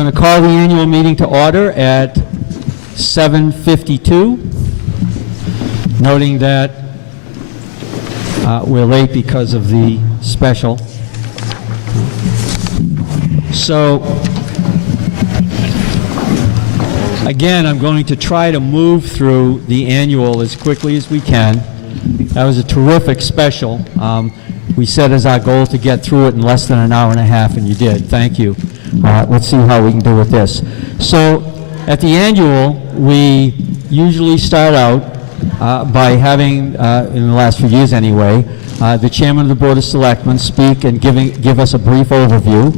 going to call the annual meeting to order at 7:52, noting that we're late because of the special. So, again, I'm going to try to move through the annual as quickly as we can. That was a terrific special. We set as our goal to get through it in less than an hour and a half, and you did. Thank you. Let's see how we can do with this. So, at the annual, we usually start out by having, in the last few years anyway, the chairman of the Board of Selectmen speak and give us a brief overview,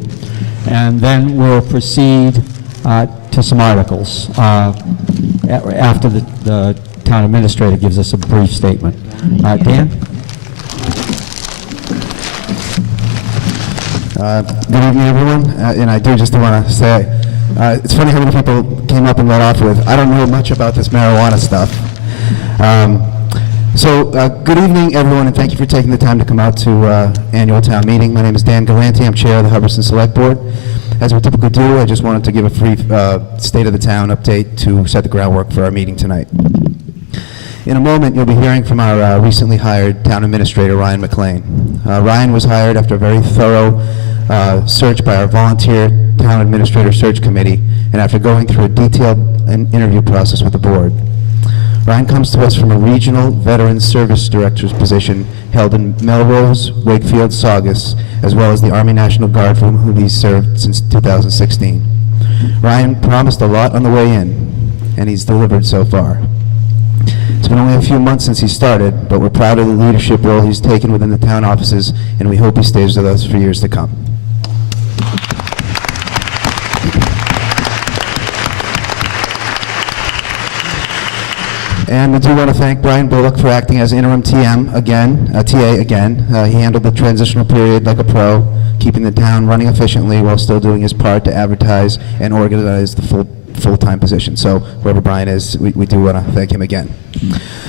and then we'll proceed to some articles after the town administrator gives us a brief statement. Dan? Good evening, everyone. And I do just want to say, it's funny how many people came up and led off with, I don't know much about this marijuana stuff. Good evening, everyone, and thank you for taking the time to come out to annual town meeting. My name is Dan Galanti. I'm chair of the Hubbardston Select Board. As we typically do, I just wanted to give a brief state of the town update to set the groundwork for our meeting tonight. In a moment, you'll be hearing from our recently hired town administrator, Ryan McLean. Ryan was hired after a very thorough search by our volunteer town administrator search committee, and after going through a detailed interview process with the board. Ryan comes to us from a regional veterans service director's position held in Melrose, Wakefield, Saugus, as well as the Army National Guard, for whom he's served since 2016. Ryan promised a lot on the way in, and he's delivered so far. It's been only a few months since he started, but we're proud of the leadership role he's taken within the town offices, and we hope he stays with us for years to come. And I do want to thank Brian Bullock for acting as interim TA again. He handled the transitional period like a pro, keeping the town running efficiently while still doing his part to advertise and organize the full-time position. So wherever Brian is, we do want to thank him again.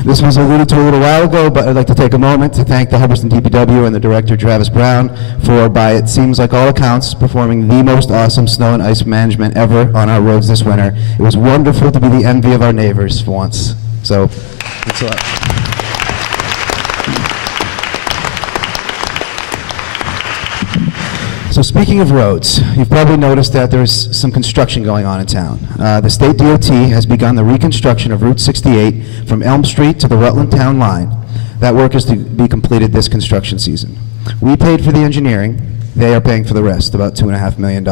This was alluded to a little while ago, but I'd like to take a moment to thank the Hubbardston DPW and the director, Travis Brown, for, by it seems like all accounts, performing the most awesome snow and ice management ever on our roads this winter. It was wonderful to be the envy of our neighbors for once. So, thanks a lot. So speaking of roads, you've probably noticed that there's some construction going on in town. The state DOT has begun the reconstruction of Route 68 from Elm Street to the Rutland Town line. That work is to be completed this construction season. We paid for the engineering. They are paying for the rest, about $2.5 million.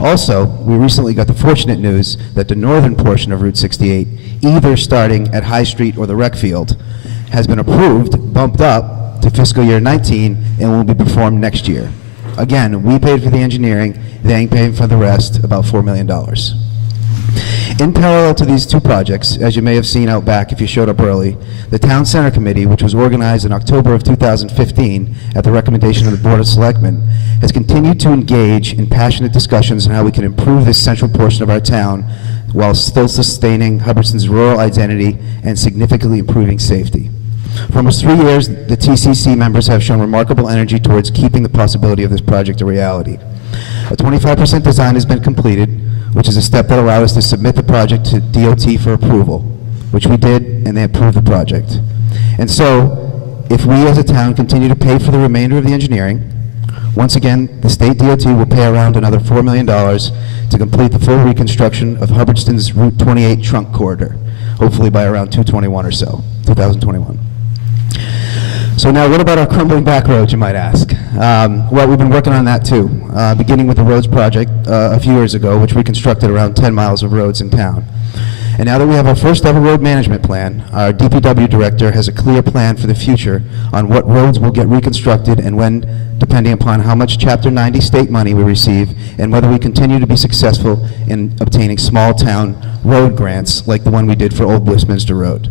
Also, we recently got the fortunate news that the northern portion of Route 68, either starting at High Street or the rec field, has been approved, bumped up to fiscal year 19, and will be performed next year. Again, we paid for the engineering, they ain't paying for the rest, about $4 million. In parallel to these two projects, as you may have seen out back if you showed up early, the Town Center Committee, which was organized in October of 2015 at the recommendation of the Board of Selectmen, has continued to engage in passionate discussions on how we can improve this central portion of our town while still sustaining Hubbardston's rural identity and significantly improving safety. For almost 3 years, the TCC members have shown remarkable energy towards keeping the possibility of this project a reality. A 25% design has been completed, which is a step that allowed us to submit the project to DOT for approval, which we did, and they approved the project. And so, if we as a town continue to pay for the remainder of the engineering, once again, the state DOT will pay around another $4 million to complete the full reconstruction of Hubbardston's Route 28 trunk corridor, hopefully by around 2021. So now, what about our crumbling back roads, you might ask? Well, we've been working on that too, beginning with the roads project a few years ago, which reconstructed around 10 miles of roads in town. And now that we have our first ever road management plan, our DPW director has a clear plan for the future on what roads will get reconstructed and when, depending upon how much Chapter 90 state money we receive and whether we continue to be successful in obtaining small town road grants like the one we did for Old Westminster Road.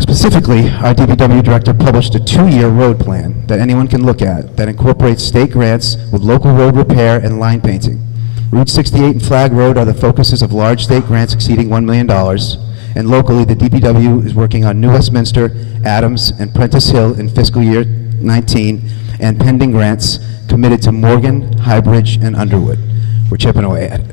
Specifically, our DPW director published a 2-year road plan that anyone can look at that incorporates state grants with local road repair and line painting. Route 68 and Flag Road are the focuses of large state grants exceeding $1 million, and locally the DPW is working on New Westminster, Adams, and Prentice Hill in fiscal year 19, and pending grants committed to Morgan, Highbridge, and Underwood. We're chipping away at it.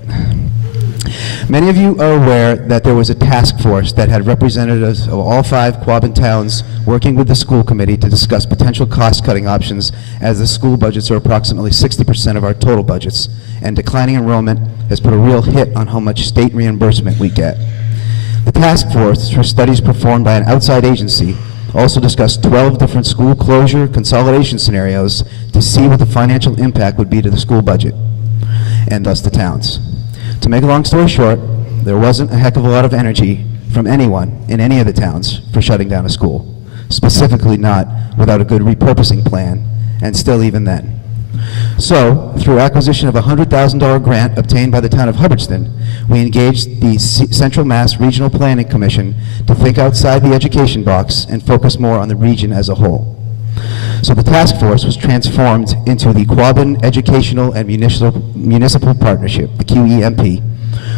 Many of you are aware that there was a task force that had representatives of all 5 Quabbin towns working with the school committee to discuss potential cost-cutting options, as the school budgets are approximately 60% of our total budgets, and declining enrollment has put a real hit on how much state reimbursement we get. The task force, through studies performed by an outside agency, also discussed 12 different school closure consolidation scenarios to see what the financial impact would be to the school budget, and thus the towns. To make a long story short, there wasn't a heck of a lot of energy from anyone in any of the towns for shutting down a school, specifically not without a good repurposing plan, and still even then. So, through acquisition of a $100,000 grant obtained by the town of Hubbardston, we engaged the Central Mass Regional Planning Commission to think outside the education box and focus more on the region as a whole. So the task force was transformed into the Quabbin Educational and Municipal Partnership, the QEMP,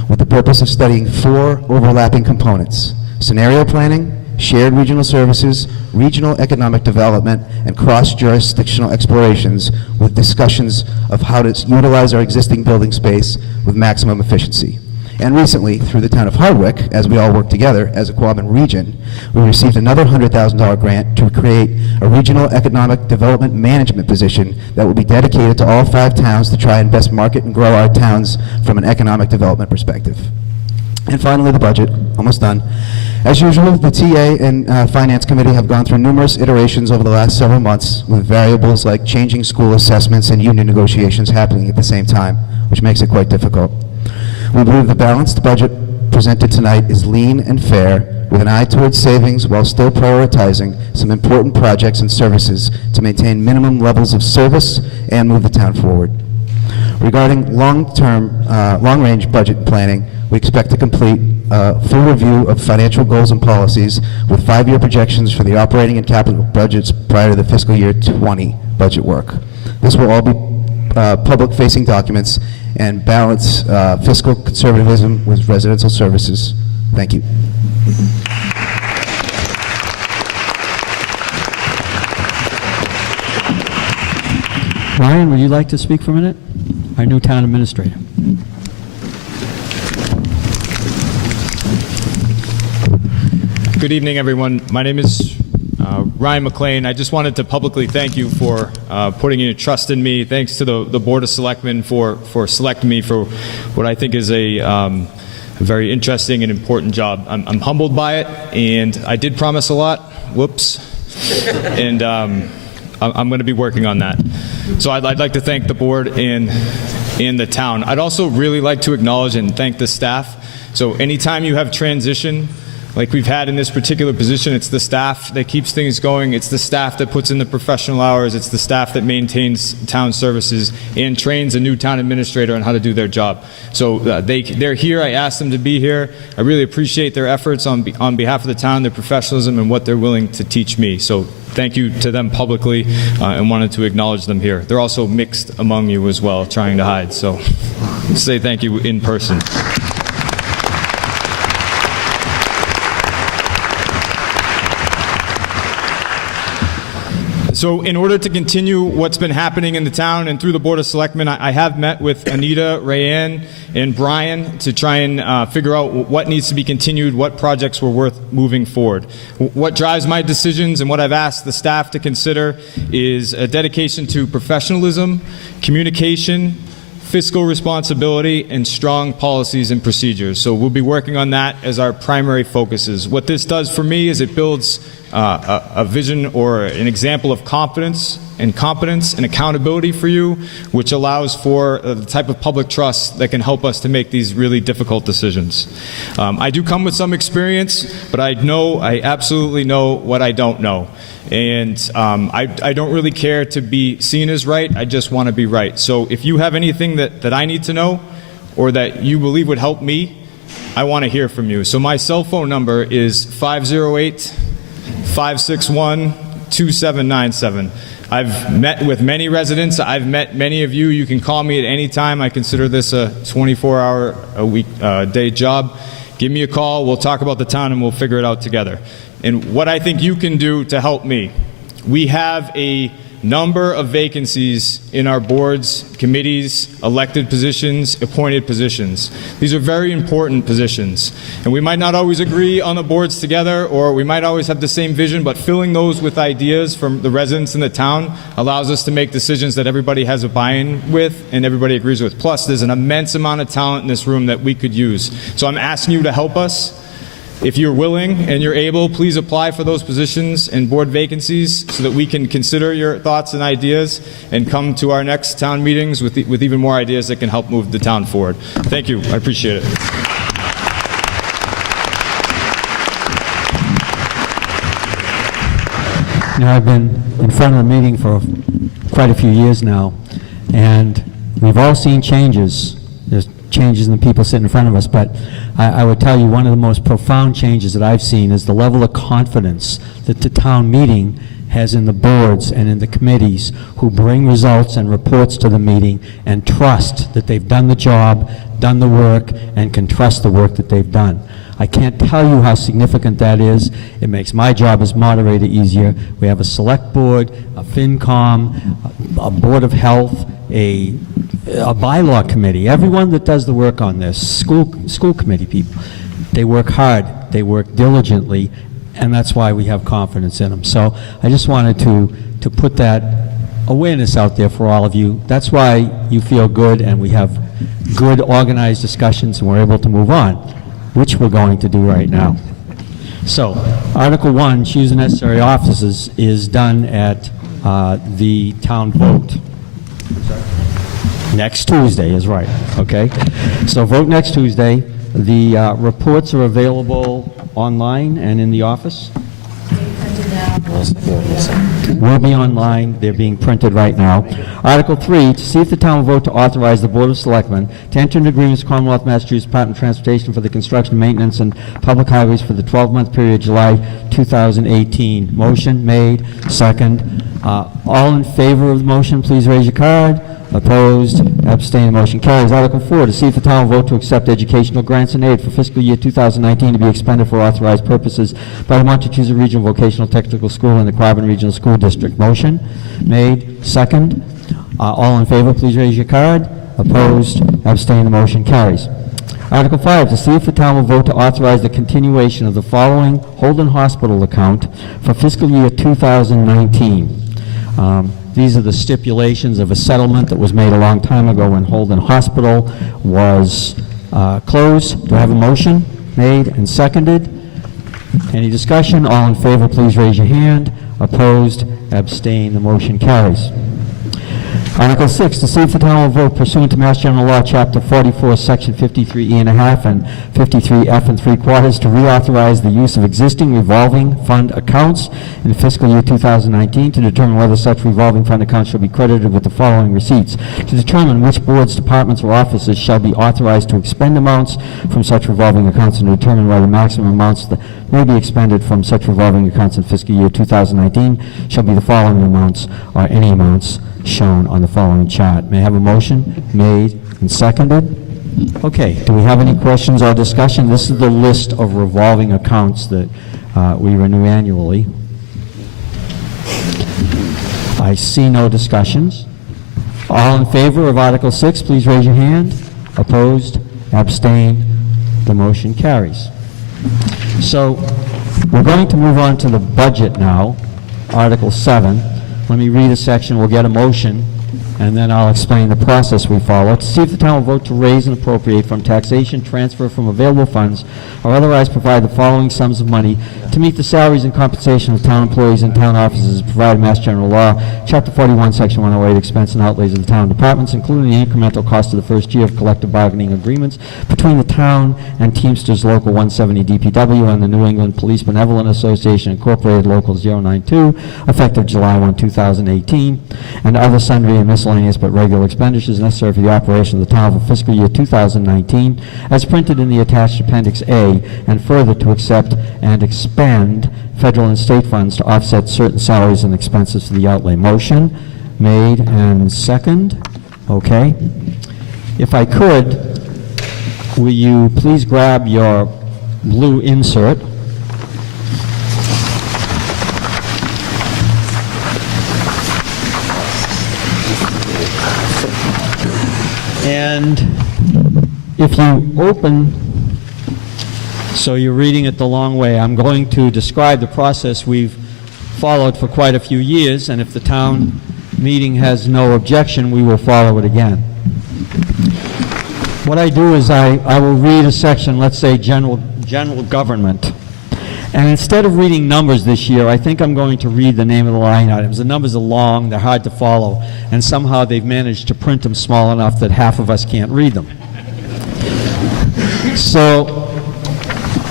with the purpose of studying 4 overlapping components: scenario planning, shared regional services, regional economic development, and cross-jurisdictional explorations, with discussions of how to utilize our existing building space with maximum efficiency. And recently, through the town of Hardwick, as we all work together as a Quabbin region, we received another $100,000 grant to create a regional economic development management position that will be dedicated to all 5 towns to try and best market and grow our towns from an economic development perspective. And finally, the budget, almost done. As usual, the TA and Finance Committee have gone through numerous iterations over the last several months, with variables like changing school assessments and union negotiations happening at the same time, which makes it quite difficult. We believe the balanced budget presented tonight is lean and fair, with an eye towards savings while still prioritizing some important projects and services to maintain minimum levels of service and move the town forward. Regarding long-range budget planning, we expect to complete a full review of financial goals and policies with 5-year projections for the operating and capital budgets prior to the fiscal year 20 budget work. This will all be public-facing documents and balance fiscal conservatism with residential services. Thank you. Ryan, would you like to speak for a minute? Our new town administrator. Good evening, everyone. My name is Ryan McLean. I just wanted to publicly thank you for putting your trust in me. Thanks to the Board of Selectmen for selecting me for what I think is a very interesting and important job. I'm humbled by it, and I did promise a lot. Whoops. And I'm going to be working on that. So I'd like to thank the board and the town. I'd also really like to acknowledge and thank the staff. So anytime you have transition, like we've had in this particular position, it's the staff that keeps things going. It's the staff that puts in the professional hours. It's the staff that maintains town services and trains a new town administrator on how to do their job. So they're here. I asked them to be here. I really appreciate their efforts on behalf of the town, their professionalism, and what they're willing to teach me. So thank you to them publicly, and wanted to acknowledge them here. They're also mixed among you as well, trying to hide. So say thank you in person. So in order to continue what's been happening in the town and through the Board of Selectmen, I have met with Anita, Rayanne, and Brian to try and figure out what needs to be continued, what projects were worth moving forward. What drives my decisions and what I've asked the staff to consider is a dedication to professionalism, communication, fiscal responsibility, and strong policies and procedures. So we'll be working on that as our primary focuses. What this does for me is it builds a vision or an example of confidence and competence and accountability for you, which allows for the type of public trust that can help us to make these really difficult decisions. I do come with some experience, but I absolutely know what I don't know. And I don't really care to be seen as right. I just want to be right. So if you have anything that I need to know or that you believe would help me, I want to hear from you. So my cell phone number is 508-561-2797. I've met with many residents. I've met many of you. You can call me at any time. I consider this a 24-hour-a-week day job. Give me a call. We'll talk about the town and we'll figure it out together. And what I think you can do to help me. We have a number of vacancies in our boards, committees, elected positions, appointed positions. These are very important positions. And we might not always agree on the boards together, or we might always have the same vision, but filling those with ideas from the residents in the town allows us to make decisions that everybody has a buy-in with and everybody agrees with. Plus, there's an immense amount of talent in this room that we could use. So I'm asking you to help us. If you're willing and you're able, please apply for those positions and board vacancies so that we can consider your thoughts and ideas and come to our next town meetings with even more ideas that can help move the town forward. Thank you. I appreciate it. You know, I've been in front of the meeting for quite a few years now, and we've all seen changes. There's changes in the people sitting in front of us, but I would tell you one of the most profound changes that I've seen is the level of confidence that the town meeting has in the boards and in the committees who bring results and reports to the meeting and trust that they've done the job, done the work, and can trust the work that they've done. I can't tell you how significant that is. It makes my job as moderator easier. We have a select board, a FinCom, a Board of Health, a bylaw committee. Everyone that does the work on this, school committee people, they work hard, they work diligently, and that's why we have confidence in them. So I just wanted to put that awareness out there for all of you. That's why you feel good and we have good organized discussions and we're able to move on, which we're going to do right now. So, Article 1, choose the necessary officers, is done at the town vote. Next Tuesday is right, okay? So vote next Tuesday. The reports are available online and in the office. Will be online. They're being printed right now. Article 3, to see if the town will vote to authorize the Board of Selectmen to enter into agreements with Commonwealth Massachusetts Department of Transportation for the construction, maintenance, and public highways for the 12-month period July 2018. Motion made. Second. All in favor of the motion, please raise your card. Opposed, abstained, motion carries. Article 4, to see if the town will vote to accept educational grants and aid for fiscal year 2019 to be expended for authorized purposes by the Montezuma Regional Vocational Technical School and the Quabbin Regional School District. Motion made. Second. All in favor, please raise your card. Opposed, abstained, the motion carries. Article 5, to see if the town will vote to authorize the continuation of the following Holden Hospital account for fiscal year 2019. These are the stipulations of a settlement that was made a long time ago when Holden Hospital was closed. Do I have a motion? Made and seconded. Any discussion? All in favor, please raise your hand. Opposed? Abstained? The motion carries. Article 6, to see if the town will vote pursuant to Mass General Law, Chapter 44, Section 53E and a half and 53F and 3/4 to reauthorize the use of existing revolving fund accounts in fiscal year 2019 to determine whether such revolving fund accounts shall be credited with the following receipts. To determine which boards, departments, or offices shall be authorized to expend amounts from such revolving accounts and to determine whether maximum amounts that may be expended from such revolving accounts in fiscal year 2019 shall be the following amounts or any amounts shown on the following chart. May I have a motion made and seconded? Okay, do we have any questions or discussion? This is the list of revolving accounts that we renew annually. I see no discussions. All in favor of Article 6, please raise your hand. Opposed? Abstained? The motion carries. So we're going to move on to the budget now, Article 7. Let me read a section, we'll get a motion, and then I'll explain the process we follow. To see if the town will vote to raise and appropriate from taxation, transfer from available funds, or otherwise provide the following sums of money to meet the salaries and compensation of town employees and town officers provided in Mass General Law, Chapter 41, Section 108, expense and outlays of the town departments, including the incremental cost of the first year of collective bargaining agreements between the town and Teamsters Local 170 DPW and the New England Police Benevolent Association Incorporated Local 092, effective July 1, 2018, and other sundry and miscellaneous but regular expenditures necessary for the operation of the town for fiscal year 2019, as printed in the attached Appendix A, and further to accept and expend federal and state funds to offset certain salaries and expenses for the outlay. Motion made and second. Okay. If I could, will you please grab your blue insert? And if you open, so you're reading it the long way, I'm going to describe the process we've followed for quite a few years, and if the town meeting has no objection, we will follow it again. What I do is I will read a section, let's say general government, and instead of reading numbers this year, I think I'm going to read the name of the line items. The numbers are long, they're hard to follow, and somehow they've managed to print them small enough that half of us can't read them. So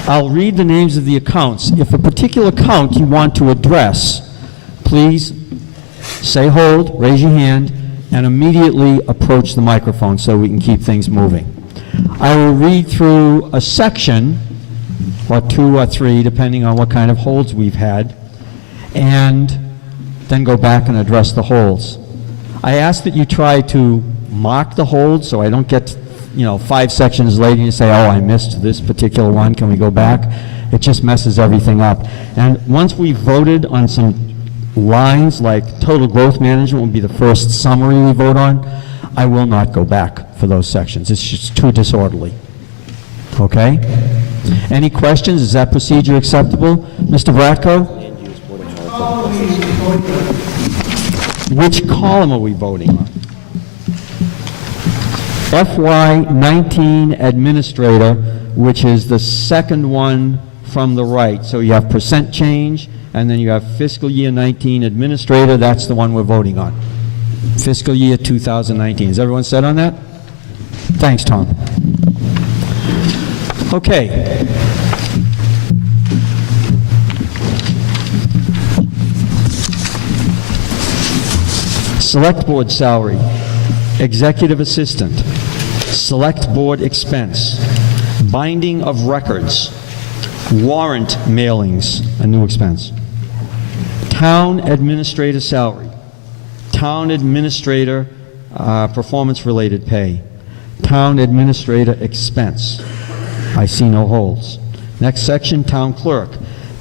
I'll read the names of the accounts. If a particular account you want to address, please say hold, raise your hand, and immediately approach the microphone so we can keep things moving. I will read through a section, or 2 or 3, depending on what kind of holds we've had, and then go back and address the holds. I ask that you try to mark the holds so I don't get, 5 sections later and you say, oh, I missed this particular one, can we go back? It just messes everything up. And once we've voted on some lines like total growth management will be the first summary we vote on, I will not go back for those sections. It's just too disorderly. Okay? Any questions? Is that procedure acceptable? Mr. Vratko? Which column are we voting on? FY19 Administrator, which is the second one from the right. So you have percent change, and then you have fiscal year 19 Administrator. That's the one we're voting on. Fiscal year 2019. Is everyone set on that? Thanks, Tom. Okay. Select Board salary, Executive Assistant, Select Board expense, binding of records, warrant mailings, a new expense, Town Administrator salary, Town Administrator performance-related pay, Town Administrator expense. I see no holds. Next section, Town Clerk.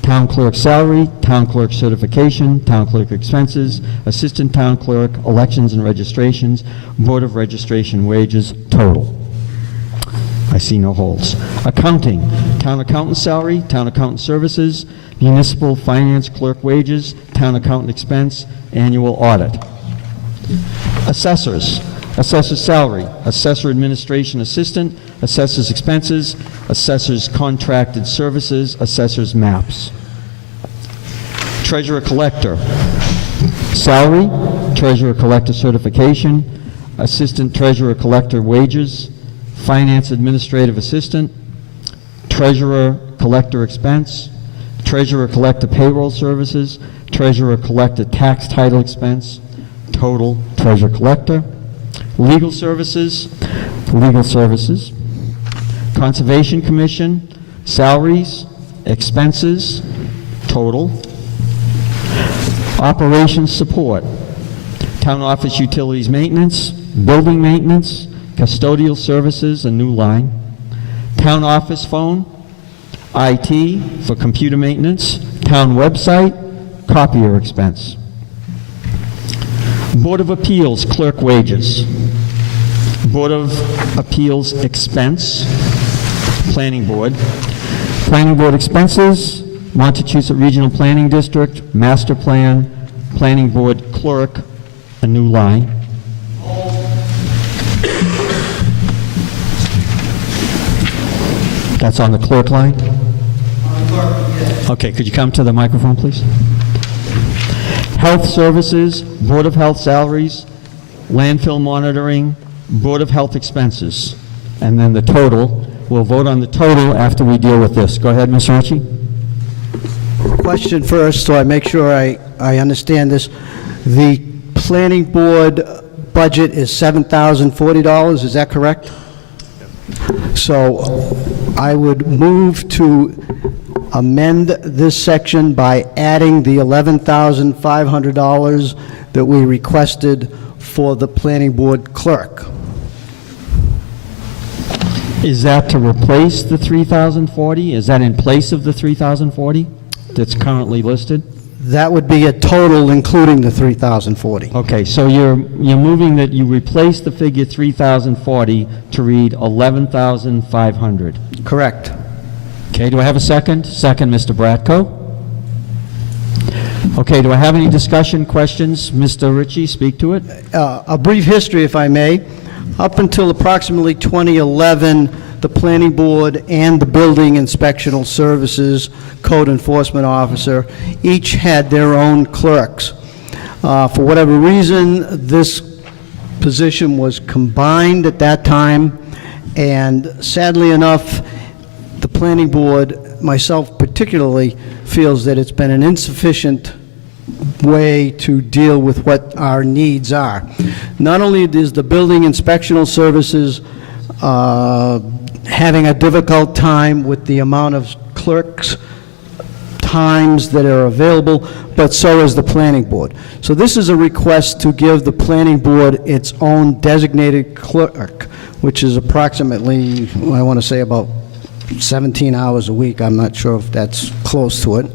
Town Clerk salary, Town Clerk certification, Town Clerk expenses, Assistant Town Clerk, elections and registrations, Board of Registration wages, total. I see no holds. Accounting, Town Accountant salary, Town Accountant services, Municipal Finance Clerk wages, Town Accountant expense, annual audit. Assessors, Assessor's salary, Assessor Administration Assistant, Assessor's expenses, Assessor's contracted services, Assessor's maps. Treasurer Collector, salary, Treasurer Collector certification, Assistant Treasurer Collector wages, Finance Administrative Assistant, Treasurer Collector expense, Treasurer Collector payroll services, Treasurer Collector tax title expense, total Treasurer Collector. Legal services, Conservation Commission, salaries, expenses, total. Operations support, Town Office Utilities Maintenance, Building Maintenance, Custodial Services, a new line. Town Office phone, IT for computer maintenance, Town website, copier expense. Board of Appeals clerk wages, Board of Appeals expense, Planning Board. Planning Board expenses, Montechusett Regional Planning District, Master Plan, Planning Board clerk, a new line. That's on the clerk line? Okay, could you come to the microphone, please? Health Services, Board of Health salaries, landfill monitoring, Board of Health expenses, and then the total. We'll vote on the total after we deal with this. Go ahead, Ms. Ritchie. Question first, so I make sure I understand this. The Planning Board budget is $7,040, is that correct? So I would move to amend this section by adding the $11,500 that we requested for the Planning Board clerk. Is that to replace the 3,040? Is that in place of the 3,040 that's currently listed? That would be a total including the 3,040. Okay, so you're moving that you replace the figure 3,040 to read 11,500. Correct. Okay, do I have a second? Second, Mr. Bratko. Okay, do I have any discussion, questions? Mr. Ritchie, speak to it. A brief history, if I may. Up until approximately 2011, the Planning Board and the Building Inspectional Services Code Enforcement Officer each had their own clerks. For whatever reason, this position was combined at that time, and sadly enough, the Planning Board, myself particularly, feels that it's been an insufficient way to deal with what our needs are. Not only is the Building Inspectional Services having a difficult time with the amount of clerks times that are available, but so is the Planning Board. So this is a request to give the Planning Board its own designated clerk, which is approximately, I want to say about 17 hours a week. I'm not sure if that's close to it.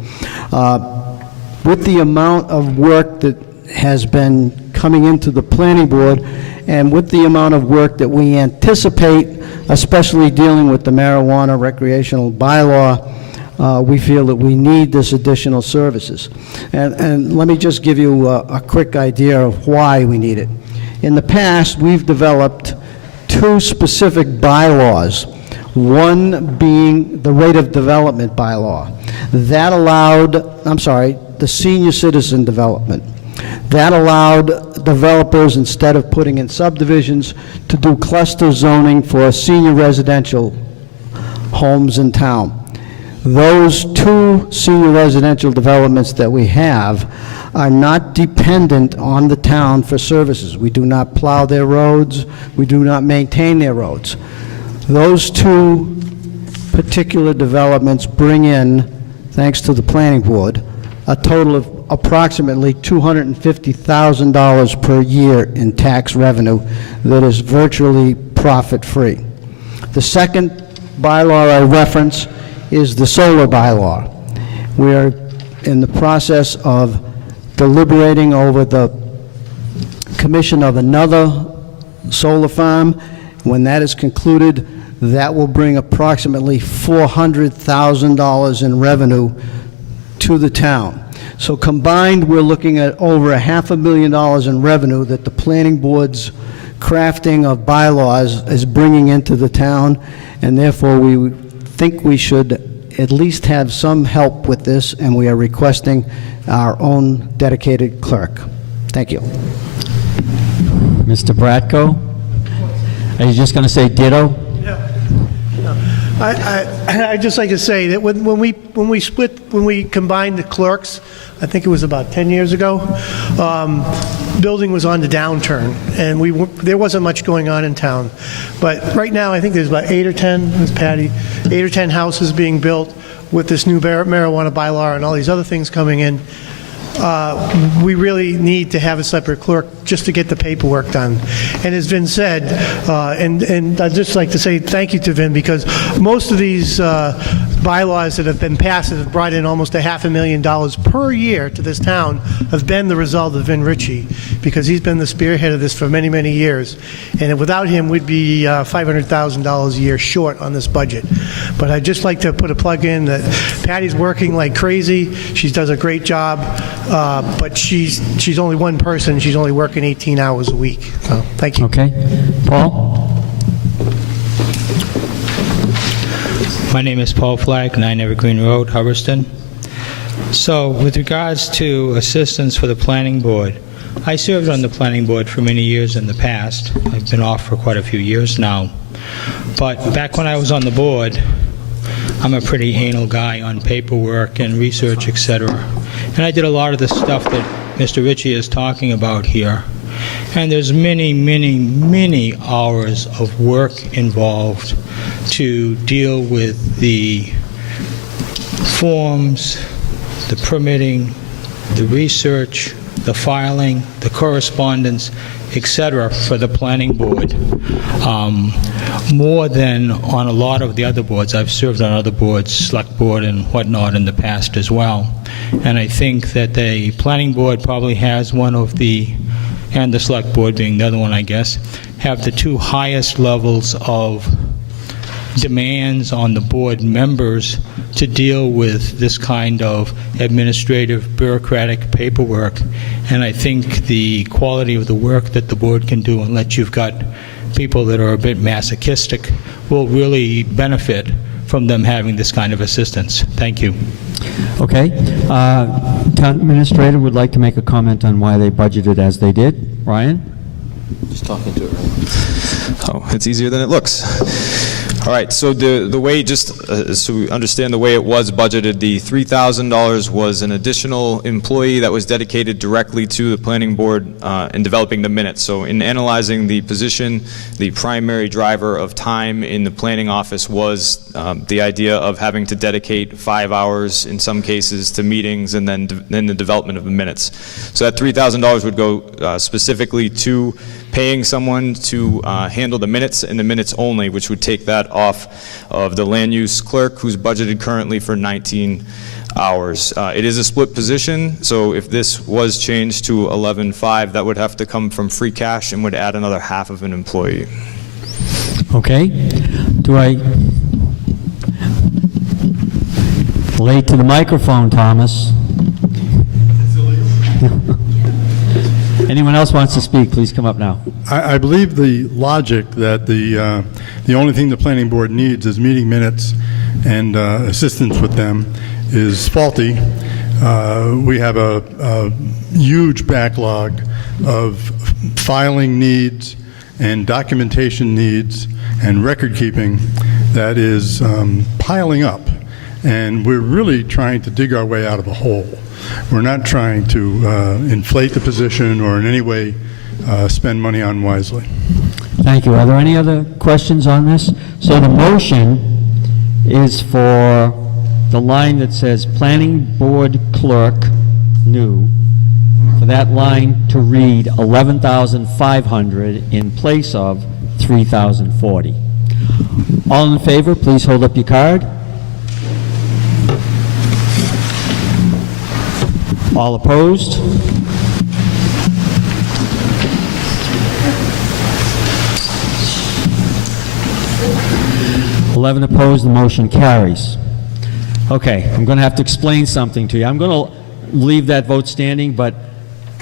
With the amount of work that has been coming into the Planning Board, and with the amount of work that we anticipate, especially dealing with the marijuana recreational bylaw, we feel that we need this additional services. And let me just give you a quick idea of why we need it. In the past, we've developed two specific bylaws, one being the rate of development bylaw. That allowed, the senior citizen development. That allowed developers, instead of putting in subdivisions, to do cluster zoning for senior residential homes in town. Those two senior residential developments that we have are not dependent on the town for services. We do not plow their roads. We do not maintain their roads. Those two particular developments bring in, thanks to the Planning Board, a total of approximately $250,000 per year in tax revenue that is virtually profit-free. The second bylaw I reference is the solar bylaw. We're in the process of deliberating over the commission of another solar farm. When that is concluded, that will bring approximately $400,000 in revenue to the town. So combined, we're looking at over $500,000 in revenue that the Planning Board's crafting of bylaws is bringing into the town, and therefore we think we should at least have some help with this, and we are requesting our own dedicated clerk. Thank you. Mr. Bratko? Are you just going to say ditto? I'd just like to say that when we combined the clerks, I think it was about 10 years ago, building was on the downturn, and there wasn't much going on in town. But right now, I think there's about 8 or 10, Ms. Patty, 8 or 10 houses being built with this new marijuana bylaw and all these other things coming in. We really need to have a separate clerk just to get the paperwork done. And as Vin said, and I'd just like to say thank you to Vin, because most of these bylaws that have been passed that have brought in almost $500,000 per year to this town have been the result of Vin Ritchie, because he's been the spearhead of this for many, many years. And without him, we'd be $500,000 a year short on this budget. But I'd just like to put a plug in that Patty's working like crazy. She does a great job. But she's only one person. She's only working 18 hours a week. So, thank you. Okay. Paul? My name is Paul Flack, 9 Evergreen Road, Hubbardston. So, with regards to assistance for the Planning Board, I served on the Planning Board for many years in the past. I've been off for quite a few years now. But back when I was on the board, I'm a pretty anal guy on paperwork and research, etc. And I did a lot of the stuff that Mr. Ritchie is talking about here. And there's many, many, many hours of work involved to deal with the forms, the permitting, the research, the filing, the correspondence, etc. for the Planning Board. More than on a lot of the other boards. I've served on other boards, Select Board and whatnot in the past as well. And I think that the planning board probably has one of the, and the select board being the other one, I guess, have the two highest levels of demands on the board members to deal with this kind of administrative, bureaucratic paperwork. And I think the quality of the work that the board can do, unless you've got people that are a bit masochistic, will really benefit from them having this kind of assistance. Thank you. Okay. Town administrator would like to make a comment on why they budgeted as they did. Ryan? Oh, it's easier than it looks. All right, so the way, just so we understand the way it was budgeted, the $3,000 was an additional employee that was dedicated directly to the planning board in developing the minutes. So in analyzing the position, the primary driver of time in the planning office was the idea of having to dedicate 5 hours in some cases to meetings and then the development of the minutes. So that $3,000 would go specifically to paying someone to handle the minutes and the minutes only, which would take that off of the land use clerk, who's budgeted currently for 19 hours. It is a split position, so if this was changed to 11.5, that would have to come from free cash and would add another half of an employee. Okay. Do I... Late to the microphone, Thomas. Anyone else wants to speak, please come up now. I believe the logic that the only thing the planning board needs is meeting minutes and assistance with them is faulty. We have a huge backlog of filing needs and documentation needs and record keeping that is piling up, and we're really trying to dig our way out of a hole. We're not trying to inflate the position or in any way spend money unwisely. Thank you. Are there any other questions on this? So the motion is for the line that says Planning Board Clerk, new, for that line to read 11,500 in place of 3,040. All in favor, please hold up your card. All opposed? Eleven opposed, the motion carries. Okay, I'm going to have to explain something to you. I'm going to leave that vote standing, but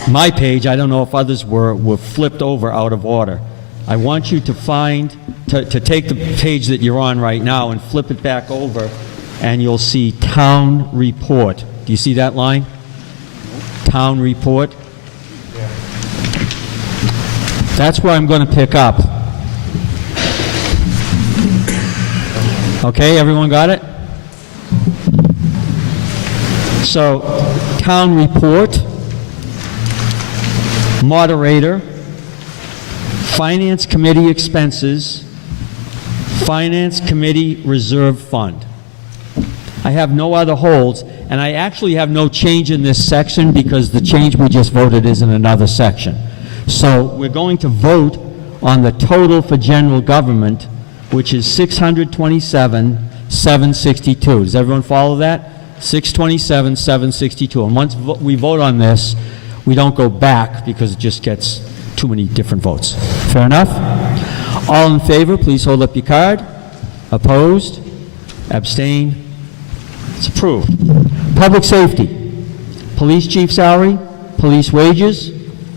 my page, I don't know if others were flipped over out of order. I want you to to take the page that you're on right now and flip it back over, and you'll see Town Report. Do you see that line? Town Report. That's where I'm going to pick up. Okay, everyone got it? So, Town Report, Moderator, Finance Committee Expenses, Finance Committee Reserve Fund. I have no other holds, and I actually have no change in this section because the change we just voted is in another section. So we're going to vote on the total for general government, which is $627,762. Does everyone follow that? $627,762. And once we vote on this, we don't go back because it just gets too many different votes. Fair enough? All in favor, please hold up your card. Opposed? Abstain? It's approved. Public safety. Police chief salary, police wages,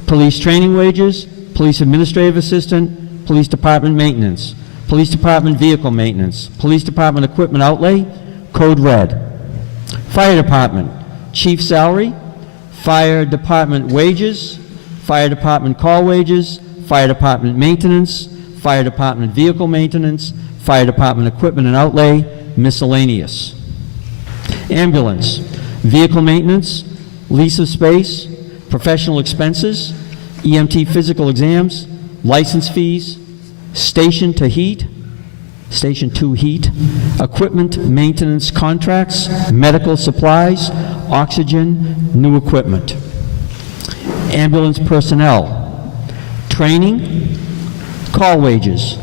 police training wages, police administrative assistant, police department maintenance, police department vehicle maintenance, police department equipment outlay, code red. Fire department, chief salary, fire department wages, fire department call wages, fire department maintenance, fire department vehicle maintenance, fire department equipment and outlay, miscellaneous. Ambulance, vehicle maintenance, lease of space, professional expenses, EMT physical exams, license fees, station to heat, equipment maintenance contracts, medical supplies, oxygen, new equipment. Ambulance personnel, training, call wages,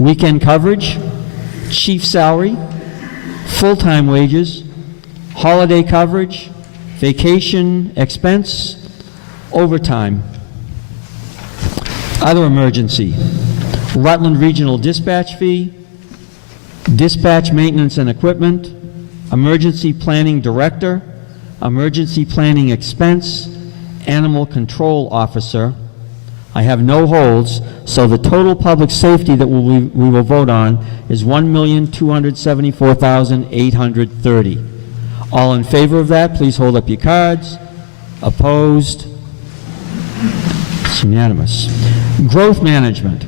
weekend coverage, chief salary, full-time wages, holiday coverage, vacation expense, overtime, other emergency, Rutland Regional Dispatch Fee, dispatch maintenance and equipment, emergency planning director, emergency planning expense, animal control officer. I have no holds, so the total public safety that we will vote on is $1,274,830. All in favor of that, please hold up your cards. Opposed? It's unanimous. Growth management,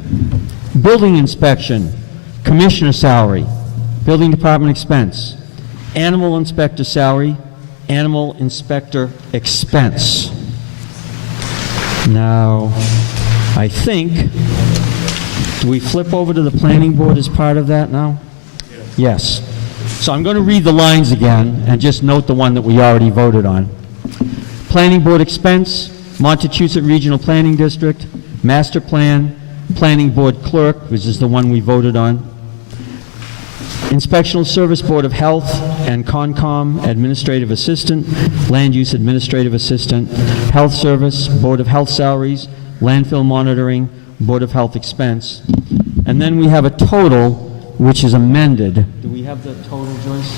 building inspection, commissioner salary, building department expense, animal inspector salary, animal inspector expense. Now, I think, do we flip over to the planning board as part of that now? Yes. So I'm going to read the lines again and just note the one that we already voted on. Planning board expense, Montechusett Regional Planning District, master plan, planning board clerk, which is the one we voted on, Inspectional Service Board of Health and Concom Administrative Assistant, Land Use Administrative Assistant, Health Service, Board of Health Salaries, Landfill Monitoring, Board of Health Expense. And then we have a total which is amended. Do we have the total, Joyce?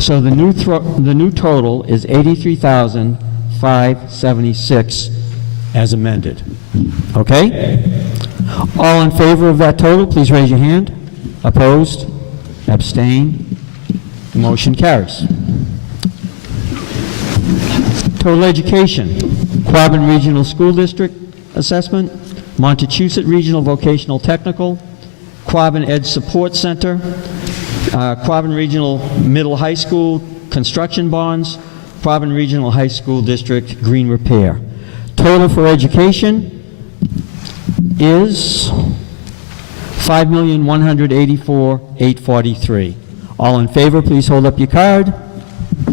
So the new total is $83,576 as amended. Okay? All in favor of that total, please raise your hand. Opposed? Abstain? The motion carries. Total education, Quabbin Regional School District assessment, Montechusett Regional Vocational Technical, Quabbin Ed Support Center, Quabbin Regional Middle High School construction bonds, Quabbin Regional High School District green repair. Total for education is $5,184,843. All in favor, please hold up your card.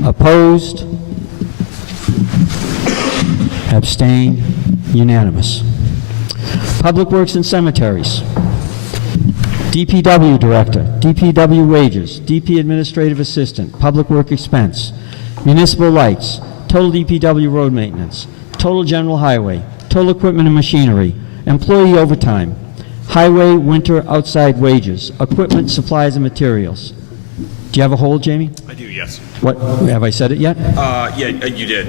Opposed? Abstain? Unanimous. Public Works and Cemeteries. DPW Director, DPW wages, DP Administrative Assistant, Public Work expense, municipal lights, total DPW road maintenance, total general highway, total equipment and machinery, employee overtime, highway winter outside wages, equipment, supplies, and materials. Do you have a hold, Jamie? I do, yes. What, have I said it yet? Yeah, you did.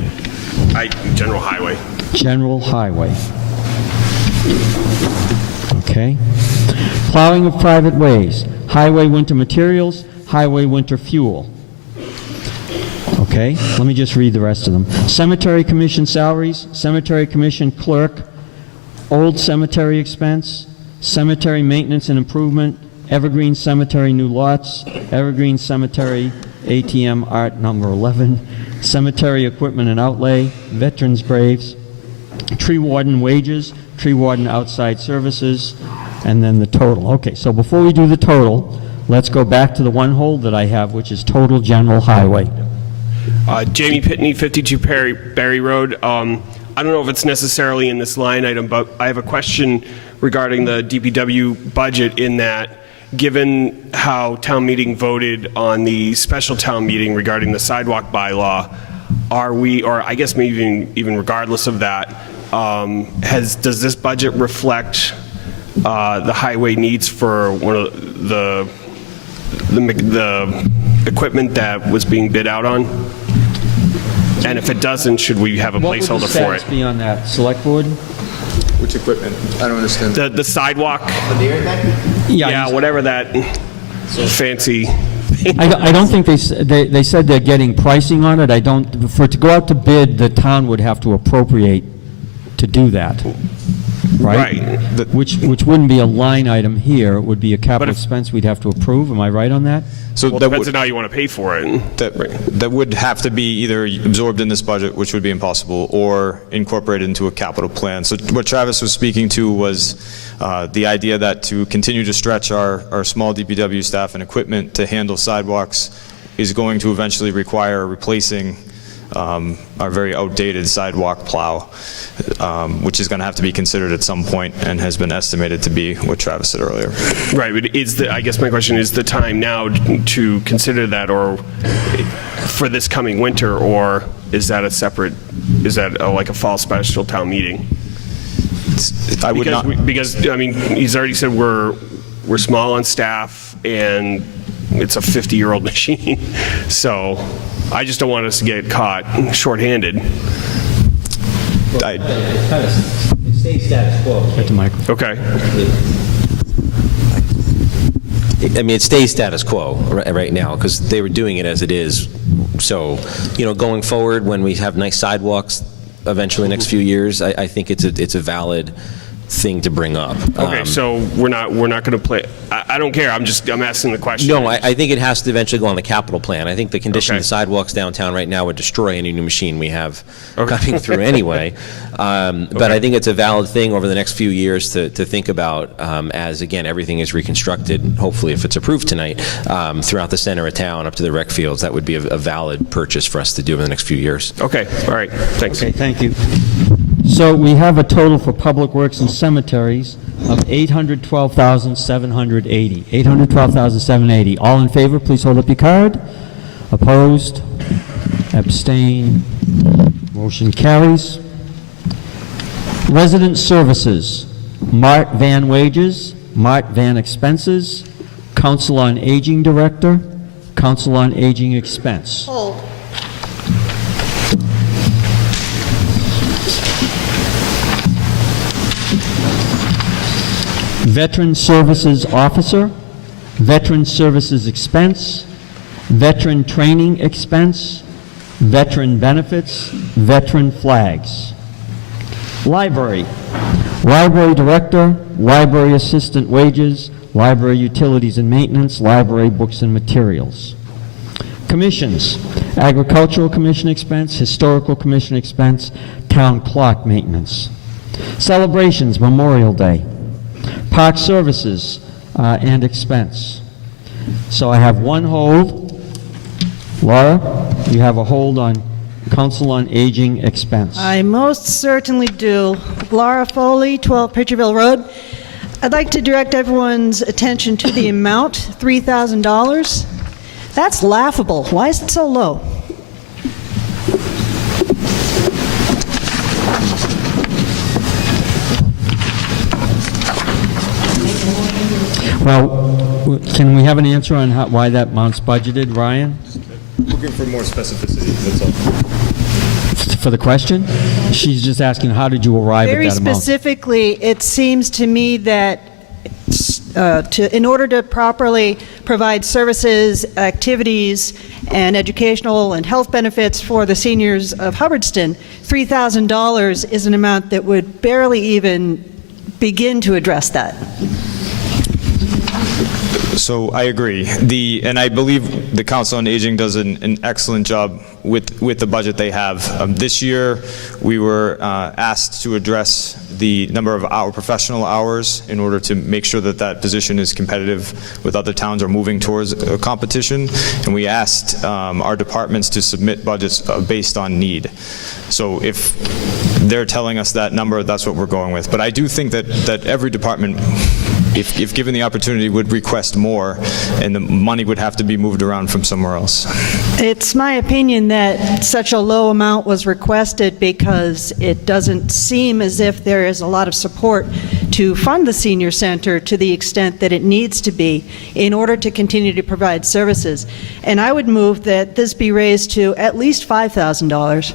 General highway. General highway. Okay. Plowing of private ways, highway winter materials, highway winter fuel. Okay, let me just read the rest of them. Cemetery commission salaries, cemetery commission clerk, old cemetery expense, cemetery maintenance and improvement, Evergreen Cemetery new lots, Evergreen Cemetery ATM art number 11, cemetery equipment and outlay, veterans graves, tree warden wages, tree warden outside services, and then the total. Okay, so before we do the total, let's go back to the one hold that I have, which is total general highway. Jamie Pitney, 52 Berry Road. I don't know if it's necessarily in this line item, but I have a question regarding the DPW budget in that, given how town meeting voted on the special town meeting regarding the sidewalk bylaw, are we, or I guess maybe even regardless of that, does this budget reflect the highway needs for one of the equipment that was being bid out on? And if it doesn't, should we have a placeholder for What would the status it? be on that? Select board? Which equipment? I don't understand. The sidewalk? Yeah, Whatever that fancy. I don't think they said they're getting pricing on it. I don't, for it to go out to bid, the town would have to appropriate to do that, right? Right. Which wouldn't be a line item here, it would be a capital expense we'd have to approve, am I right on that? So Well, that depends would, on how you want to pay for it. that would have to be either absorbed in this budget, which would be impossible, or incorporated into a capital plan. So what Travis was speaking to was the idea that to continue to stretch our small DPW staff and equipment to handle sidewalks is going to eventually require replacing our very outdated sidewalk plow, which is going to have to be considered at some point and has been estimated to be what Travis said earlier. Right, but I guess my question is the time now to consider that, or for this coming winter, or is that like a fall special town meeting? I would not. Because I mean, he's already said we're small on staff and it's a 50-year-old machine. So I just don't want us to get caught shorthanded. It stays status quo. Get the microphone. Okay. I mean, it stays status quo right now because they were doing it as it is. So, going forward, when we have nice sidewalks eventually next few years, I think it's a valid thing to bring up. Okay, so we're not going to play. I don't care. I'm asking the question. No, I think it has to eventually go on the capital plan. I think the condition Okay. of the sidewalks downtown right now would destroy any new machine we have coming through anyway. But I think it's a valid thing over the next few years to think about as, again, everything is reconstructed, hopefully if it's approved tonight, throughout the center of town up to the rec fields. That would be a valid purchase for us to do over the next few years. Okay, all right, thanks. Okay, thank you. So we have a total for public works and cemeteries of $812,780. $812,780. All in favor, please hold up your card. Opposed? Abstain? Motion carries. Resident services, Mart Van wages, Mart Van expenses, Council on Aging Director, Council on Aging expense. Hold. Veteran Services Officer, Veteran Services Expense, Veteran Training Expense, Veteran Benefits, Veteran Flags. Library, Library Director, Library Assistant Wages, Library Utilities and Maintenance, Library Books and Materials. Commissions, Agricultural Commission Expense, Historical Commission Expense, Town Clock Maintenance. Celebrations, Memorial Day. Park Services and Expense. So I have one hold. Laura, you have a hold on Council on Aging expense. I most certainly do. Laura Foley, 12 Pitcherville Road. I'd like to direct everyone's attention to the amount, $3,000. That's laughable. Why is it so low? Well, can we have an answer on why that amount's budgeted, Ryan? Looking for more specificity, that's all. For the question? She's just asking, how did you arrive at Very that amount? specifically, it seems to me that in order to properly provide services, activities, and educational and health benefits for the seniors of Hubbardston, $3,000 is an amount that would barely even begin to address that. So I agree. And I believe the Council on Aging does an excellent job with the budget they have. This year, we were asked to address the number of professional hours in order to make sure that that position is competitive with other towns or moving towards a competition. And we asked our departments to submit budgets based on need. So if they're telling us that number, that's what we're going with. But I do think that every department, if given the opportunity, would request more, and the money would have to be moved around from somewhere else. It's my opinion that such a low amount was requested because it doesn't seem as if there is a lot of support to fund the senior center to the extent that it needs to be in order to continue to provide services. And I would move that this be raised to at least $5,000.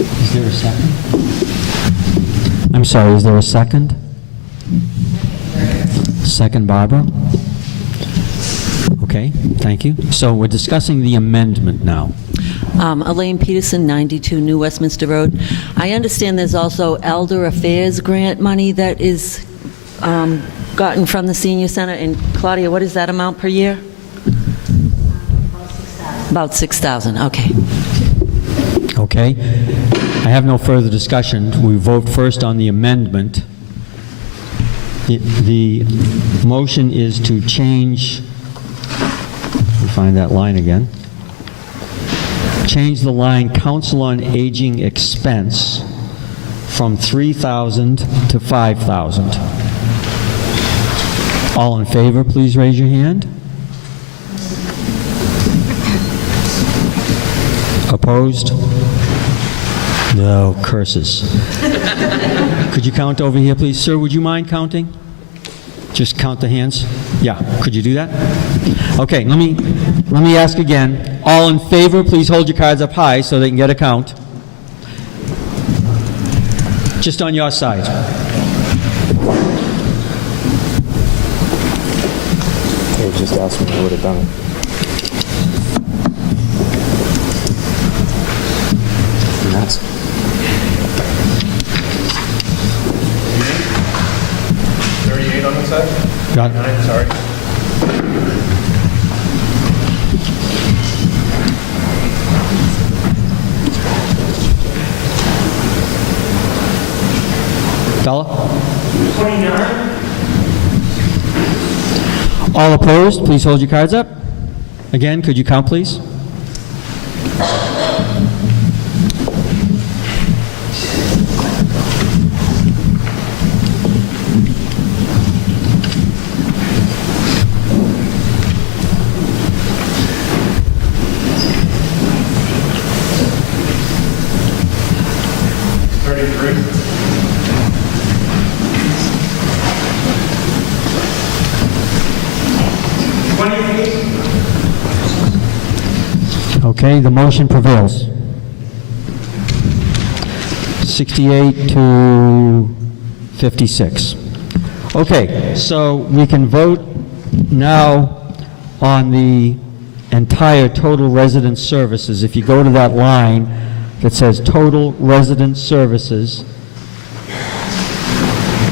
Is there a second? I'm sorry, is there a second? Second, Barbara? Okay, thank you. So we're discussing the amendment now. Elaine Peterson, 92 New Westminster Road. I understand there's also Elder Affairs grant money that is gotten from the senior center. And Claudia, what is that amount per year? About $6,000. Okay. Okay. I have no further discussion. We vote first on the amendment. The motion is to change, let me find that line again. change the line Council on Aging expense from 3,000 to 5,000. All in favor, please raise your hand. Opposed? No, curses. Could you count over here, please? Sir, would you mind counting? Just count the hands? Yeah, could you do that? Okay, let me ask again. All in favor, please hold your cards up high so they can get a count. Just on your side. They just asked me, I would have done it. And that's 38 on the side? Got it. 9, sorry. Bella? 29. All opposed, please hold your cards up. Again, could you count, please? Okay, the motion prevails. 68 to 56. Okay, so we can vote now on the entire total resident services. If you go to that line that says total resident services,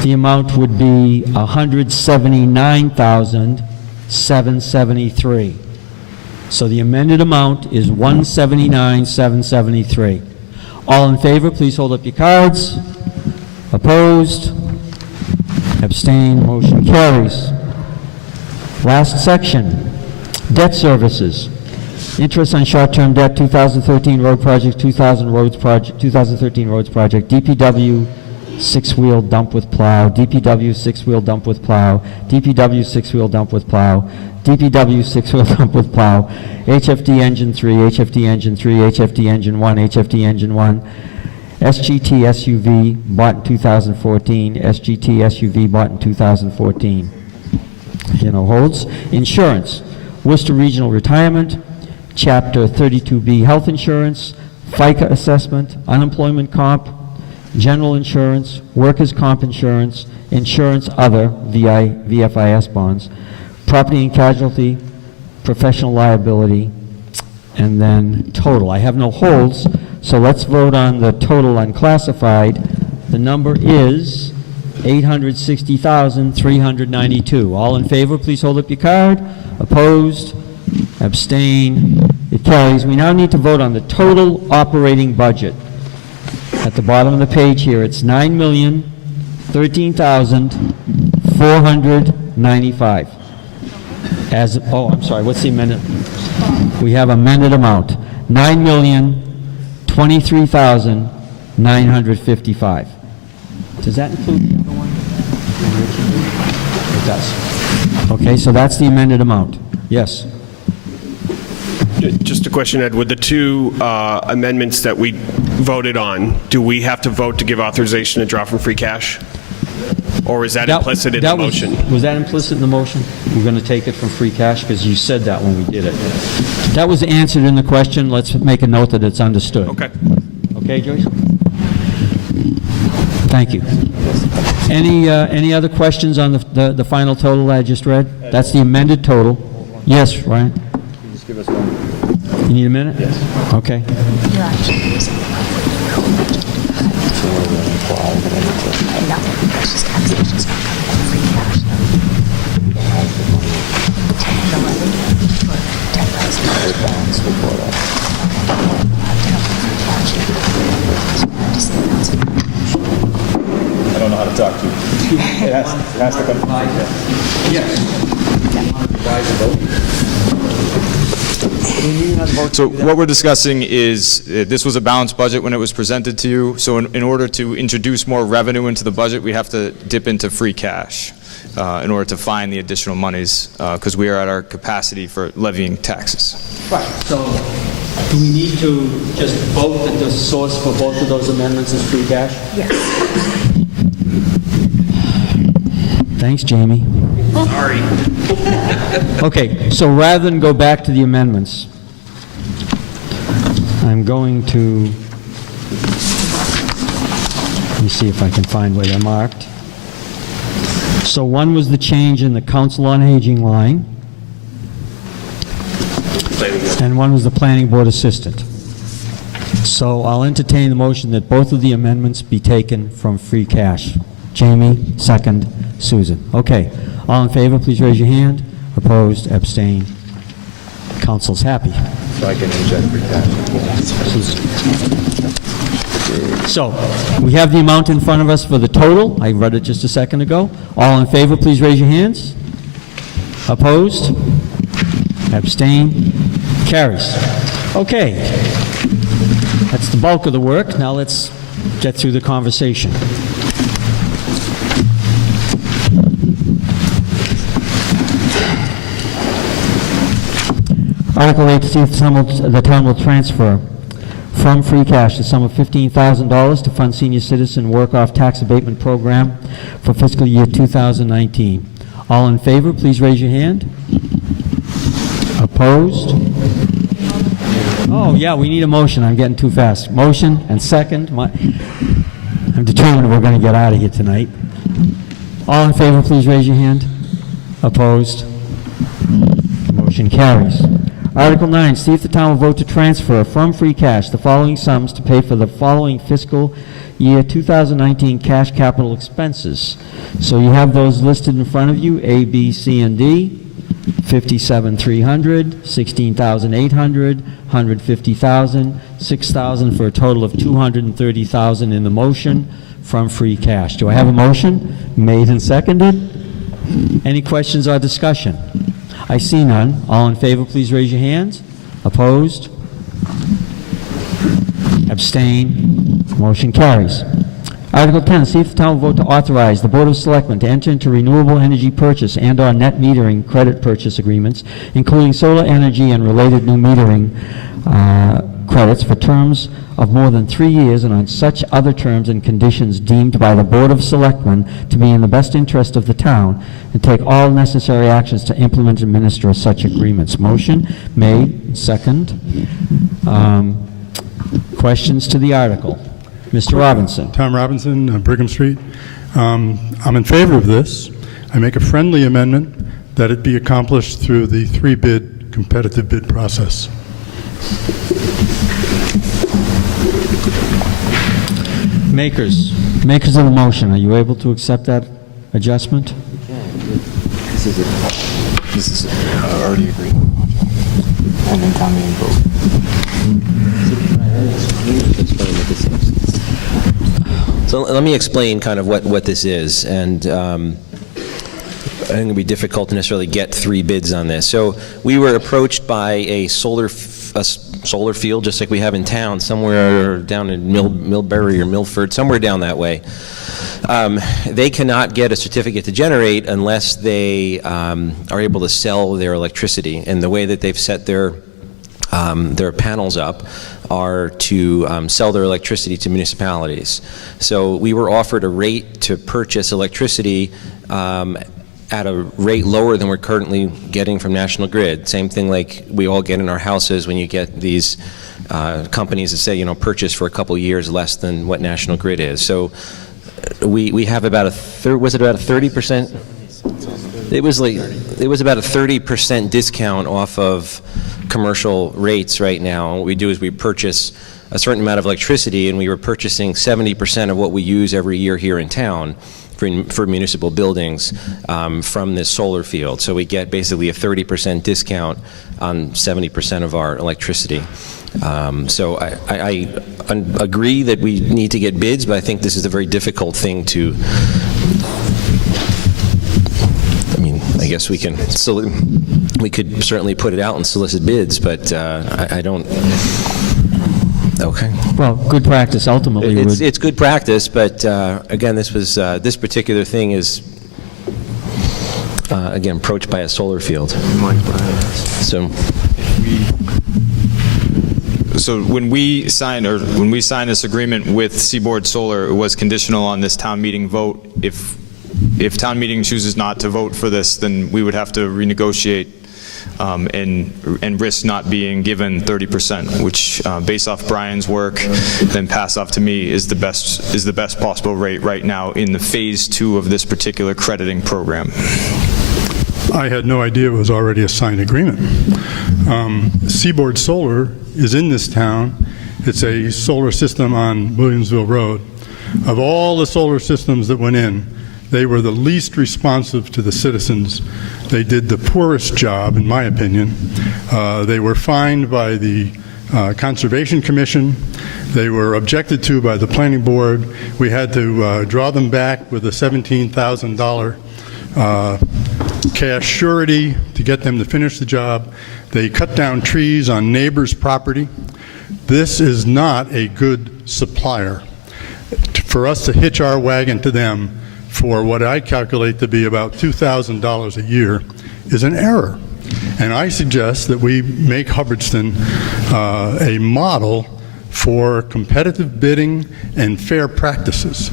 the amount would be $179,773. So the amended amount is $179,773. All in favor, please hold up your cards. Opposed? Abstained? Motion carries. Last section, debt services. Interest on short-term debt, 2013 road project, 2013 roads project, DPW six-wheel dump with plow, DPW six-wheel dump with plow, DPW six-wheel dump with plow, DPW six-wheel dump with plow, HFD engine 3, HFD engine 3, HFD engine 1, HFD engine 1, SGT SUV bought in 2014, SGT SUV bought in 2014. Holds. Insurance, Worcester Regional Retirement, Chapter 32B Health Insurance, FICA assessment, unemployment comp, general insurance, workers' comp insurance, insurance other, VFIS bonds, property and casualty, professional liability, and then total. I have no holds, so let's vote on the total unclassified. The number is $860,392. All in favor, please hold up your card. Opposed? Abstain? It carries. We now need to vote on the total operating budget. At the bottom of the page here, it's $9,013,495. I'm sorry, what's the amended? We have amended amount, $9,023,955. Does that include the other one? It does. Okay, so that's the amended amount. Yes. Just a question, Ed. With the two amendments that we voted on, do we have to vote to give authorization to draw from free cash? Or is that implicit in the motion? Was that implicit in the motion? We're going to take it from free cash? Because you said that when we did it. That was answered in the question. Let's make a note that it's understood. Okay. Okay, Joyce? Thank you. Any other questions on the final total I just read? That's the amended total. Yes, Ryan? Just give us one. You need a minute? Yes. Okay. I don't know how to talk to you. It has to come from Yes. So what we're discussing is, this was a balanced budget when it was presented to you, so in order to introduce more revenue into the budget, we have to dip into free cash in order to find the additional monies, because we are at our capacity for levying taxes. Right, so do we need to just vote that the source for both of those amendments is free cash? Yes. Thanks, Jamie. Sorry. Okay, so rather than go back to the amendments, I'm going to, let me see if I can find where they're marked. So one was the change in the Council on Aging line, and one was the Planning Board Assistant. So I'll entertain the motion that both of the amendments be taken from free cash. Jamie, second. Susan. Okay. All in favor, please raise your hand. Opposed, abstain. Council's happy. So I can inject free cash. So, we have the amount in front of us for the total. I read it just a second ago. All in favor, please raise your hands. Opposed? Abstain? Carries. Okay. That's the bulk of the work. Now let's get through the conversation. Article 8, to see if the town will transfer from free cash the sum of $15,000 to fund senior citizen work-off tax abatement program for fiscal year 2019. All in favor, please raise your hand. Opposed? Oh, yeah, we need a motion. I'm getting too fast. Motion and second. I'm determined we're going to get out of here tonight. All in favor, please raise your hand. Opposed? Motion carries. Article 9, see if the town will vote to transfer from free cash the following sums to pay for the following fiscal year 2019 cash capital expenses. So you have those listed in front of you, A, B, C, and D. 57,300, 16,800, 150,000, 6,000 for a total of 230,000 in the motion from free cash. Do I have a motion? Made and seconded. Any questions or discussion? I see none. All in favor, please raise your hands. Opposed? Abstain? Motion carries. Article 10, see if the town will vote to authorize the Board of Selectmen to enter into renewable energy purchase and/or net metering credit purchase agreements, including solar energy and related new metering credits for terms of more than 3 years and on such other terms and conditions deemed by the Board of Selectmen to be in the best interest of the town, and take all necessary actions to implement and administer such agreements. Motion made, second. Questions to the article? Mr. Robinson. Tom Robinson, Brigham Street. I'm in favor of this. I make a friendly amendment that it be accomplished through the three-bid competitive bid process. Makers of the motion, are you able to accept that adjustment? This is already agreed. And then town meeting vote. So let me explain kind of what this is, and I think it'll be difficult to necessarily get three bids on this. So we were approached by a solar field, just like we have in town, somewhere down in Millbury or Milford, somewhere down that way. They cannot get a certificate to generate unless they are able to sell their electricity, and the way that they've set their panels up are to sell their electricity to municipalities. So we were offered a rate to purchase electricity at a rate lower than we're currently getting from National Grid. Same thing like we all get in our houses when you get these companies that say, purchase for a couple years less than what National Grid is. So we have about was it about a 30%? It was about a 30% discount off of commercial rates right now. And what we do is we purchase a certain amount of electricity, and we were purchasing 70% of what we use every year here in town for municipal buildings from this solar field. So we get basically a 30% discount on 70% of our electricity. So I agree that we need to get bids, but I think this is a very difficult thing to, I guess we can, we could certainly put it out and solicit bids, but I don't, okay. Well, good practice ultimately would... It's good practice, but again, this particular thing is, again, approached by a solar field. So when we signed this agreement with Seaboard Solar, it was conditional on this town meeting vote. If town meeting chooses not to vote for this, then we would have to renegotiate and risk not being given 30%, which, based off Brian's work, then pass off to me is the best possible rate right now in the phase 2 of this particular crediting program. I had no idea it was already a signed agreement. Seaboard Solar is in this town. It's a solar system on Williamsville Road. Of all the solar systems that went in, they were the least responsive to the citizens. They did the poorest job, in my opinion. They were fined by the Conservation Commission. They were objected to by the Planning Board. We had to draw them back with a $17,000 cash surety to get them to finish the job. They cut down trees on neighbors' property. This is not a good supplier. For us to hitch our wagon to them for what I calculate to be about $2,000 a year is an error. And I suggest that we make Hubbardston a model for competitive bidding and fair practices.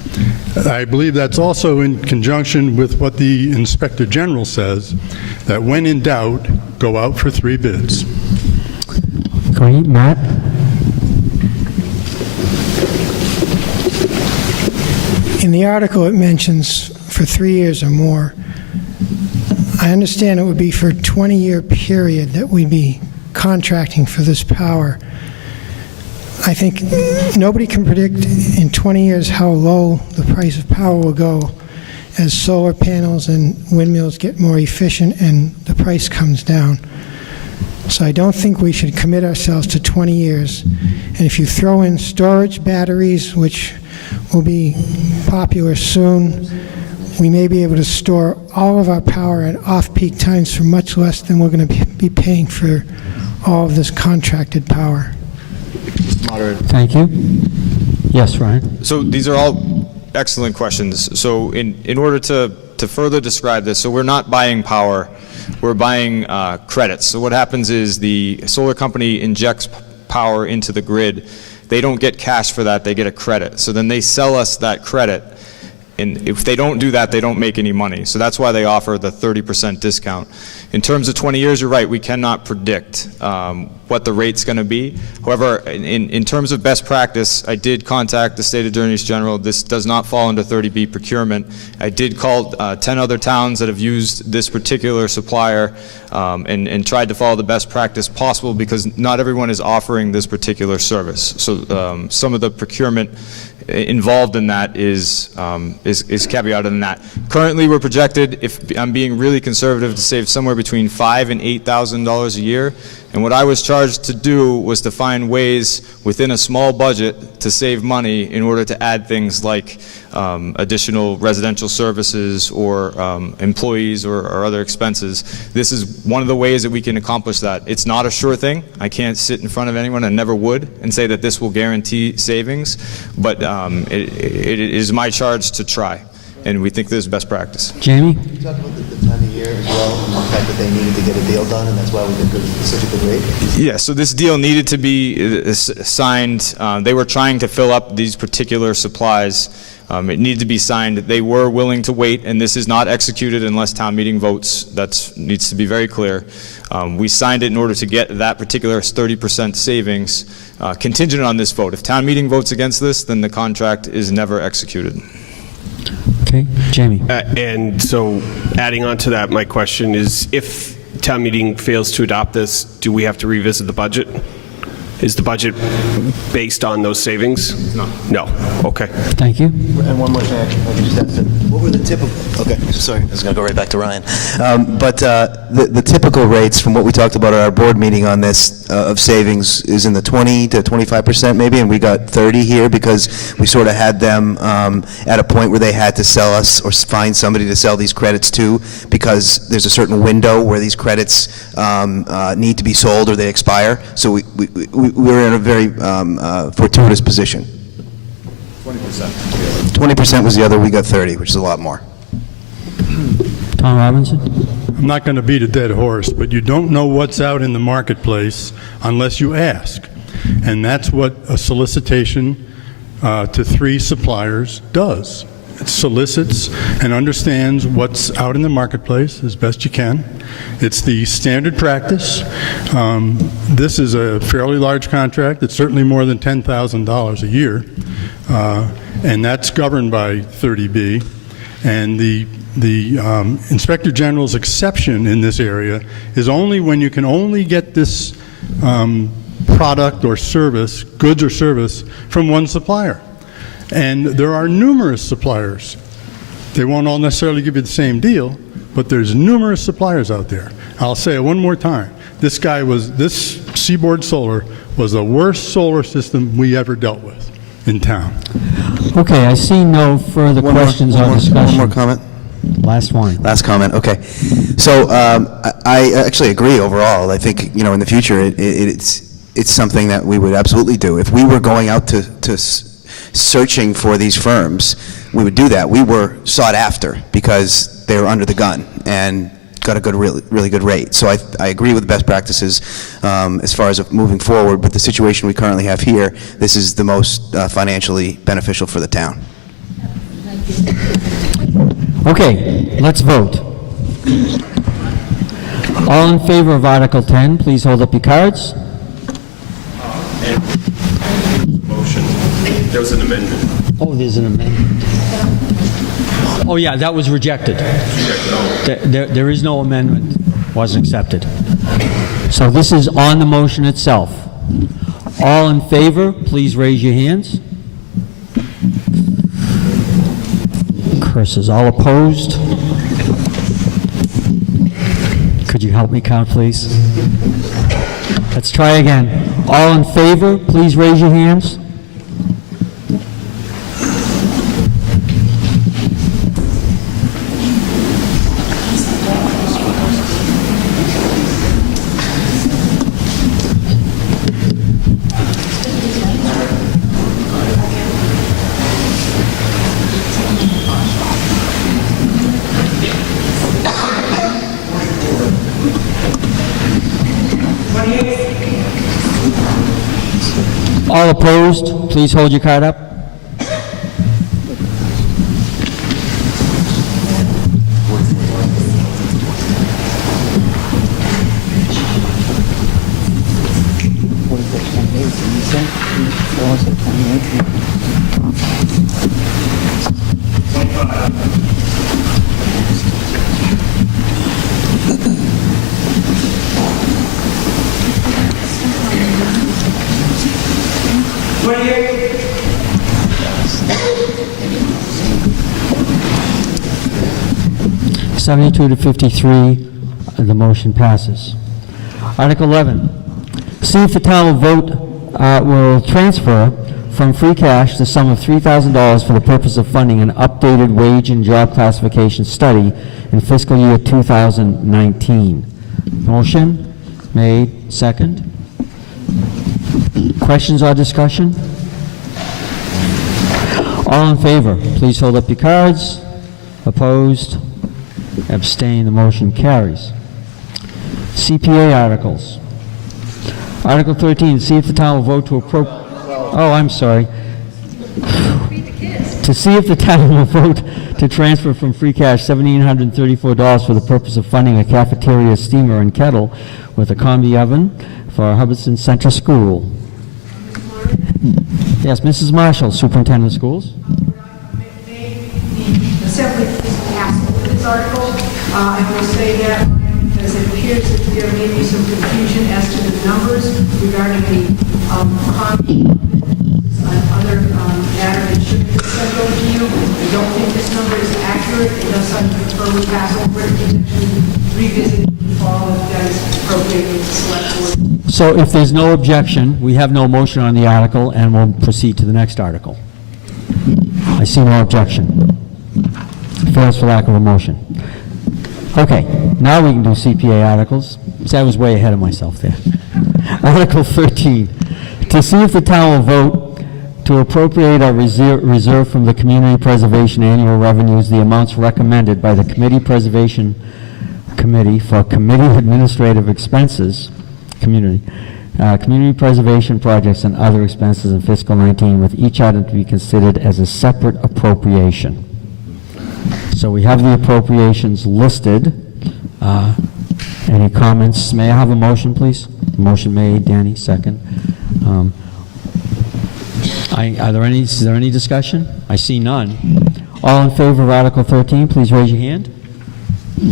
I believe that's also in conjunction with what the Inspector General says, that when in doubt, go out for 3 bids. Great, Matt? In the article, it mentions for 3 years or more. I understand it would be for a 20-year period that we'd be contracting for this power. I think nobody can predict in 20 years how low the price of power will go as solar panels and windmills get more efficient and the price comes down. So I don't think we should commit ourselves to 20 years. And if you throw in storage batteries, which will be popular soon, we may be able to store all of our power at off-peak times for much less than we're going to be paying for all of this contracted power. Thank you. Yes, Ryan? So these are all excellent questions. So in order to further describe this, so we're not buying power, we're buying credits. So what happens is the solar company injects power into the grid. They don't get cash for that, they get a credit. So then they sell us that credit. And if they don't do that, they don't make any money. So that's why they offer the 30% discount. In terms of 20 years, you're right, we cannot predict what the rate's going to be. However, in terms of best practice, I did contact the State Attorneys General. This does not fall under 30B procurement. I did call 10 other towns that have used this particular supplier and tried to follow the best practice possible because not everyone is offering this particular service. So some of the procurement involved in that is caveated in that. Currently, we're projected, if I'm being really conservative, to save somewhere between $5,000 and $8,000 a year. And what I was charged to do was to find ways within a small budget to save money in order to add things like additional residential services or employees or other expenses. This is one of the ways that we can accomplish that. It's not a sure thing. I can't sit in front of anyone, and never would, and say that this will guarantee savings, but it is my charge to try, and we think this is best practice. Jamie? Can you talk about the time of year as well, and the fact that they needed to get a deal done, and that's why we think it was such a good rate? Yeah, so this deal needed to be signed. They were trying to fill up these particular supplies. It needed to be signed. They were willing to wait, and this is not executed unless town meeting votes. That needs to be very clear. We signed it in order to get that particular 30% savings contingent on this vote. If town meeting votes against this, then the contract is never executed. Okay, Jamie. And so adding on to that, my question is, if town meeting fails to adopt this, do we have to revisit the budget? Is the budget based on those savings? No. No, okay. Thank you. And one more thing, I can just ask, what were the typical, okay, sorry, I was going to go right back to Ryan. But the typical rates from what we talked about at our board meeting on this of savings is in the 20 to 25% maybe, and we got 30 here because we sort of had them at a point where they had to sell us or find somebody to sell these credits to, because there's a certain window where these credits need to be sold or they expire. So we're in a very fortuitous position. 20% was the other, we got 30, which is a lot more. Tom Robinson? I'm not going to beat a dead horse, but you don't know what's out in the marketplace unless you ask. And that's what a solicitation to 3 suppliers does. It solicits and understands what's out in the marketplace as best you can. It's the standard practice. This is a fairly large contract. It's certainly more than $10,000 a year, and that's governed by 30B. And the Inspector General's exception in this area is only when you can only get this product or service, goods or service, from one supplier. And there are numerous suppliers. They won't all necessarily give you the same deal, but there's numerous suppliers out there. I'll say it one more time. This Seaboard Solar was the worst solar system we ever dealt with in town. Okay, I see no further questions or discussion. One more comment. Last one. Last comment, okay. So I actually agree overall. I think, in the future, it's something that we would absolutely do. If we were going out to searching for these firms, we would do that. We were sought after because they were under the gun and got a really good rate. So I agree with best practices as far as moving forward, but the situation we currently have here, this is the most financially beneficial for the town. Okay, let's vote. All in favor of Article 10, please hold up your cards. Motion. There was an amendment. Oh, there's an amendment. Oh, yeah, that was rejected. There is no amendment, was accepted. So this is on the motion itself. All in favor, please raise your hands. Curses. All opposed? Could you help me count, please? Let's try again. All in favor, please raise your hands. All opposed, please hold your card up. (72 to 53), the motion passes. Article 11, see if the town will transfer from free cash the sum of $3,000 for the purpose of funding an updated wage and job classification study in fiscal year 2019. Motion made, second. Questions or discussion? All in favor, please hold up your cards. Opposed? Abstain. The motion carries. CPA articles. Article 13, see if the town will vote to appropriate... Oh, I'm sorry. To see if the town will vote to transfer from free cash $1,734 for the purpose of funding a cafeteria, steamer, and kettle with a combi oven for Hubbardston Central School. Yes, Mrs. Marshall, Superintendent of Schools. Assembly passed this article. I will say that because it appears that there may be some confusion as to the numbers regarding the comment on other matter that should be sent over to you. I don't think this number is accurate, unless I prefer we pass over it and revisit the fall if that is appropriate with the select board. So if there's no objection, we have no motion on the article, and we'll proceed to the next article. I see no objection. Fails for lack of a motion. Okay, now we can do CPA articles. See, I was way ahead of myself there. Article 13, to see if the town will vote to appropriate or reserve from the Community Preservation annual revenues the amounts recommended by the Committee Preservation Committee for Committee Administrative Expenses, Community Preservation projects and other expenses in fiscal 19, with each item to be considered as a separate appropriation. So we have the appropriations listed. Any comments? May I have a motion, please? Motion made, Danny, second. Is there any discussion? I see none. All in favor of Article 13, please raise your hand.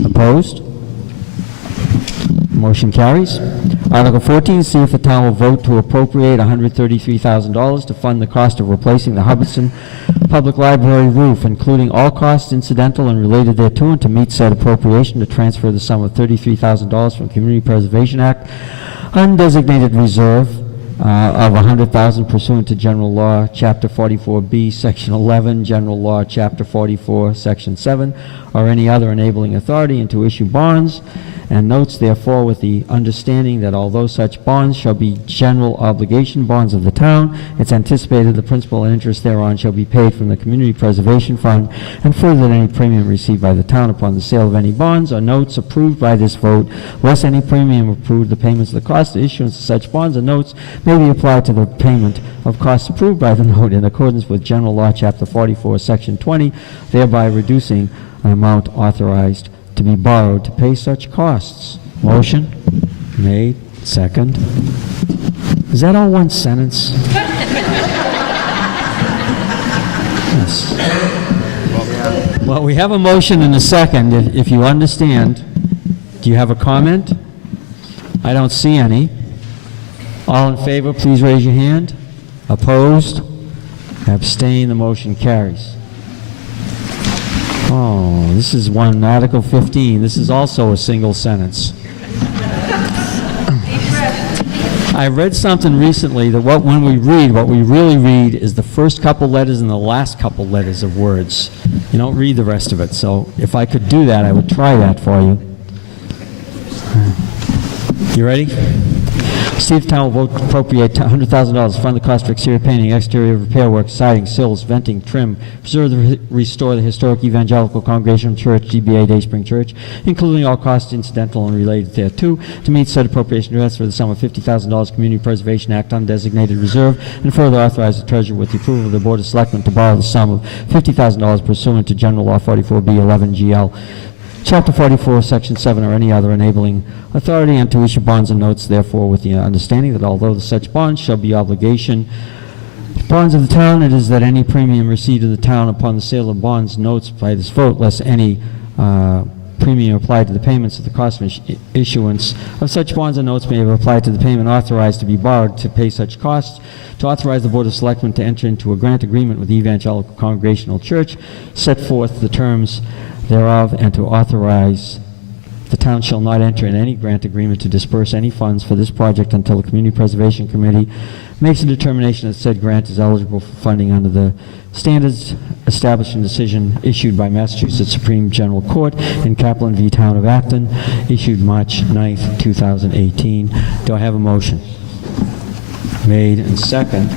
Opposed? Motion carries. Article 14, see if the town will vote to appropriate $133,000 to fund the cost of replacing the Hubbardston Public Library roof, including all costs incidental and related thereto, and to meet said appropriation to transfer the sum of $33,000 from Community Preservation Act undesignated reserve of $100,000 pursuant to General Law, Chapter 44B, Section 11, General Law, Chapter 44, Section 7, or any other enabling authority, and to issue bonds and notes, therefore, with the understanding that although such bonds shall be general obligation bonds of the town, it's anticipated the principal and interest thereon shall be paid from the Community Preservation Fund, and further that any premium received by the town upon the sale of any bonds or notes approved by this vote, less any premium approved, the payments of the cost of issuance of such bonds and notes may be applied to the payment of costs approved by the note in accordance with General Law, Chapter 44, Section 20, thereby reducing an amount authorized to be borrowed to pay such costs. Motion made, second. Is that all one sentence? Yes. Well, we have a motion and a second, if you understand. Do you have a comment? I don't see any. All in favor, please raise your hand. Opposed? Abstain, the motion carries. Oh, this is one, Article 15. This is also a single sentence. I read something recently that when we read, what we really read is the first couple letters and the last couple letters of words. You don't read the rest of it. So if I could do that, I would try that for you. You ready? See if the town will vote to appropriate $100,000 to fund the cost for exterior painting, exterior repair work, siding, sills, venting, trim, restore the historic Evangelical Congregational Church, DBA Dayspring Church, including all costs incidental and related thereto, to meet said appropriation transfer the sum of $50,000 Community Preservation Act undesignated reserve, and further authorize the treasurer with the approval of the Board of Selectmen to borrow the sum of $50,000 pursuant to General Law 44B 11 GL. Chapter 44, Section 7, or any other enabling authority, and to issue bonds and notes, therefore, with the understanding that although such bonds shall be obligation bonds of the town, it is that any premium received in the town upon the sale of bonds, notes by this vote, less any premium applied to the payments of the cost of issuance of such bonds and notes may be applied to the payment authorized to be borrowed to pay such costs, to authorize the Board of Selectmen to enter into a grant agreement with the Evangelical Congregational Church, set forth the terms thereof, and to authorize the town shall not enter in any grant agreement to disperse any funds for this project until the Community Preservation Committee makes a determination that said grant is eligible for funding under the standards established in decision issued by Massachusetts Supreme General Court in Kaplan v. Town of Acton, issued March 9th, 2018. Do I have a motion? Made and second.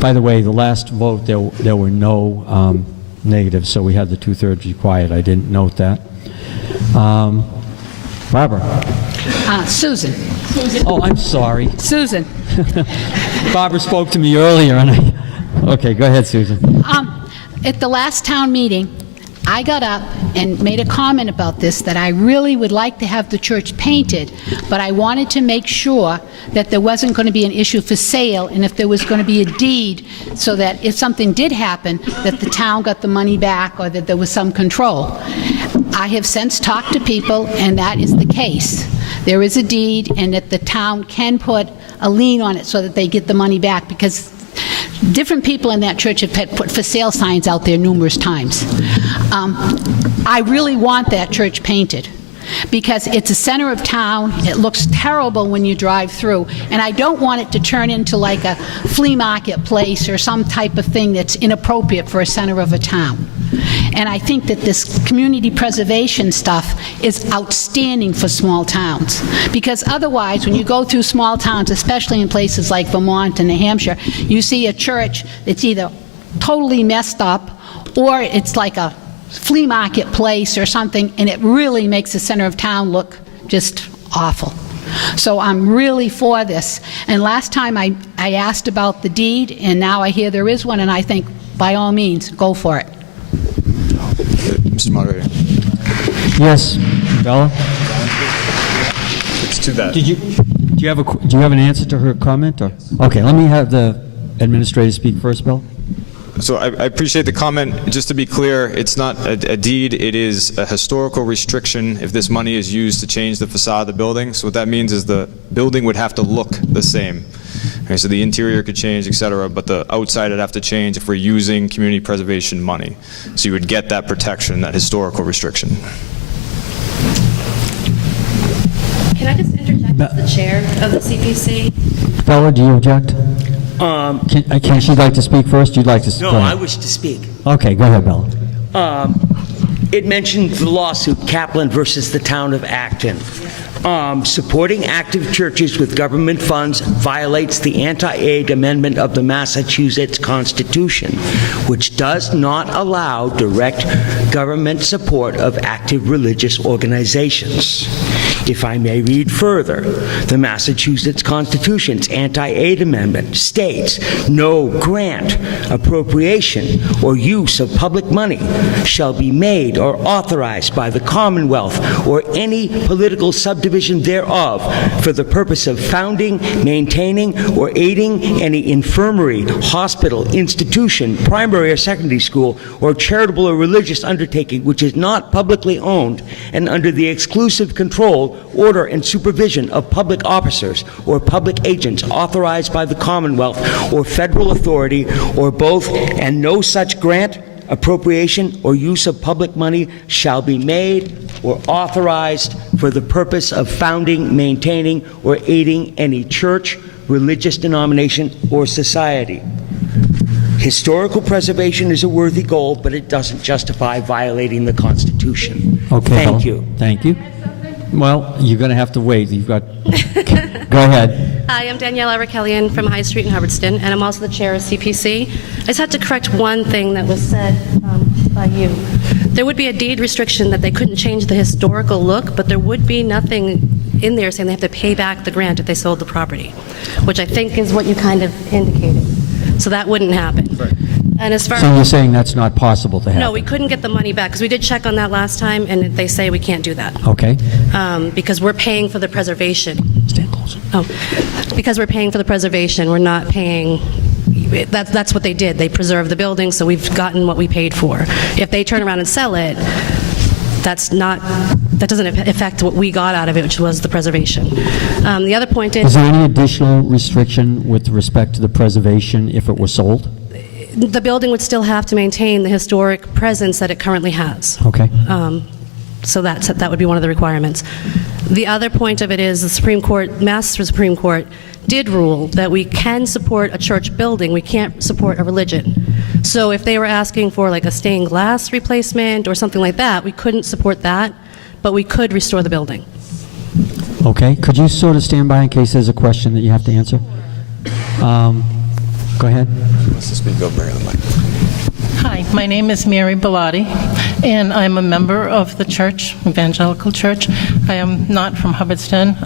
By the way, the last vote, there were no negative, so we had the 2/3 required. I didn't note that. Barbara. Susan. Oh, I'm sorry. Susan. Barbara spoke to me earlier, and okay, go ahead, Susan. At the last town meeting, I got up and made a comment about this, that I really would like to have the church painted, but I wanted to make sure that there wasn't going to be an issue for sale, and if there was going to be a deed, so that if something did happen, that the town got the money back, or that there was some control. I have since talked to people, and that is the case. there is a deed, and that the town can put a lien on it so that they get the money back, because different people in that church have put for sale signs out there numerous times. I really want that church painted, because it's a center of town. It looks terrible when you drive through, and I don't want it to turn into like a flea market place or some type of thing that's inappropriate for a center of a town. And I think that this community preservation stuff is outstanding for small towns, because otherwise, when you go through small towns, especially in places like Vermont and New Hampshire, you see a church that's either totally messed up or it's like a flea market place or something, and it really makes the center of town look just awful. So I'm really for this. And last time I asked about the deed, and now I hear there is one, and I think, by all means, go for it. Mr. Moderator. Yes, Bella? It's to that. Do you have an answer to her comment? Or? Okay, let me have the administrator speak first, Bella. So I appreciate the comment. Just to be clear, it's not a deed, it is a historical restriction if this money is used to change the facade of the building. So what that means is the building would have to look the same. Okay, so the interior could change, et cetera, but the outside would have to change if we're using community preservation money. So you would get that protection, that historical restriction. Can I just interject as the chair of the CPC? Bella, do you object? Can she like to speak first? You'd like to speak? No, I wish to speak. Okay, go ahead, Bella. It mentioned the lawsuit Kaplan versus the town of Acton. Supporting active churches with government funds violates the anti-aid amendment of the Massachusetts Constitution, which does not allow direct government support of active religious organizations. If I may read further, the Massachusetts Constitution's anti-aid amendment states, "No grant, appropriation, or use of public money shall be made or authorized by the Commonwealth or any political subdivision thereof for the purpose of founding, maintaining, or aiding any infirmary, hospital, institution, primary or secondary school, or charitable or religious undertaking which is not publicly owned and under the exclusive control, order, and supervision of public officers or public agents authorized by the Commonwealth or federal authority or both, and no such grant, appropriation, or use of public money shall be made or authorized for the purpose of founding, maintaining, or aiding any church, religious denomination, or society." Historical preservation is a worthy goal, but it doesn't justify violating the Constitution. Okay, Thank Bella. you. Thank you. Well, you're going to have to wait. You've got... Go ahead. Hi, I'm Danielle Everkellian from High Street in Hubbardston, and I'm also the chair of CPC. I just had to correct one thing that was said by you. There would be a deed restriction that they couldn't change the historical look, but there would be nothing in there saying they have to pay back the grant if they sold the property, which I think is what you kind of indicated. So that wouldn't happen. Right. And as far So you're saying that's not possible to happen? No, we couldn't get the money back, because we did check on that last time, and they say we can't do that. Okay. Because we're paying for the preservation. Stand closer. Oh, because we're paying for the preservation, we're not paying. That's what they did. They preserved the building, so we've gotten what we paid for. If they turn around and sell it, that doesn't affect what we got out of it, which was the preservation. The other point is... Is there any additional restriction with respect to the preservation if it were sold? The building would still have to maintain the historic presence that it currently has. Okay. So that would be one of the requirements. The other point of it is the Supreme Court, Mass Supreme Court, did rule that we can support a church building, we can't support a religion. So if they were asking for like a stained glass replacement or something like that, we couldn't support that, but we could restore the building. Okay. Could you sort of stand by in case there's a question that you have to answer? Go ahead. Let's just speak over the mic. Hi, my name is Mary Bellotti, and I'm a member of the church, Evangelical Church. I am not from Hubbardston.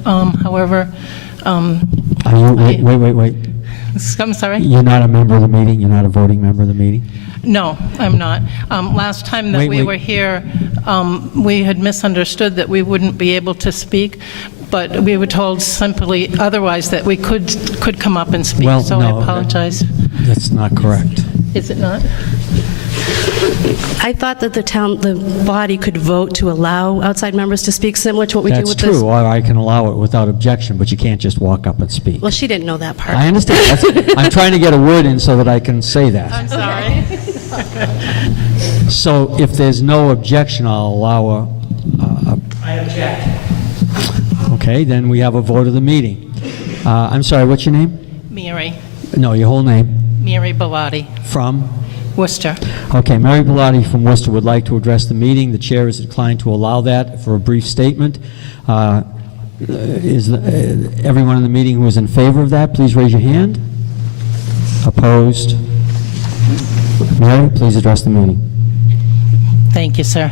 However, Are you, wait. I'm sorry? You're not a member of the meeting? You're not a voting member of the meeting? No, I'm not. Last time that we were here, we had misunderstood that we wouldn't be able to speak, but we were told simply otherwise that we could come up and speak, Well, so no, I apologize. That's not correct. Is it not? I thought that the body could vote to allow outside members to speak, similar to what we do That's with true, this. or I can allow it without objection, but you can't just walk up and speak. Well, she didn't know that part. I understand. I'm trying to get a word in so that I can say that. I'm sorry. So if there's no objection, I'll allow I object. okay, then we have a vote of the meeting. I'm sorry, what's your name? Mary. No, your whole name. Mary Bellotti, From? Worcester. Okay, Mary Bellotti from Worcester would like to address the meeting. The chair is inclined to allow that for a brief statement. Is everyone in the meeting who is in favor of that, please raise your hand. Opposed? Mary, please address the meeting. Thank you, sir.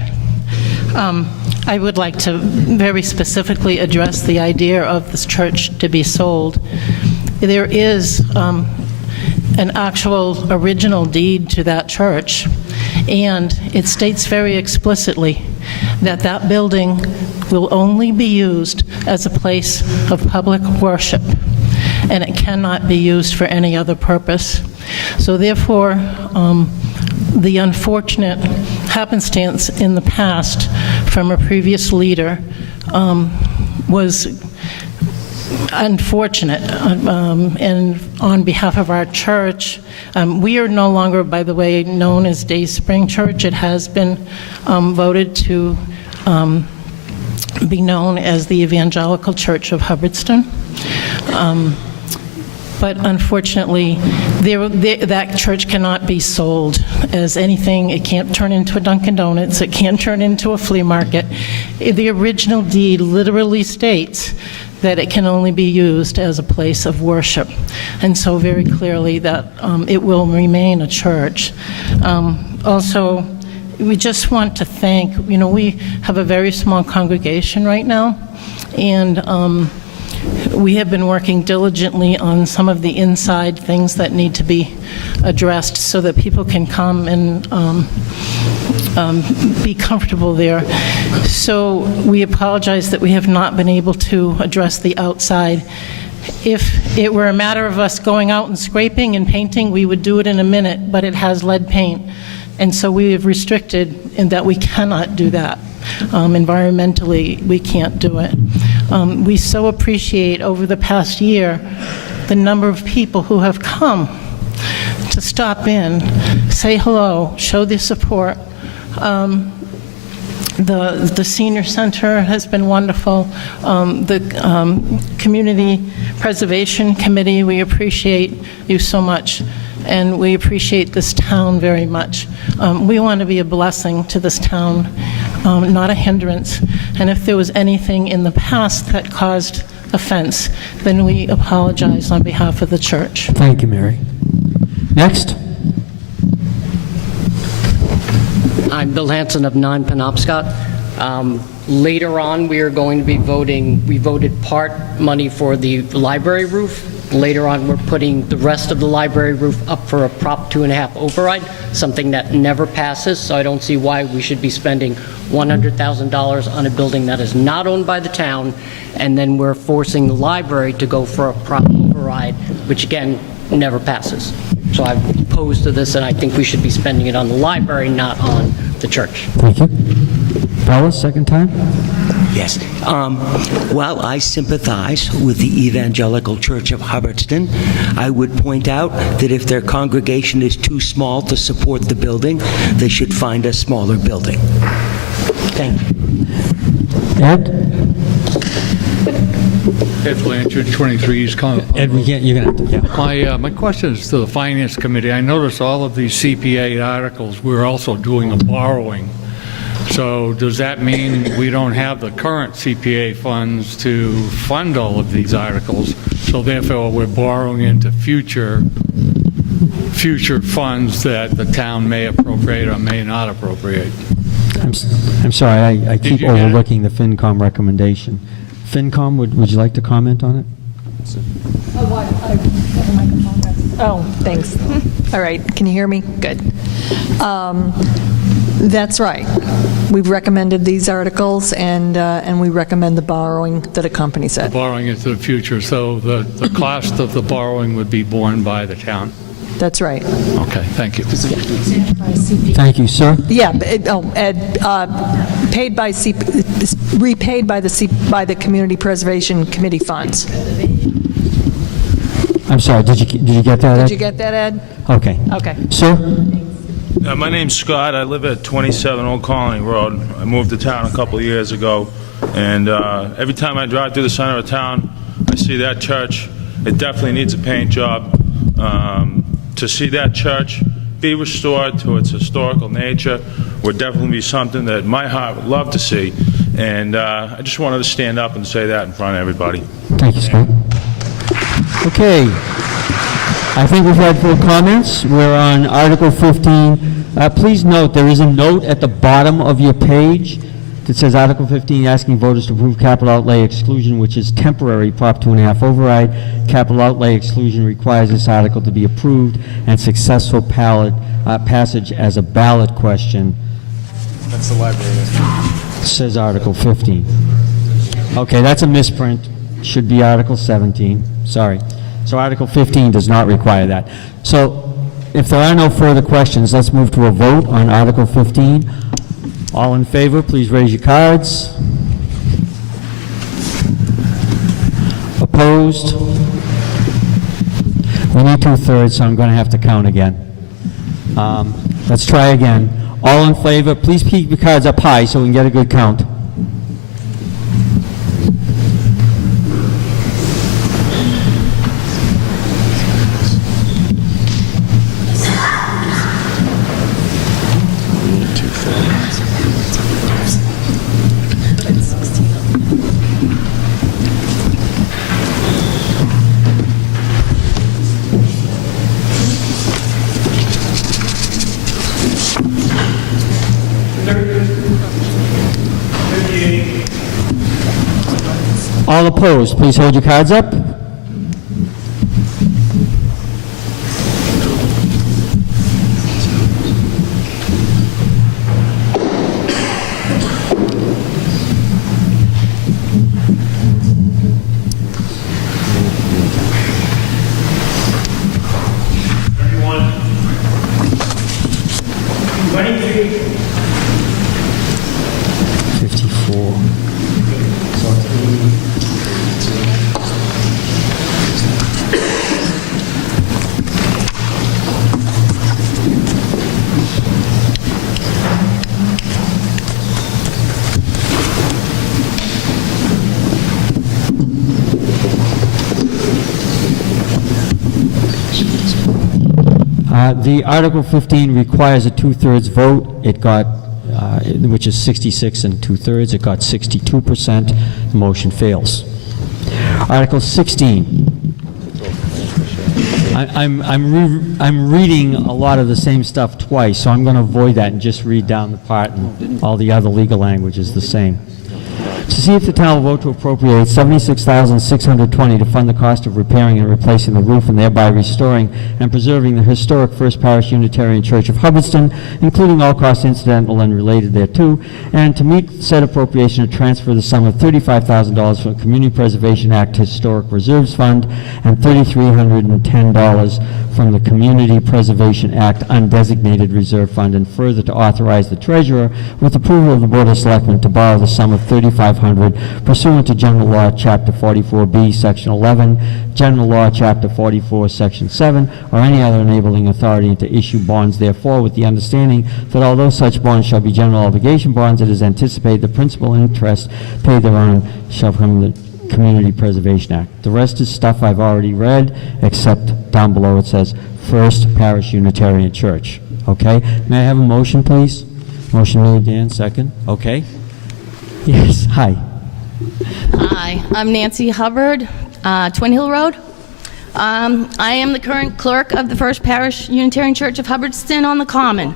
I would like to very specifically address the idea of this church to be sold. There is an actual original deed to that church, and it states very explicitly that that building will only be used as a place of public worship, and it cannot be used for any other purpose. So therefore, the unfortunate happenstance in the past from a previous leader was unfortunate, and on behalf of our church, we are no longer, by the way, known as Day Spring Church. It has been voted to be known as the Evangelical Church of Hubbardston. But unfortunately, that church cannot be sold as anything. It can't turn into a Dunkin' Donuts. It can't turn into a flea market. The original deed literally states that it can only be used as a place of worship. And so very clearly that it will remain a church. Also, we just want to thank, we have a very small congregation right now, and we have been working diligently on some of the inside things that need to be addressed so that people can come and be comfortable there. So we apologize that we have not been able to address the outside. If it were a matter of us going out and scraping and painting, we would do it in a minute, but it has lead paint. And so we have restricted in that we cannot do that. Environmentally, we can't do it. We so appreciate over the past year the number of people who have come to stop in, say hello, show their support. The senior center has been wonderful. The Community Preservation Committee, we appreciate you so much, and we appreciate this town very much. We want to be a blessing to this town, not a hindrance. And if there was anything in the past that caused offense, then we apologize on behalf of the church. Thank you, Mary. Next. I'm Bill Hanson of 9 Penobscot. Later on, we are going to be voting, we voted part money for the library roof. Later on, we're putting the rest of the library roof up for a Prop 2.5 override, something that never passes, so I don't see why we should be spending $100,000 on a building that is not owned by the town, and then we're forcing the library to go for a Prop override, which again, never passes. So I'm opposed to this, and I think we should be spending it on the library, not on the church. Thank you. Bella, second time? Yes. While I sympathize with the Evangelical Church of Hubbardston, I would point out that if their congregation is too small to support the building, they should find a smaller building. Thank you. Ed? Ed Blanchard, 23 East Concord. Ed, you're going to have to, yeah. My question is to the Finance Committee. I notice all of these CPA articles, we're also doing a borrowing. So does that mean we don't have the current CPA funds to fund all of these articles? So therefore, we're borrowing into future funds that the town may appropriate or may not appropriate. I'm sorry, I keep overlooking the FinCom recommendation. FinCom, would you like to comment on it? Oh, thanks. All right, can you hear me? Good. That's right. We've recommended these articles, and we recommend the borrowing that accompanies it. The borrowing into the future, so the cost of the borrowing would be borne by the town. That's right. Okay, thank you. Thank you, sir. Yeah, paid by repaid by the Community Preservation Committee funds. I'm sorry, did you get that, Ed? Did you get that, Ed? Okay. Okay. Sir? My name's Scott. I live at 27 Old Colony Road. I moved to town a couple of years ago, and every time I drive through the center of town, I see that church. It definitely needs a paint job. To see that church be restored to its historical nature would definitely be something that my heart would love to see, and I just wanted to stand up and say that in front of everybody. Thank you, Scott. Okay. I think we've had full comments. We're on Article 15. Please note there is a note at the bottom of your page that says Article 15 asking voters to approve capital outlay exclusion, which is temporary Prop 2.5 override. Capital outlay exclusion requires this article to be approved and successful passage as a ballot question. That's the library. Says Article 15. Okay, that's a misprint. Should be Article 17. Sorry. So Article 15 does not require that. So if there are no further questions, let's move to a vote on Article 15. All in favor, please raise your cards. Opposed? We need 2/3, so I'm going to have to count again. Let's try again. All in favor, please keep your cards up high so we can get a good count. All opposed, please hold your cards up. The Article 15 requires a 2/3 vote. It got, which is 66 and 2/3. It got 62%. The motion fails. Article 16. I'm reading a lot of the same stuff twice, so I'm going to avoid that and just read down the part, and all the other legal language is the same. To see if the town will vote to appropriate $76,620 to fund the cost of repairing and replacing the roof and thereby restoring and preserving the historic First Parish Unitarian Church of Hubbardston, including all costs incidental and related thereto, and to meet said appropriation to transfer the sum of $35,000 from the Community Preservation Act Historic Reserves Fund and $3,310 from the Community Preservation Act Undesignated Reserve Fund, and further to authorize the treasurer, with approval of the Board of Selectmen, to borrow the sum of $3,500 pursuant to General Law, Chapter 44B, Section 11, General Law, Chapter 44, Section 7, or any other enabling authority, and to issue bonds therefore, with the understanding that although such bonds shall be general obligation bonds, it is anticipated the principal and interest paid thereon shall come the Community Preservation Act. The rest is stuff I've already read, except down below it says First Parish Unitarian Church. Okay? May I have a motion, please? Motion made, Dan, second. Okay. Yes, hi. Hi, I'm Nancy Hubbard, Twin Hill Road. I am the current clerk of the First Parish Unitarian Church of Hubbardston on the Common,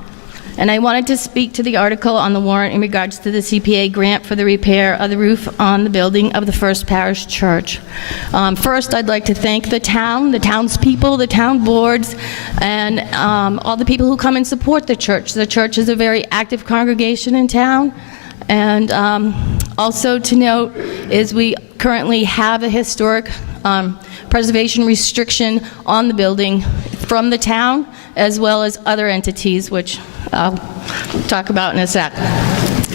and I wanted to speak to the article on the warrant in regards to the CPA grant for the repair of the roof on the building of the First Parish Church. First, I'd like to thank the town, the townspeople, the town boards, and all the people who come and support the church. The church is a very active congregation in town. And also to note is we currently have a historic preservation restriction on the building from the town, as well as other entities, which I'll talk about in a sec.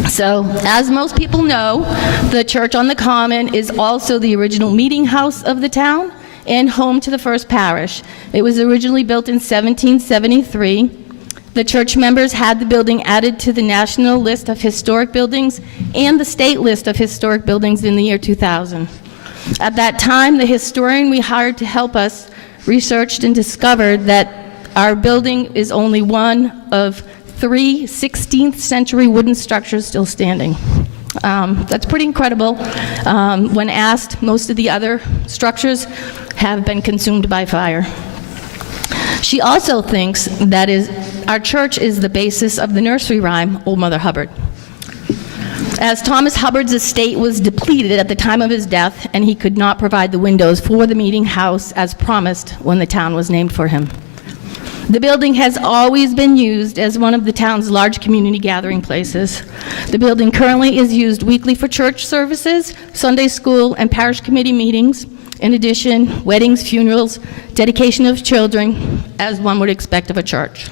So, as most people know, the church on the Common is also the original meeting house of the town and home to the First Parish. It was originally built in 1773. The church members had the building added to the National List of Historic Buildings and the State List of Historic Buildings in the year 2000. At that time, the historian we hired to help us researched and discovered that our building is only one of 3 16th century wooden structures still standing. That's pretty incredible. When asked, most of the other structures have been consumed by fire. She also thinks that our church is the basis of the nursery rhyme, Old Mother Hubbard. As Thomas Hubbard's estate was depleted at the time of his death, and he could not provide the windows for the meeting house as promised when the town was named for him. The building has always been used as one of the town's large community gathering places. The building currently is used weekly for church services, Sunday school, and parish committee meetings. In addition, weddings, funerals, dedication of children, as one would expect of a church.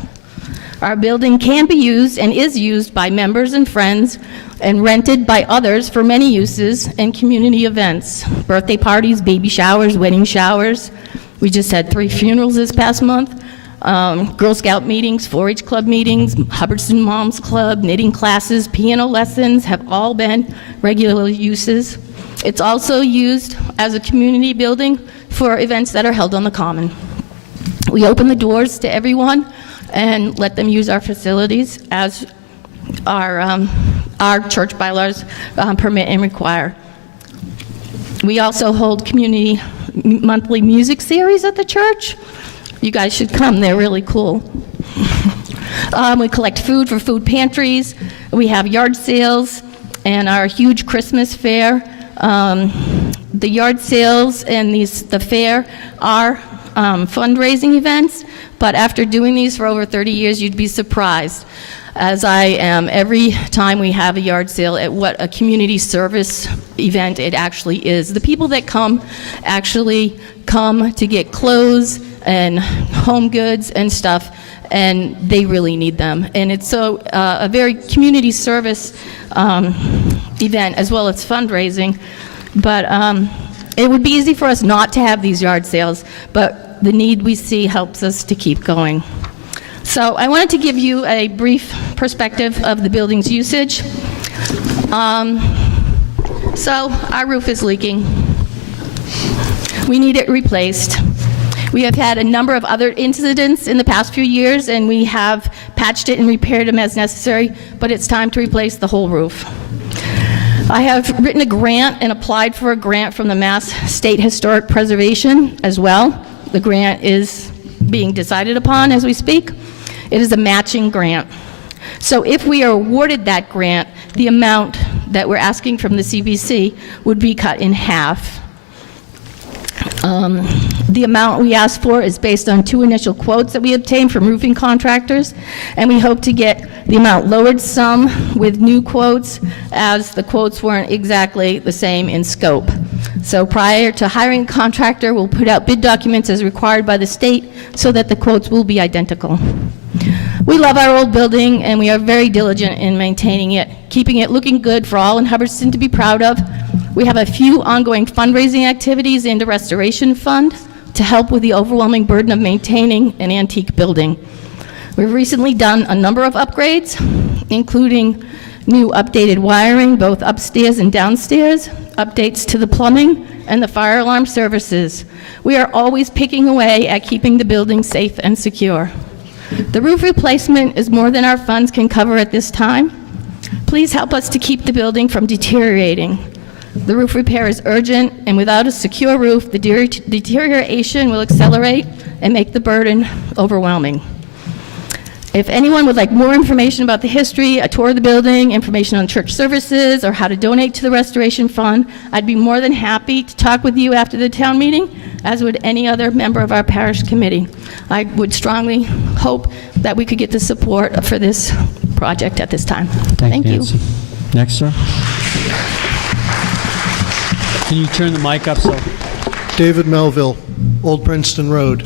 Our building can be used and is used by members and friends and rented by others for many uses and community events, birthday parties, baby showers, wedding showers. We just had 3 funerals this past month. Girl Scout meetings, 4-H club meetings, Hubbardston Moms Club, knitting classes, piano lessons have all been regular uses. It's also used as a community building for events that are held on the Common. We open the doors to everyone and let them use our facilities as our church bylaws permit and require. We also hold community monthly music series at the church. You guys should come, they're really cool. We collect food for food pantries. We have yard sales and our huge Christmas fair. The yard sales and the fair are fundraising events, but after doing these for over 30 years, you'd be surprised, as I am every time we have a yard sale, at what a community service event it actually is. The people that come actually come to get clothes and home goods and stuff, and they really need them. And it's so a very community service event as well as fundraising. But it would be easy for us not to have these yard sales, but the need we see helps us to keep going. So I wanted to give you a brief perspective of the building's usage. So our roof is leaking. We need it replaced. We have had a number of other incidents in the past few years, and we have patched it and repaired them as necessary, but it's time to replace the whole roof. I have written a grant and applied for a grant from the Mass State Historic Preservation as well. The grant is being decided upon as we speak. It is a matching grant. So if we are awarded that grant, the amount that we're asking from the CBC would be cut in half. The amount we ask for is based on 2 initial quotes that we obtained from roofing contractors, and we hope to get the amount lowered some with new quotes, as the quotes weren't exactly the same in scope. So prior to hiring a contractor, we'll put out bid documents as required by the state so that the quotes will be identical. We love our old building, and we are very diligent in maintaining it, keeping it looking good for all in Hubbardston to be proud of. We have a few ongoing fundraising activities in the restoration fund to help with the overwhelming burden of maintaining an antique building. We've recently done a number of upgrades, including new updated wiring, both upstairs and downstairs, updates to the plumbing, and the fire alarm services. We are always picking away at keeping the building safe and secure. The roof replacement is more than our funds can cover at this time. Please help us to keep the building from deteriorating. The roof repair is urgent, and without a secure roof, the deterioration will accelerate and make the burden overwhelming. If anyone would like more information about the history, a tour of the building, information on church services, or how to donate to the Restoration Fund, I'd be more than happy to talk with you after the town meeting, as would any other member of our parish committee. I would strongly hope that we could get the support for this project at this time. Thank you. Nancy. Next, sir. Can you turn the mic up so? David Melville, Old Princeton Road.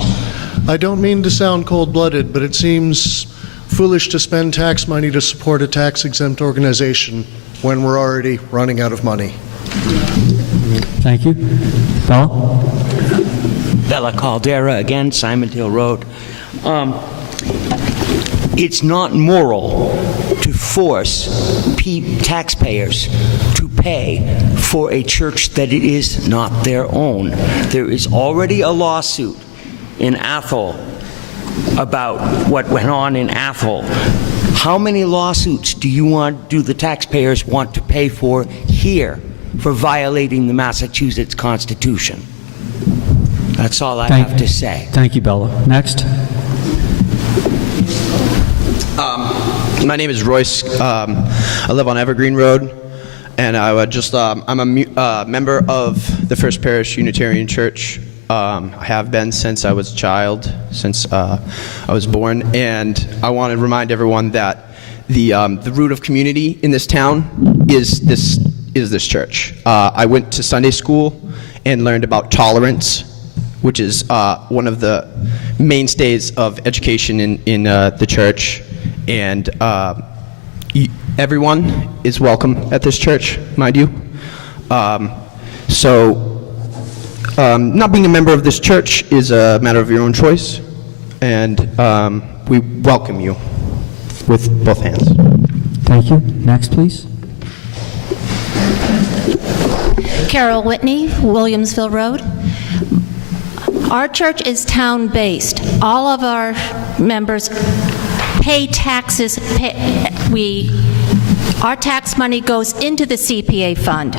I don't mean to sound cold-blooded, but it seems foolish to spend tax money to support a tax-exempt organization when we're already running out of money. Thank you. Bella? Bella Caldera, again, Simon Hill Road. It's not moral to force taxpayers to pay for a church that it is not their own. There is already a lawsuit in Athol about what went on in Athol. How many lawsuits do the taxpayers want to pay for here for violating the Massachusetts Constitution? That's all I have to say. Thank you, Bella. Next. My name is Royce. I live on Evergreen Road, and I'm a member of the First Parish Unitarian Church. I have been since I was a child, since I was born, and I want to remind everyone that the root of community in this town is this church. I went to Sunday school and learned about tolerance, which is one of the mainstays of education in the church. And everyone is welcome at this church, mind you. Not being a member of this church is a matter of your own choice, and we welcome you with both hands. Thank you. Next, please. Carol Whitney, Williamsville Road. Our church is town-based. All of our members pay taxes. Our tax money goes into the CPA fund.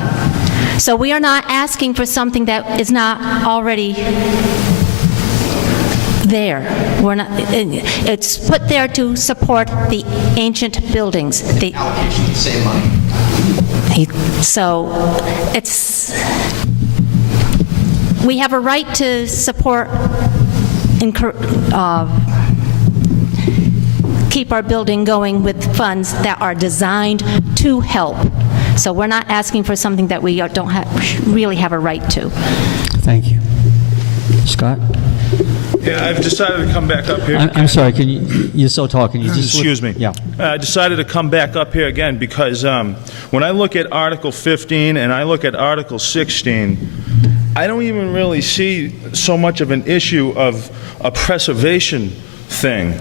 So we are not asking for something that is not already there. It's put there to support the ancient buildings. The allocation the same money. So we have a right to support, keep our building going with funds that are designed to help. So we're not asking for something that we don't really have a right to. Thank you. Scott? Yeah, I've decided to come back up here. I'm sorry, you're so tall, can you just... Excuse me. Yeah. I decided to come back up here again because when I look at Article 15 and I look at Article 16, I don't even really see so much of an issue of a preservation thing.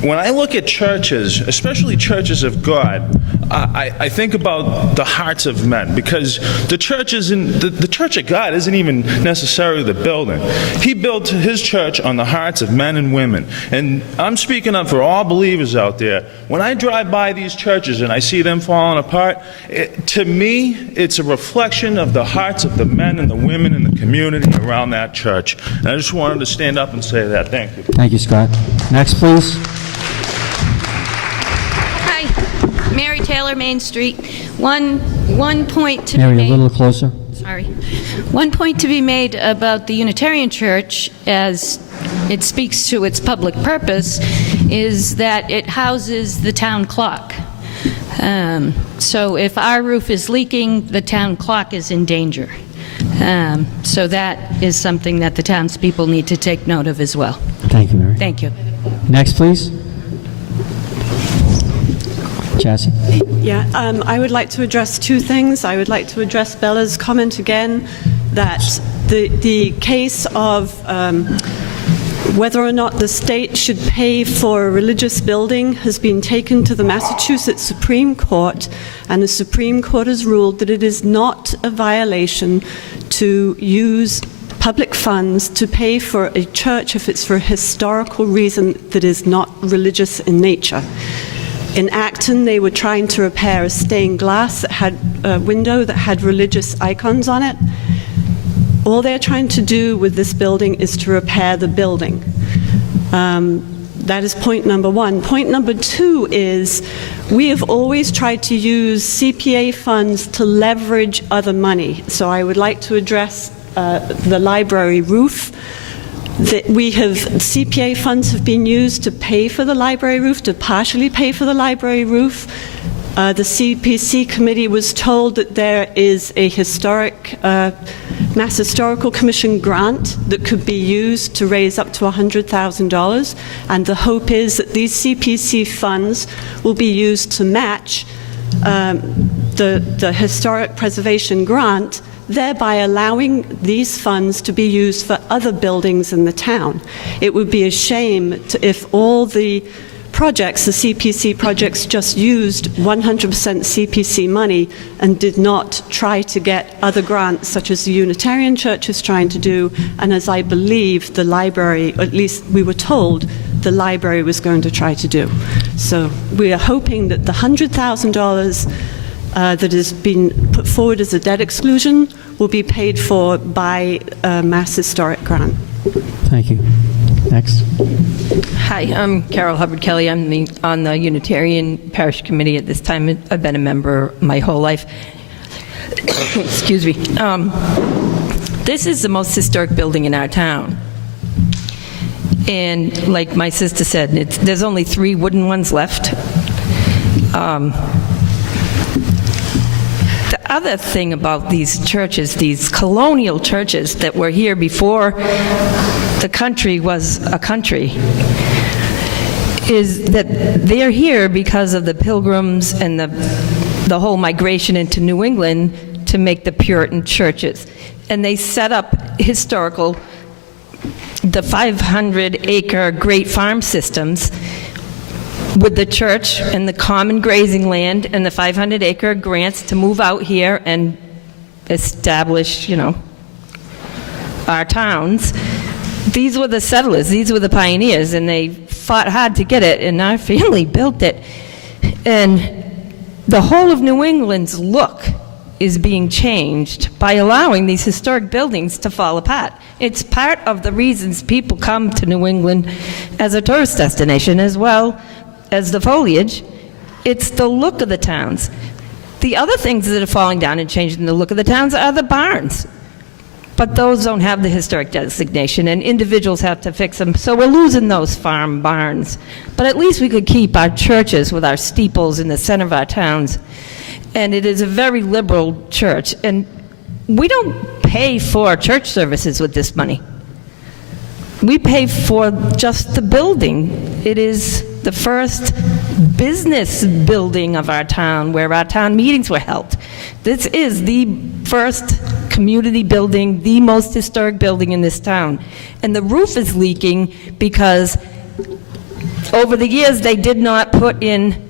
When I look at churches, especially churches of God, I think about the hearts of men, because the church of God isn't even necessarily the building. He built his church on the hearts of men and women. And I'm speaking up for all believers out there. When I drive by these churches and I see them falling apart, to me, it's a reflection of the hearts of the men and the women in the community around that church. And I just wanted to stand up and say that. Thank you. Thank you, Scott. Next, please. Hi, Mary Taylor, Main Street. One point to Mary, be made. a little closer. Sorry. One point to be made about the Unitarian Church, as it speaks to its public purpose, is that it houses the town clock. So if our roof is leaking, the town clock is in danger. So that is something that the townspeople need to take note of as well. Thank you, Mary. Thank you. Next, please. Chassie? Yeah, I would like to address two things. I would like to address Bella's comment again that the case of whether or not the state should pay for a religious building has been taken to the Massachusetts Supreme Court, and the Supreme Court has ruled that it is not a violation to use public funds to pay for a church if it's for a historical reason that is not religious in nature. In Acton, they were trying to repair a stained glass that had a window that had religious icons on it. All they're trying to do with this building is to repair the building. That is point number one. Point number two is we have always tried to use CPA funds to leverage other money. So I would like to address the library roof. CPA funds have been used to pay for the library roof, to partially pay for the library roof. The CPC committee was told that there is a Mass Historical Commission grant that could be used to raise up to $100,000, and the hope is that these CPC funds will be used to match the historic preservation grant, thereby allowing these funds to be used for other buildings in the town. It would be a shame if all the projects, the CPC projects, just used 100% CPC money and did not try to get other grants, such as the Unitarian Church is trying to do, and as I believe the library, at least we were told, the library was going to try to do. So we are hoping that the $100,000 that has been put forward as a debt exclusion will be paid for by a Mass Historic grant. Thank you. Next. Hi, I'm Carol Hubbard Kelly. I'm on the Unitarian Parish Committee at this time. I've been a member my whole life. Excuse me. This is the most historic building in our town. And like my sister said, there's only 3 wooden ones left. The other thing about these churches, these colonial churches that were here before the country was a country, is that they're here because of the Pilgrims and the whole migration into New England to make the Puritan churches. And they set up the 500-acre great farm systems with the church and the common grazing land and the 500-acre grants to move out here and establish, our towns. These were the settlers, these were the pioneers, and they fought hard to get it, and our family built it. And the whole of New England's look is being changed by allowing these historic buildings to fall apart. It's part of the reasons people come to New England as a tourist destination, as well as the foliage. It's the look of the towns. The other things that are falling down and changing the look of the towns are the barns. But those don't have the historic designation, and individuals have to fix them. So we're losing those farm barns. But at least we could keep our churches with our steeples in the center of our towns. And it is a very liberal church. And we don't pay for church services with this money. We pay for just the building. It is the first business building of our town where our town meetings were held. This is the first community building, the most historic building in this town. And the roof is leaking because over the years they did not put in,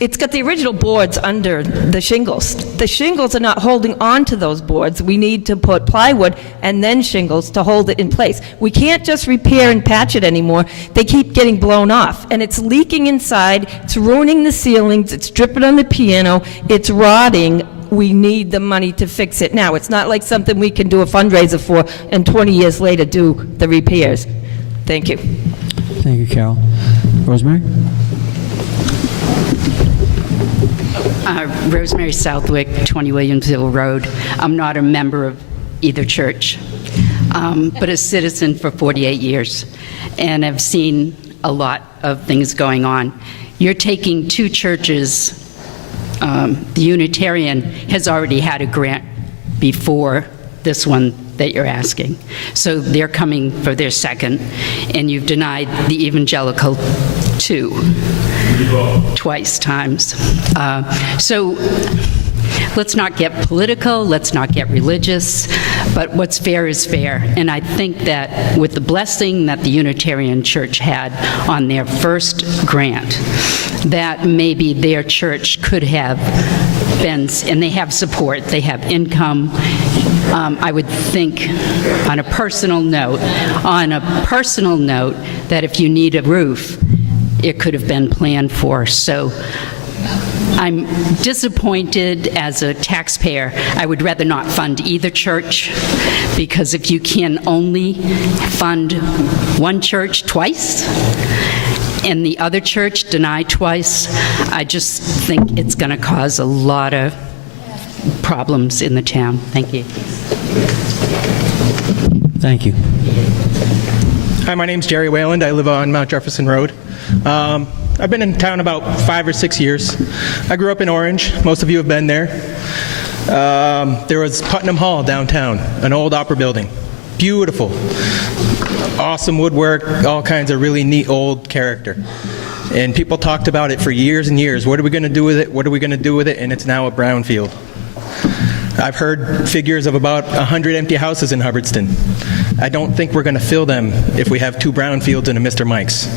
it's got the original boards under the shingles. The shingles are not holding on to those boards. We need to put plywood and then shingles to hold it in place. We can't just repair and patch it anymore. They keep getting blown off, and it's leaking inside. It's ruining the ceilings. It's dripping on the piano. It's rotting. We need the money to fix it now. It's not like something we can do a fundraiser for and 20 years later do the repairs. Thank you. Thank you, Carol. Rosemary? Rosemary Southwick, 20 Williamsville Road. I'm not a member of either church, but a citizen for 48 years, and I've seen a lot of things going on. You're taking 2 churches. The Unitarian has already had a grant before this one that you're asking. So they're coming for their second, and you've denied the Evangelical 2 twice times. So let's not get political, let's not get religious, but what's fair is fair. And I think that with the blessing that the Unitarian Church had on their first grant, that maybe their church could have been, and they have support, they have income. I would think on a personal note, that if you need a roof, it could have been planned for. So I'm disappointed as a taxpayer. I would rather not fund either church, because if you can only fund one church twice and the other church deny twice, I just think it's going to cause a lot of problems in the town. Thank you. Thank you. Hi, my name's Jerry Wayland. I live on Mount Jefferson Road. I've been in town about 5 or 6 years. I grew up in Orange. Most of you have been there. There was Putnam Hall downtown, an old opera building. Beautiful. Awesome woodwork, all kinds of really neat old character. And people talked about it for years and years. What are we going to do with it? What are we going to do with it? And it's now a brownfield. I've heard figures of about 100 empty houses in Hubbardston. I don't think we're going to fill them if we have 2 brownfields and a Mr. Mike's.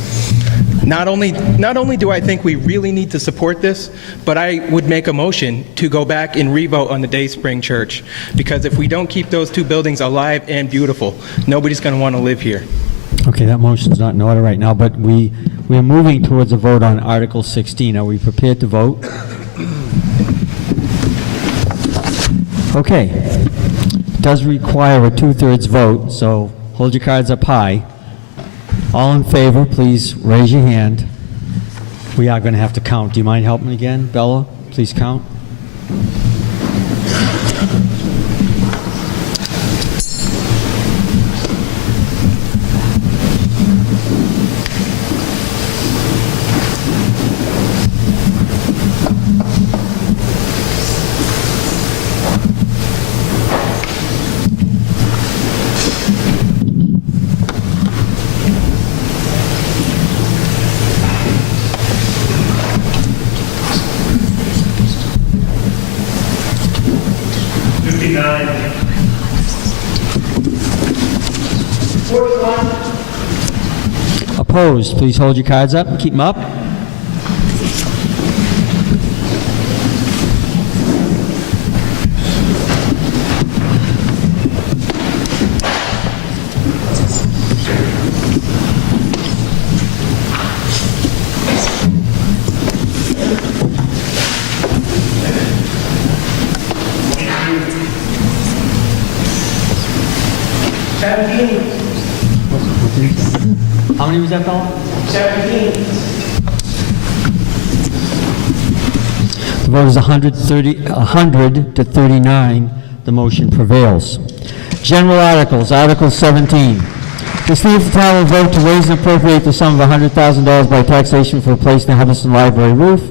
Not only do I think we really need to support this, but I would make a motion to go back and revote on the Dayspring Church, because if we don't keep those 2 buildings alive and beautiful, nobody's going to want to live here. Okay, that motion's not in order right now, but we are moving towards a vote on Article 16. Are we prepared to vote? Okay. It does require a 2/3 vote, so hold your cards up high. All in favor, please raise your hand. We are going to have to count. Do you mind helping again, Bella? Please count. Opposed, please hold your cards up and keep them up. How many was that, fella? 17. The vote is 100 to 39. The motion prevails. General Articles, Article 17. To see if the town will vote to raise and appropriate the sum of $100,000 by taxation for replacing the Hubbardston Library roof,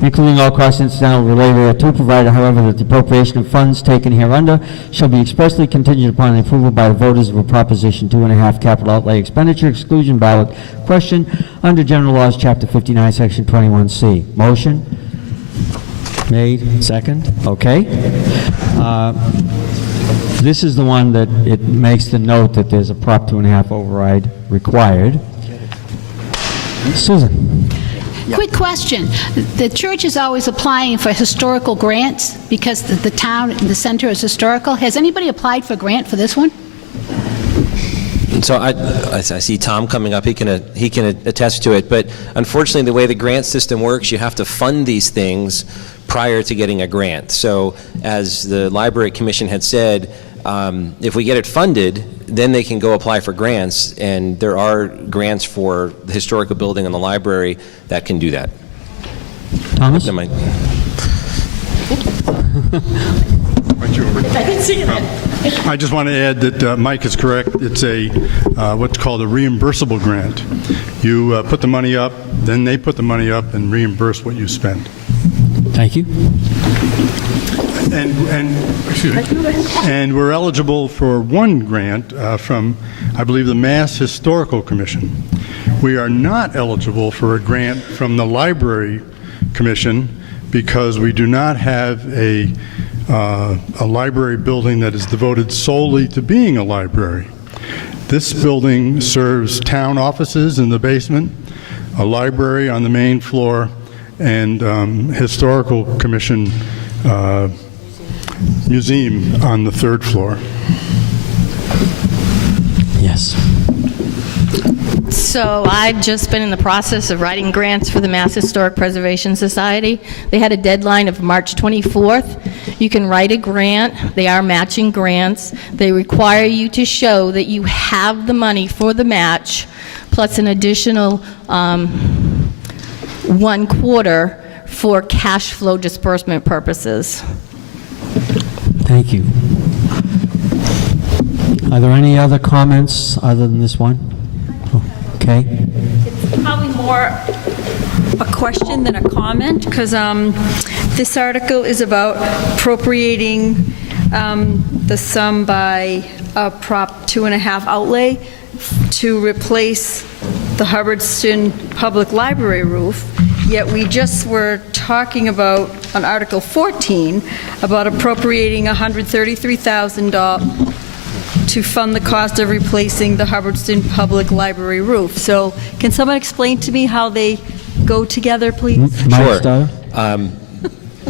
including all costs incidental related thereto, provided, however, that the appropriation of funds taken hereunder shall be expressly contingent upon the approval by the voters of a Proposition 2.5 capital outlay expenditure exclusion ballot question under General Laws, Chapter 59, Section 21C. Motion? Made. Second? Okay. This is the one that it makes the note that there's a Prop 2.5 override required. Susan. Quick question. The church is always applying for historical grants because the town, the center is historical. Has anybody applied for a grant for this one? So I see Tom coming up. He can attest to it. But unfortunately, the way the grant system works, you have to fund these things prior to getting a grant. So as the Library Commission had said, if we get it funded, then they can go apply for grants, and there are grants for the historical building and the library that can do that. Thomas? Never mind. I didn't see that. I just want to add that Mike is correct. It's a what's called a reimbursable grant. You put the money up, then they put the money up and reimburse what you spend. Thank you. And we're eligible for one grant from, I believe, the Mass Historical Commission. We are not eligible for a grant from the Library Commission because we do not have a library building that is devoted solely to being a library. This building serves town offices in the basement, a library on the main floor, and Historical Commission museum on the 3rd floor. Yes. So I've just been in the process of writing grants for the Mass Historic Preservation Society. They had a deadline of March 24th. You can write a grant. They are matching grants. They require you to show that you have the money for the match, plus an additional 1/4 for cash flow disbursement purposes. Thank you. Are there any other comments other than this one? Oh, okay. It's probably more a question than a comment, because this article is about appropriating the sum by Prop 2.5 outlay to replace the Hubbardston Public Library roof, yet we just were talking about, on Article 14, about appropriating $133,000 to fund the cost of replacing the Hubbardston Public Library roof. So can someone explain to me how they go together, please? Sure.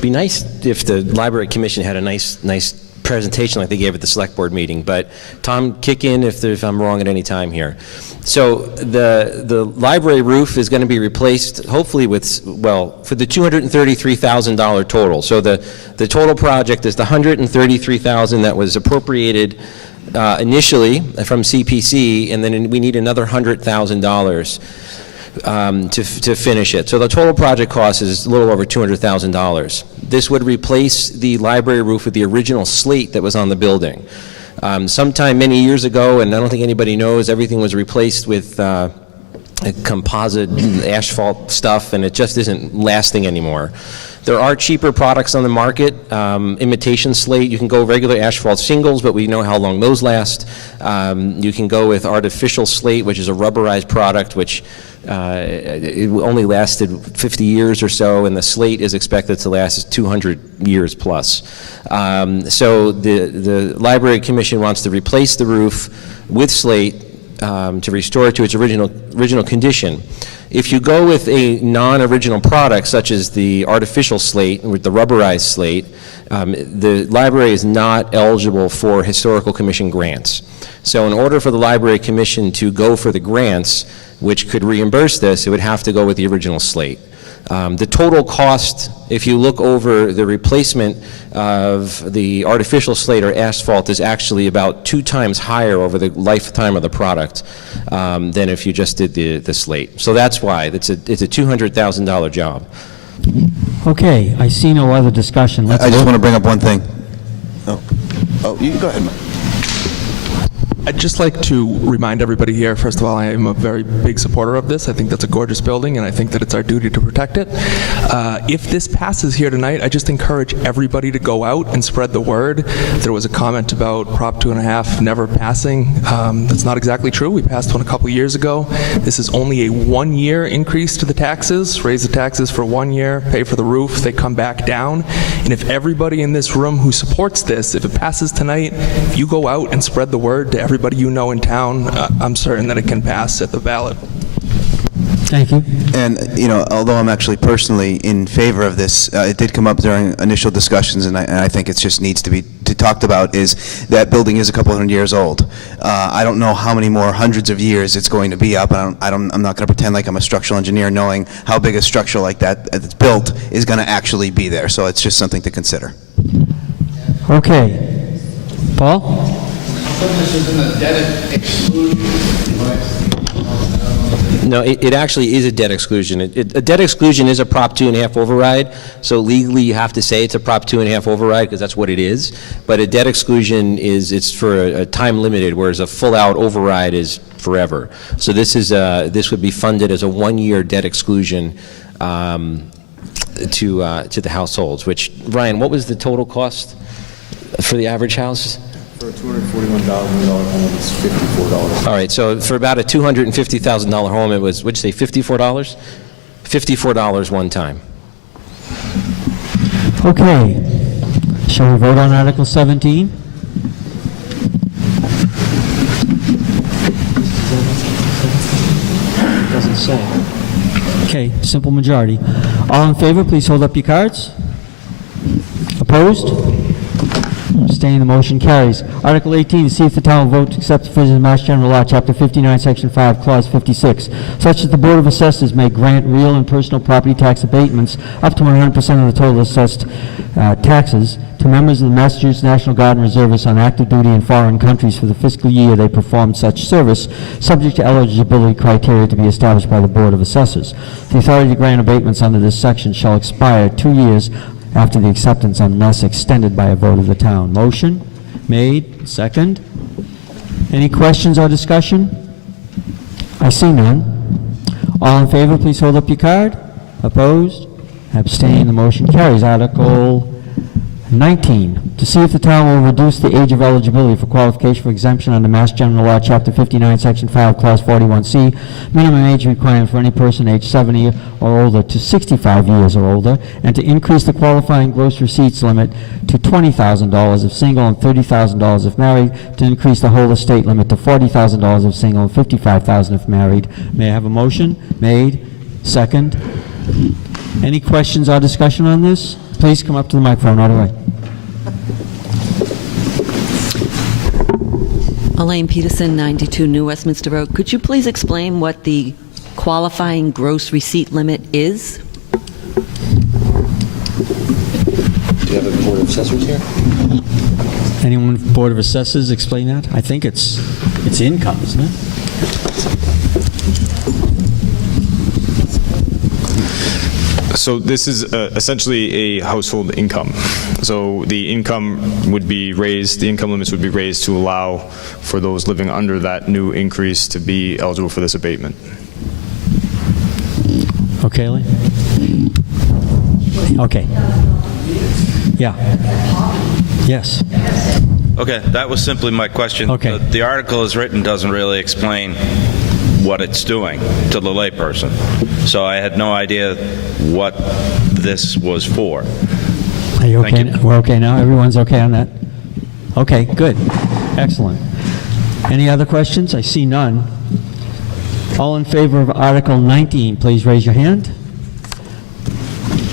Be nice if the Library Commission had a nice presentation like they gave at the Select Board meeting, but Tom, kick in if I'm wrong at any time here. So the library roof is going to be replaced, hopefully with, well, for the $233,000 total. So the total project is the $133,000 that was appropriated initially from CPC, and then we need another $100,000 to finish it. So the total project cost is a little over $200,000. This would replace the library roof with the original slate that was on the building. Sometime many years ago, and I don't think anybody knows, everything was replaced with composite asphalt stuff, and it just isn't lasting anymore. There are cheaper products on the market, imitation slate. You can go regular asphalt shingles, but we know how long those last. You can go with artificial slate, which is a rubberized product, which it only lasted 50 years or so, and the slate is expected to last 200 years plus. So the Library Commission wants to replace the roof with slate to restore it to its original condition. If you go with a non-original product, such as the artificial slate, with the rubberized slate, the library is not eligible for Historical Commission grants. So in order for the Library Commission to go for the grants, which could reimburse this, it would have to go with the original slate. The total cost, if you look over the replacement of the artificial slate or asphalt, is actually about 2 times higher over the lifetime of the product than if you just did the slate. So that's why it's a $200,000 job. Okay, I see no other discussion. I just want to bring up one thing. Oh, you go ahead, Mike. I'd just like to remind everybody here, first of all, I am a very big supporter of this. I think that's a gorgeous building, and I think that it's our duty to protect it. If this passes here tonight, I just encourage everybody to go out and spread the word. There was a comment about Prop 2.5 never passing. That's not exactly true. We passed one a couple years ago. This is only a 1-year increase to the taxes. Raise the taxes for 1 year, pay for the roof, they come back down. And if everybody in this room who supports this, if it passes tonight, if you go out and spread the word to everybody you know in town, I'm certain that it can pass at the ballot. Thank you. And, you know, although I'm actually personally in favor of this, it did come up during initial discussions, and I think it just needs to be talked about, is that building is a couple hundred years old. I don't know how many more hundreds of years it's going to be up. I'm not going to pretend like I'm a structural engineer knowing how big a structure like that that's built is going to actually be there. So it's just something to consider. Okay. Paul? No, it actually is a debt exclusion. A debt exclusion is a Prop 2.5 override, so legally you have to say it's a Prop 2.5 override because that's what it is. But a debt exclusion it's for a time limited, whereas a full-out override is forever. So this would be funded as a 1-year debt exclusion to the households. Which, Ryan, what was the total cost for the average house? For a $241,000 home, it's $54. All right, so for about a $250,000 home, it was, what'd you say, $54? $54 one time. Okay. Shall we vote on Article 17? Doesn't say. Okay, simple majority. All in favor, please hold up your cards. Opposed? Abstaining, the motion carries. Article 18, to see if the town will vote to accept the provisions of Mass General Law, Chapter 59, Section 5, Clause 56, such that the Board of Assessors may grant real and personal property tax abatements up to 100% of the total assessed taxes to members of the Massachusetts National Guard and Reservists on active duty in foreign countries for the fiscal year they performed such service, subject to eligibility criteria to be established by the Board of Assessors. The authority to grant abatements under this section shall expire 2 years after the acceptance unless extended by a vote of the town. Motion made, second. Any questions or discussion? I see none. All in favor, please hold up your card. Opposed? Abstained? The motion carries. Article 19, to see if the town will reduce the age of eligibility for qualification for exemption under Mass General Law, Chapter 59, Section 5, Clause 41C, minimum age requirement for any person aged 70 or older to 65 years or older, and to increase the qualifying gross receipts limit to $20,000 if single and $30,000 if married, to increase the whole estate limit to $40,000 if single and $55,000 if married. May I have a motion? Made. Second. Any questions or discussion on this? Please come up to the microphone right away. Elaine Peterson, 92 New Westminster Road. Could you please explain what the qualifying gross receipt limit is? Do you have a Board of Assessors here? Anyone from Board of Assessors explain that? I think it's income, isn't it? So this is essentially a household income. So the income would be raised, the income limits would be raised to allow for those living under that new increase to be eligible for this abatement. Okay, Lee? Okay. Yeah. Yes. Okay, that was simply my question. Okay. The article as written doesn't really explain what it's doing to the layperson. So I had no idea what this was for. Are you okay? Thank you. We're okay now? Everyone's okay on that? Okay, good. Excellent. Any other questions? I see none. All in favor of Article 19, please raise your hand.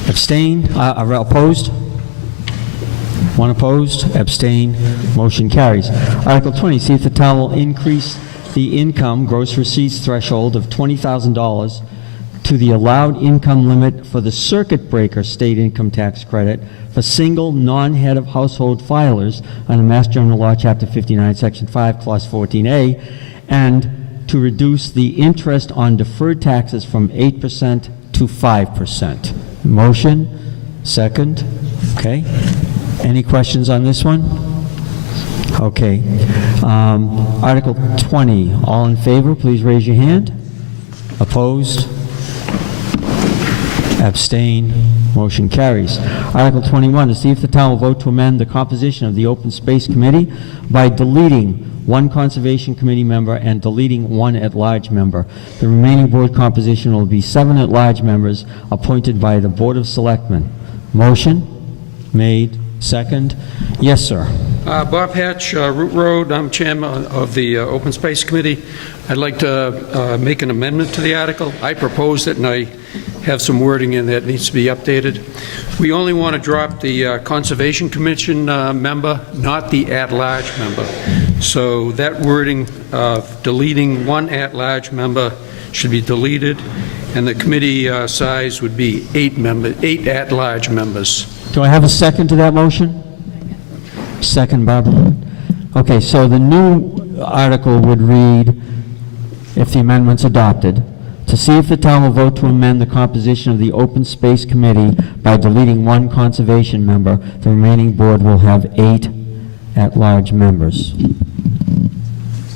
Abstain? Opposed? One opposed? Abstain? Motion carries. Article 20, see if the town will increase the income gross receipts threshold of $20,000 to the allowed income limit for the circuit breaker state income tax credit for single non-head of household filers under Mass General Law, Chapter 59, Section 5, Clause 14A, and to reduce the interest on deferred taxes from 8% to 5%. Motion, second. Okay. Any questions on this one? Okay. Article 20, all in favor, please raise your hand. Opposed? Abstain? Motion carries. Article 21, to see if the town will vote to amend the composition of the Open Space Committee by deleting one Conservation Committee member and deleting one at-large member. The remaining board composition will be 7 at-large members appointed by the Board of Selectmen. Motion? Made. Second. Yes, sir. Bob Hatch, Root Road. I'm chairman of the Open Space Committee. I'd like to make an amendment to the article. I proposed it, and I have some wording in that needs to be updated. We only want to drop the Conservation Commission member, not the at-large member. So that wording of deleting one at-large member should be deleted, and the committee size would be 8 at-large members. Do I have a second to that motion? Second, Barbara. Okay, so the new article would read, if the amendment's adopted, to see if the town will vote to amend the composition of the Open Space Committee by deleting one conservation member. The remaining board will have 8 at-large members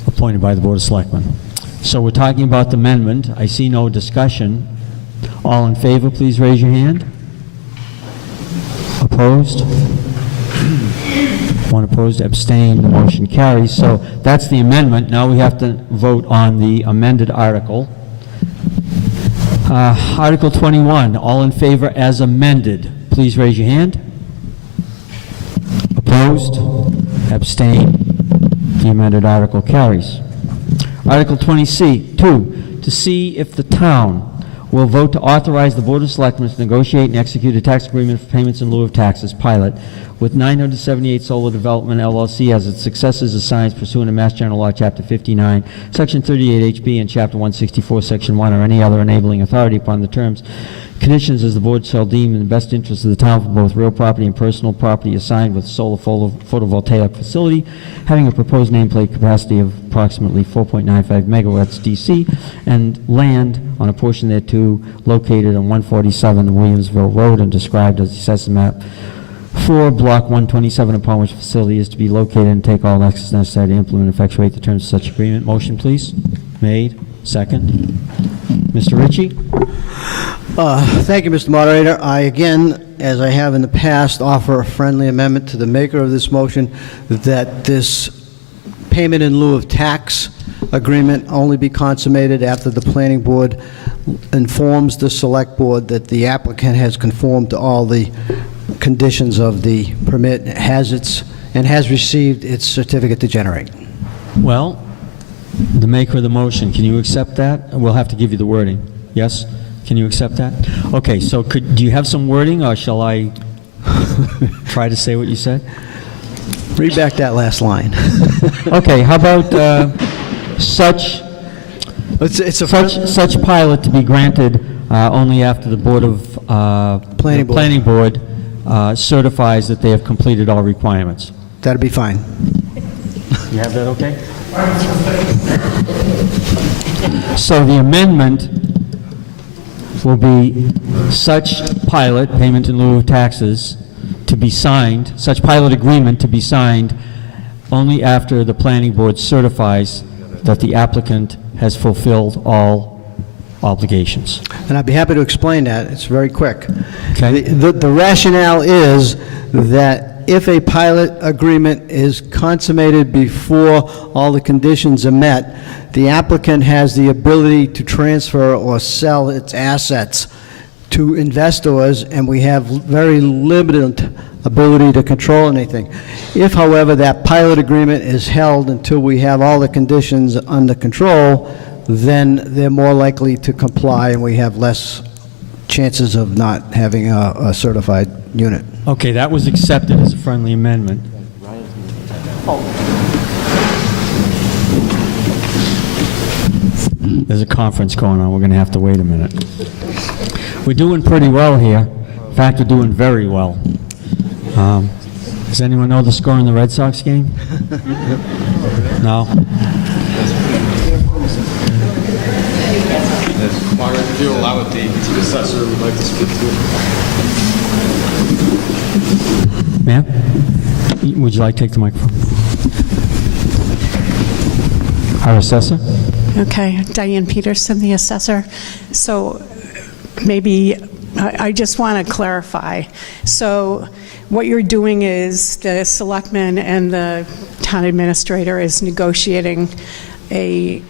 appointed by the Board of Selectmen. So we're talking about the amendment. I see no discussion. All in favor, please raise your hand. Opposed? One opposed, abstained, the motion carries. So that's the amendment. Now we have to vote on the amended article. Article 21, all in favor as amended, please raise your hand. Opposed? Abstained? The amended article carries. Article 20C, to see if the town will vote to authorize the Board of Selectmen to negotiate and execute a tax agreement for payments in lieu of taxes, pilot, with 978 Solar Development LLC as its successors assigned pursuant to Mass General Law, Chapter 59, Section 38 HB, and Chapter 164, Section 1, or any other enabling authority upon the terms, conditions as the Board shall deem in the best interest of the town for both real property and personal property assigned with solar photovoltaic facility, having a proposed nameplate capacity of approximately 4.95 megawatts DC, and land on a portion thereto located on 147 Williamsville Road and described as assessed map 4, Block 127, upon which facility is to be located, and take all actions necessary to implement and effectuate the terms of such agreement. Motion, please. Made. Second. Mr. Ritchie? Thank you, Mr. Moderator. I again, as I have in the past, offer a friendly amendment to the maker of this motion that this payment in lieu of tax agreement only be consummated after the planning board informs the select board that the applicant has conformed to all the conditions of the permit, has received its certificate to generate. Well, the maker of the motion, can you accept that? We'll have to give you the wording. Yes? Can you accept that? Okay, so do you have some wording, or shall I try to say what you said? Read back that last line. Okay, how about such pilot to be granted only after the Board of Planning Board certifies that they have completed all requirements? That'd be fine. You have that okay? So the amendment will be such pilot, payment in lieu of taxes, to be signed, such pilot agreement to be signed only after the planning board certifies that the applicant has fulfilled all obligations. And I'd be happy to explain that. It's very quick. Okay. The rationale is that if a pilot agreement is consummated before all the conditions are met, the applicant has the ability to transfer or sell its assets to investors, and we have very limited ability to control anything. If, however, that pilot agreement is held until we have all the conditions under control, then they're more likely to comply, and we have less chances of not having a certified unit. Okay, that was accepted as a friendly amendment. There's a conference going on. We're going to have to wait a minute. We're doing pretty well here. In fact, we're doing very well. Does anyone know the score in the Red Sox game? No? Margaret, if you allow it, the assessor would like to speak to it. Ma'am? Would you like to take the microphone? Our assessor? Okay, Diane Peterson, the assessor. So maybe I just want to clarify. So what you're doing is the selectman and the town administrator is negotiating an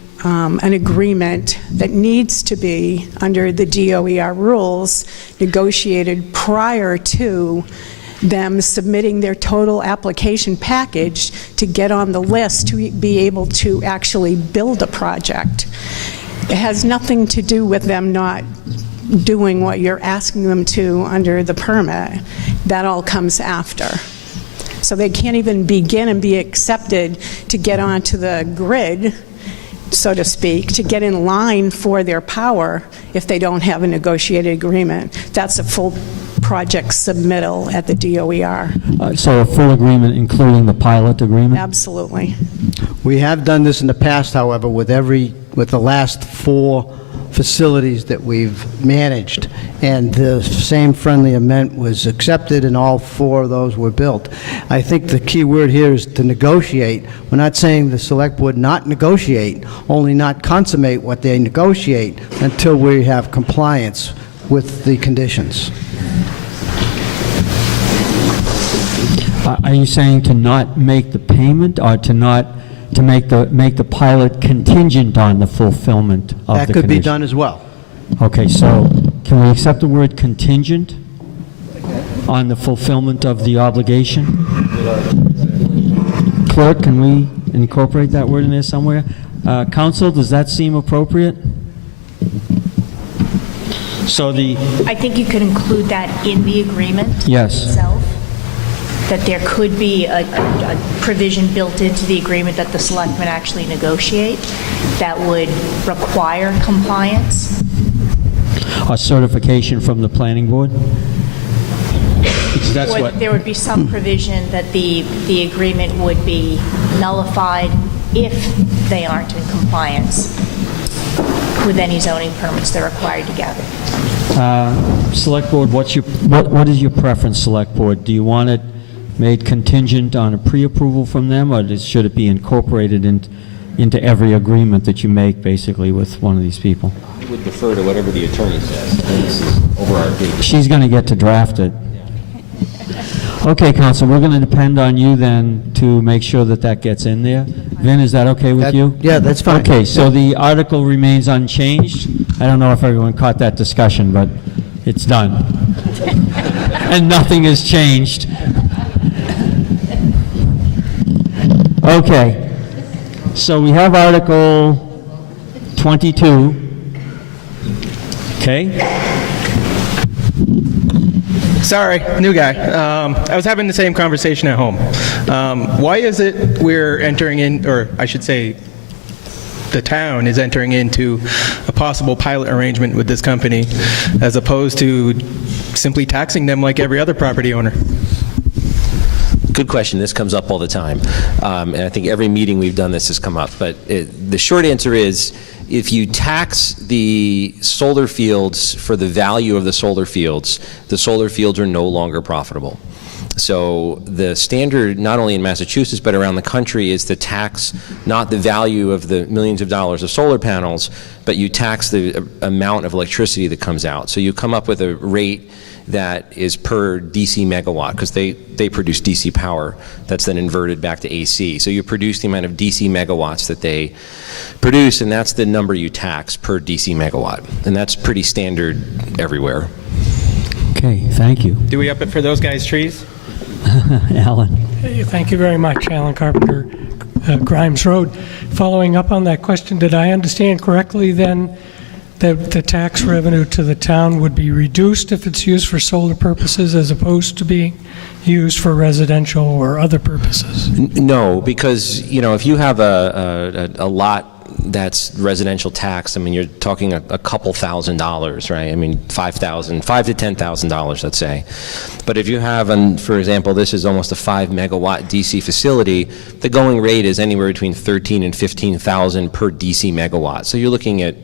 agreement that needs to be, under the DOER rules, negotiated prior to them submitting their total application package to get on the list to be able to actually build a project. It has nothing to do with them not doing what you're asking them to under the permit. That all comes after. So they can't even begin and be accepted to get onto the grid, so to speak, to get in line for their power if they don't have a negotiated agreement. That's a full project submittal at the DOER. So a full agreement, including the pilot agreement? Absolutely. We have done this in the past, however, with the last 4 facilities that we've managed, and the same friendly amendment was accepted, and all 4 of those were built. I think the key word here is to negotiate. We're not saying the select board not negotiate, only not consummate what they negotiate until we have compliance with the conditions. Are you saying to not make the payment, or to make the pilot contingent on the fulfillment of the condition? That could be done as well. Okay, so can we accept the word contingent on the fulfillment of the obligation? Clerk, can we incorporate that word in there somewhere? Counsel, does that seem appropriate? So I think you could include that in the agreement itself, that there could be a provision built into the agreement that the selectmen actually negotiate that would require compliance. A certification from the planning board? Because that's Or what... there would be some provision that the agreement would be nullified if they aren't in compliance with any zoning permits they're required to gather. Select board, what is your preference, select board? Do you want it made contingent on a pre-approval from them, or should it be incorporated into every agreement that you make, basically, with one of these people. I would defer to whatever the attorney says. This is over our gate. She's going to get to draft it. Okay, Counsel, we're going to depend on you then to make sure that that gets in there. Vin, is that okay with you? Yeah, that's fine. Okay, so the article remains unchanged. I don't know if everyone caught that discussion, but it's done. And nothing has changed. Okay, so we have Article 22. Okay? Sorry, new guy. I was having the same conversation at home. Why is it we're entering in, or I should say, the town is entering into a possible pilot arrangement with this company as opposed to simply taxing them like every other property owner? Good question. This comes up all the time. And I think every meeting we've done this has come up. But the short answer is, if you tax the solar fields for the value of the solar fields are no longer profitable. So the standard, not only in Massachusetts, but around the country, is to tax not the value of the millions of dollars of solar panels, but you tax the amount of electricity that comes out. So you come up with a rate that is per DC megawatt, because they produce DC power that's then inverted back to AC. So you produce the amount of DC megawatts that they produce, and that's the number you tax per DC megawatt. And that's pretty standard everywhere. Okay, thank you. Do we up it for those guys' trees? Alan. Hey, thank you very much, Alan Carpenter, Grimes Road. Following up on that question, did I understand correctly then that the tax revenue to the town would be reduced if it's used for solar purposes as opposed to being used for residential or other purposes? No, because if you have a lot that's residential tax, I mean, you're talking a couple $1,000s, right? I mean, $5,000 to $10,000, let's say. But if you have, for example, this is almost a 5 megawatt DC facility, the going rate is anywhere between $13,000 and $15,000 per DC megawatt. So you're looking at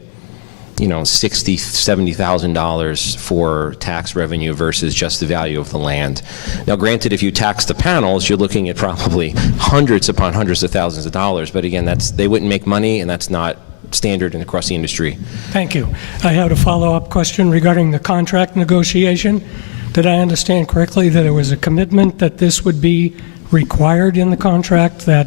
$60,000, $70,000 for tax revenue versus just the value of the land. Now, granted, if you tax the panels, you're looking at probably hundreds upon hundreds of thousands of dollars. But again, they wouldn't make money, and that's not standard across the industry. Thank you. I had a follow-up question regarding the contract negotiation. Did I understand correctly that it was a commitment that this would be required in the contract, that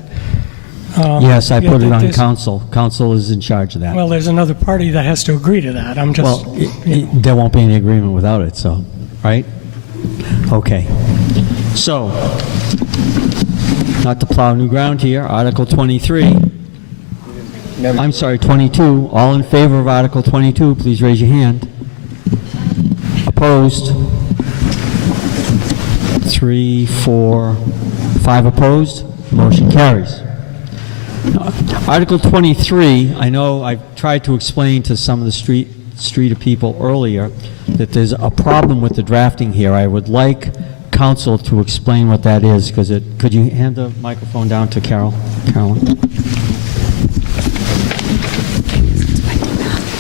yes, I put it on council. Council is in charge of that. Well, there's another party that has to agree to that. I'm just... Well, there won't be any agreement without it, so, right? Okay. So, not to plow new ground here, Article 23. I'm sorry, 22. All in favor of Article 22, please raise your hand. Opposed? 3, 4, 5 opposed. Motion carries. Article 23, I know I've tried to explain to some of the street of people earlier that there's a problem with the drafting here. I would like council to explain what that is, because could you hand the microphone down to Carolyn?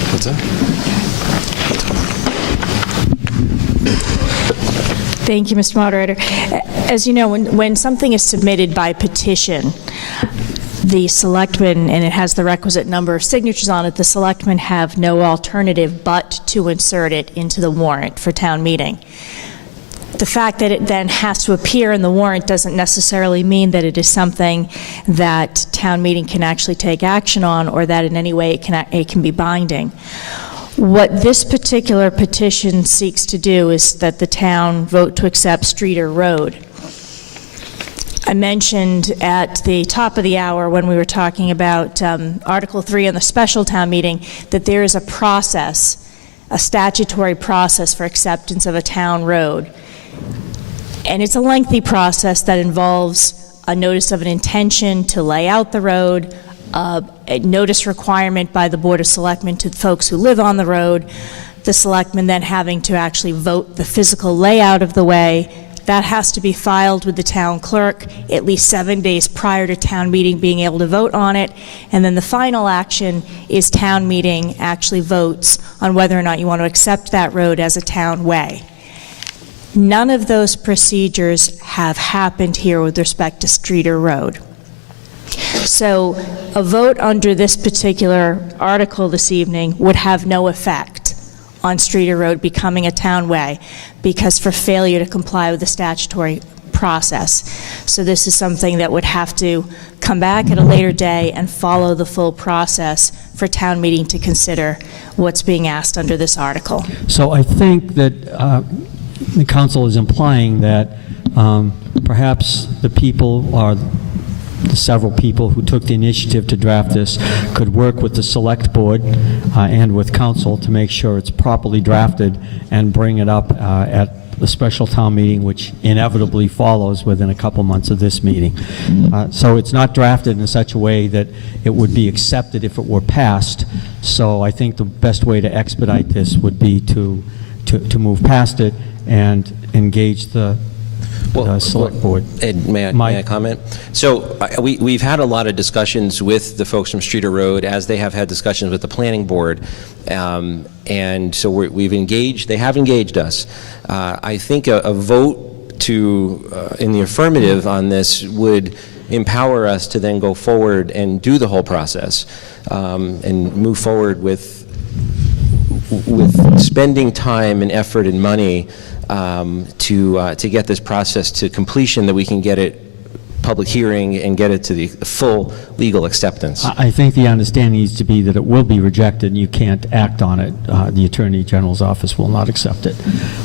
What's that? Thank you, Mr. Moderator. As you know, when something is submitted by petition, the selectmen, and it has the requisite number of signatures on it, the selectmen have no alternative but to insert it into the warrant for town meeting. The fact that it then has to appear in the warrant doesn't necessarily mean that it is something that town meeting can actually take action on, or that in any way it can be binding. What this particular petition seeks to do is that the town vote to accept Streeter Road. I mentioned at the top of the hour when we were talking about Article 3 on the special town meeting that there is a process, a statutory process for acceptance of a town road. And it's a lengthy process that involves a notice of an intention to lay out the road, a notice requirement by the Board of Selectmen to folks who live on the road, the selectmen then having to actually vote the physical layout of the way. That has to be filed with the town clerk at least 7 days prior to town meeting being able to vote on it. And then the final action is town meeting actually votes on whether or not you want to accept that road as a town way. None of those procedures have happened here with respect to Streeter Road. So a vote under this particular article this evening would have no effect on Streeter Road becoming a town way because for failure to comply with the statutory process. So this is something that would have to come back at a later day and follow the full process for town meeting to consider what's being asked under this article. So I think that the council is implying that perhaps the people or the several people who took the initiative to draft this could work with the select board and with council to make sure it's properly drafted and bring it up at the special town meeting, which inevitably follows within a couple months of this meeting. So it's not drafted in such a way that it would be accepted if it were passed. So I think the best way to expedite this would be to move past it and engage the select board. Ed, may I comment? So we've had a lot of discussions with the folks from Streeter Road as they have had discussions with the planning board. And so we've engaged, they have engaged us. I think a vote in the affirmative on this would empower us to then go forward and do the whole process and move forward with spending time and effort and money to get this process to completion, that we can get it public hearing and get it to the full legal acceptance. I think the understanding needs to be that it will be rejected and you can't act on it. The Attorney General's office will not accept it.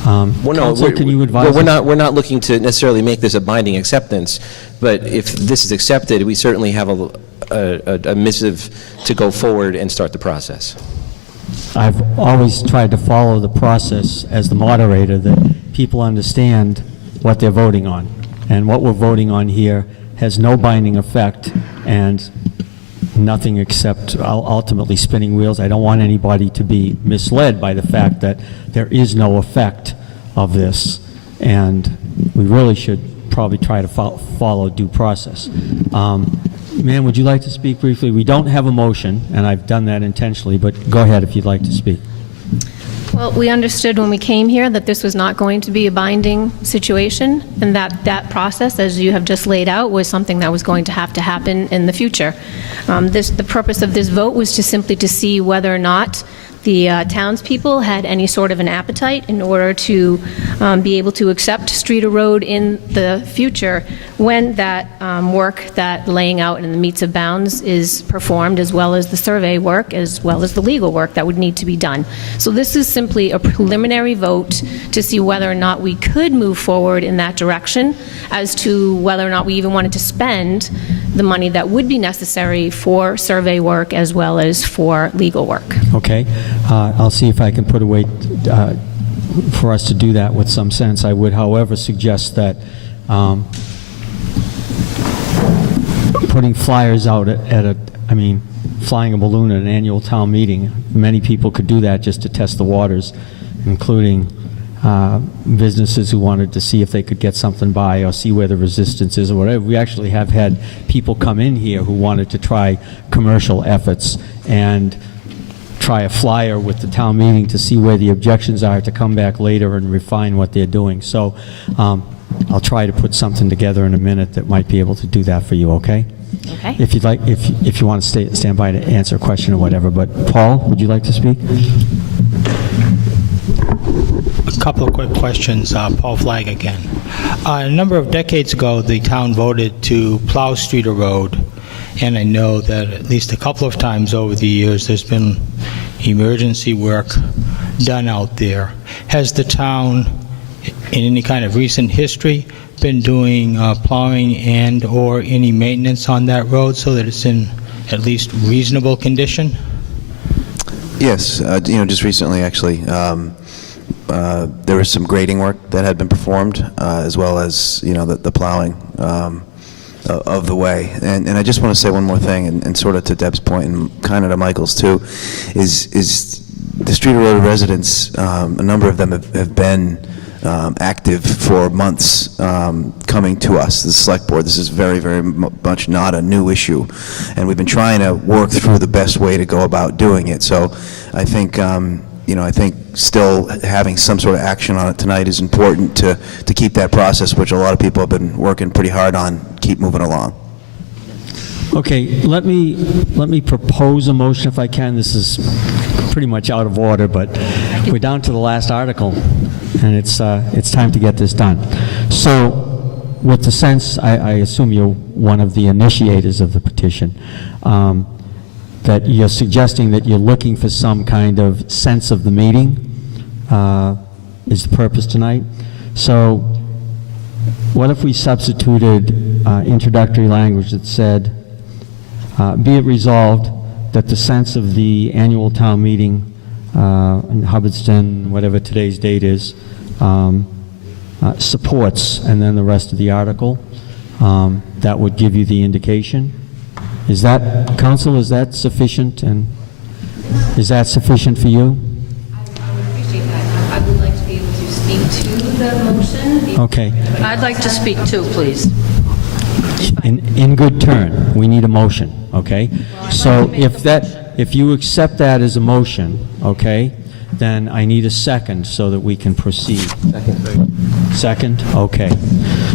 Well, no, Counsel, can you advise us? we're not looking to necessarily make this a binding acceptance, but if this is accepted, we certainly have a missive to go forward and start the process. I've always tried to follow the process as the moderator, that people understand what they're voting on. And what we're voting on here has no binding effect and nothing except ultimately spinning wheels. I don't want anybody to be misled by the fact that there is no effect of this. And we really should probably try to follow due process. Ma'am, would you like to speak briefly? We don't have a motion, and I've done that intentionally, but go ahead if you'd like to speak. Well, we understood when we came here that this was not going to be a binding situation, and that process, as you have just laid out, was something that was going to happen in the future. The purpose of this vote was simply to see whether or not the townspeople had any sort of an appetite in order to be able to accept Streeter Road in the future when that work, that laying out in the meets of bounds, is performed, as well as the survey work, as well as the legal work that would need to be done. So this is simply a preliminary vote to see whether or not we could move forward in that direction, as to whether or not we even wanted to spend the money that would be necessary for survey work as well as for legal work. Okay. I'll see if I can put a way for us to do that with some sense. I would, however, suggest that putting flyers out flying a balloon at an annual town meeting, many people could do that just to test the waters, including businesses who wanted to see if they could get something by or see where the resistance is or whatever. We actually have had people come in here who wanted to try commercial efforts and try a flyer with the town meeting to see where the objections are, to come back later and refine what they're doing. So I'll try to put something together in a minute that might be able to do that for you, okay? Okay. If you'd like, if you want to stand by to answer a question or whatever. But Paul, would you like to speak? A couple of quick questions. Paul Flagg again. A number of decades ago, the town voted to plow Streeter Road, and I know that at least a couple of times over the years there's been emergency work done out there. Has the town, in any kind of recent history, been doing plowing and or any maintenance on that road so that it's in at least reasonable condition? Yes, just recently, actually, there was some grading work that had been performed, as well as, the plowing of the way. And I just want to say one more thing, and sort of to Deb's point, and kind of to Michael's too, is the Streeter Road residents, a number of them have been active for months, coming to us, the select board. This is very, very much not a new issue, and we've been trying to work through the best way to go about doing it. So I think, I think still having some sort of action on it tonight is important to keep that process, which a lot of people have been working pretty hard on, keep moving along. Okay, let me propose a motion if I can. This is pretty much out of order, but we're down to the last article, and it's time to get this done. So, with the sense, I assume you're one of the initiators of the petition, that you're suggesting that you're looking for some kind of sense of the meeting, is the purpose tonight. So, what if we substituted introductory language that said, be it resolved that the sense of the annual town meeting in Hubbardston, whatever today's date is, supports, and then the rest of the article, that would give you the indication. Is that, Council, is that sufficient? And is that sufficient for you? I would appreciate that. I would like to be able to speak to the motion. Okay. I'd like to speak too, please. In good turn, we need a motion, okay? So if you accept that as a motion, okay, then I need a second so that we can proceed. Second? Okay.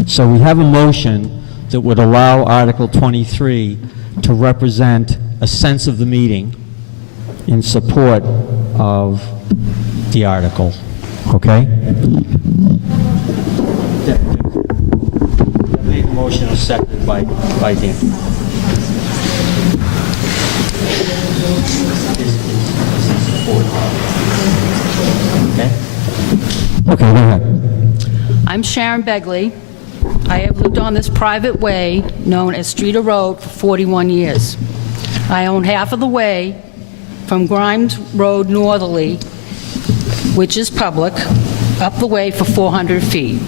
So we have a motion that would allow Article 23 to represent a sense of the meeting in support of the article, okay? Made the motion was seconded by Dan. Okay, go ahead. I'm Sharon Begley. I have lived on this private way known as Streeter Road for 41 years. I own half of the way from Grimes Road northerly, which is public, up the way for 400 feet.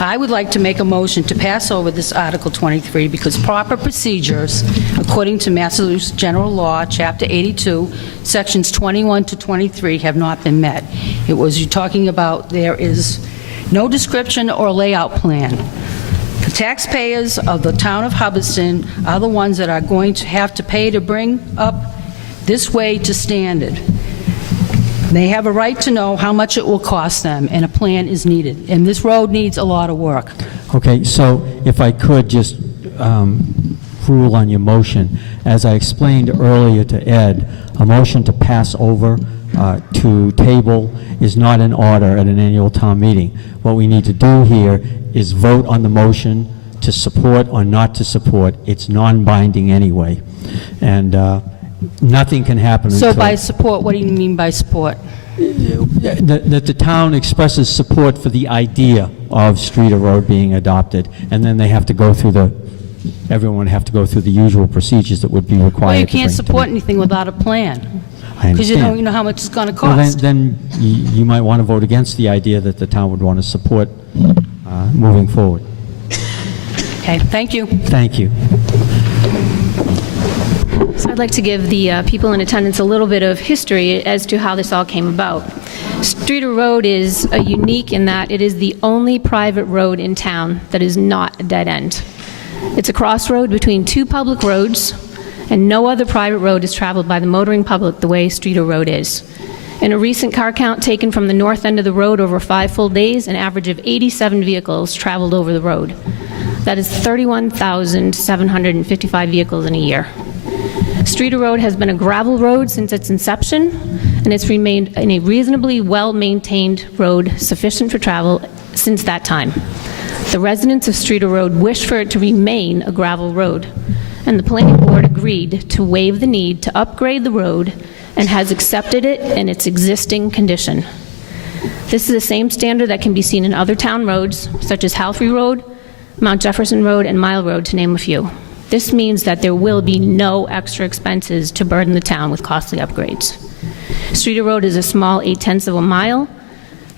I would like to make a motion to pass over this Article 23 because proper procedures, according to Massachusetts General Law, Chapter 82, Sections 21 to 23, have not been met. It was you talking about there is no description or layout plan. The taxpayers of the town of Hubbardston are the ones that are going to have to pay to bring up this way to standard. They have a right to know how much it will cost them, and a plan is needed. And this road needs a lot of work. Okay, so if I could just rule on your motion. As I explained earlier to Ed, a motion to pass over to table is not in order at an annual town meeting. What we need to do here is vote on the motion to support or not to support. It's non-binding anyway. And nothing can happen So until... by support, what do you mean by support? That the town expresses support for the idea of Streeter Road being adopted, and then they have to go through everyone would have to go through the usual procedures that would be required. Well, you to bring can't to support the- anything without a plan. I Because you understand. don't know how much it's going to Well, cost. then you might want to vote against the idea that the town would want to support moving forward. Okay, thank you. Thank you. So I'd like to give the people in attendance a little bit of history as to how this all came about. Streeter Road is unique in that it is the only private road in town that is not a dead end. It's a crossroad between two public roads, and no other private road is traveled by the motoring public the way Streeter Road is. In a recent car count taken from the north end of the road over 5 full days, an average of 87 vehicles traveled over the road. That is 31,755 vehicles in a year. Streeter Road has been a gravel road since its inception, and it's remained in a reasonably well-maintained road sufficient for travel since that time. The residents of Streeter Road wish for it to remain a gravel road, and the planning board agreed to waive the need to upgrade the road and has accepted it in its existing condition. This is the same standard that can be seen in other town roads, such as Halfrey Road, Mount Jefferson Road, and Mile Road, to name a few. This means that there will be no extra expenses to burden the town with costly upgrades. Streeter Road is a small 0.8 of a mile,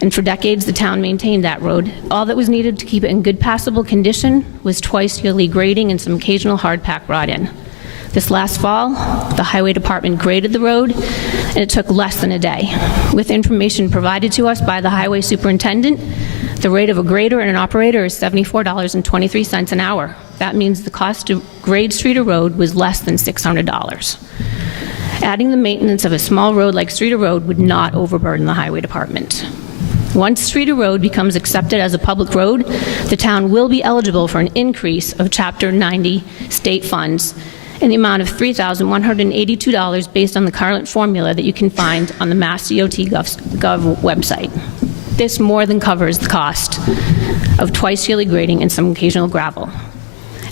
and for decades the town maintained that road. All that was needed to keep it in good passable condition was twice yearly grading and some occasional hard pack brought in. This last fall, the highway department graded the road, and it took less than a day. With information provided to us by the highway superintendent, the rate of a grader and an operator is $74.23 an hour. That means the cost to grade Streeter Road was less than $600. Adding the maintenance of a small road like Streeter Road would not overburden the highway department. Once Streeter Road becomes accepted as a public road, the town will be eligible for an increase of Chapter 90 state funds, in the amount of $3,182 based on the current formula that you can find on the Mass DOT Gov website. This more than covers the cost of twice-yearly grading and some occasional gravel.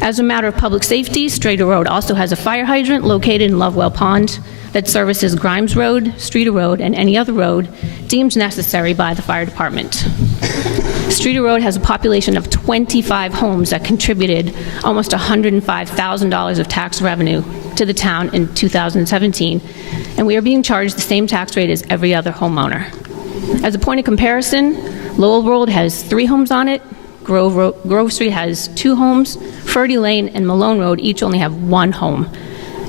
As a matter of public safety, Streeter Road also has a fire hydrant located in Lovewell Pond that services Grimes Road, Streeter Road, and any other road deemed necessary by the fire department. Streeter Road has a population of 25 homes that contributed almost $105,000 of tax revenue to the town in 2017, and we are being charged the same tax rate as every other homeowner. As a point of comparison, Lowell Road has 3 homes on it, Grove Street has 2 homes, Ferdy Lane and Malone Road each only have 1 home.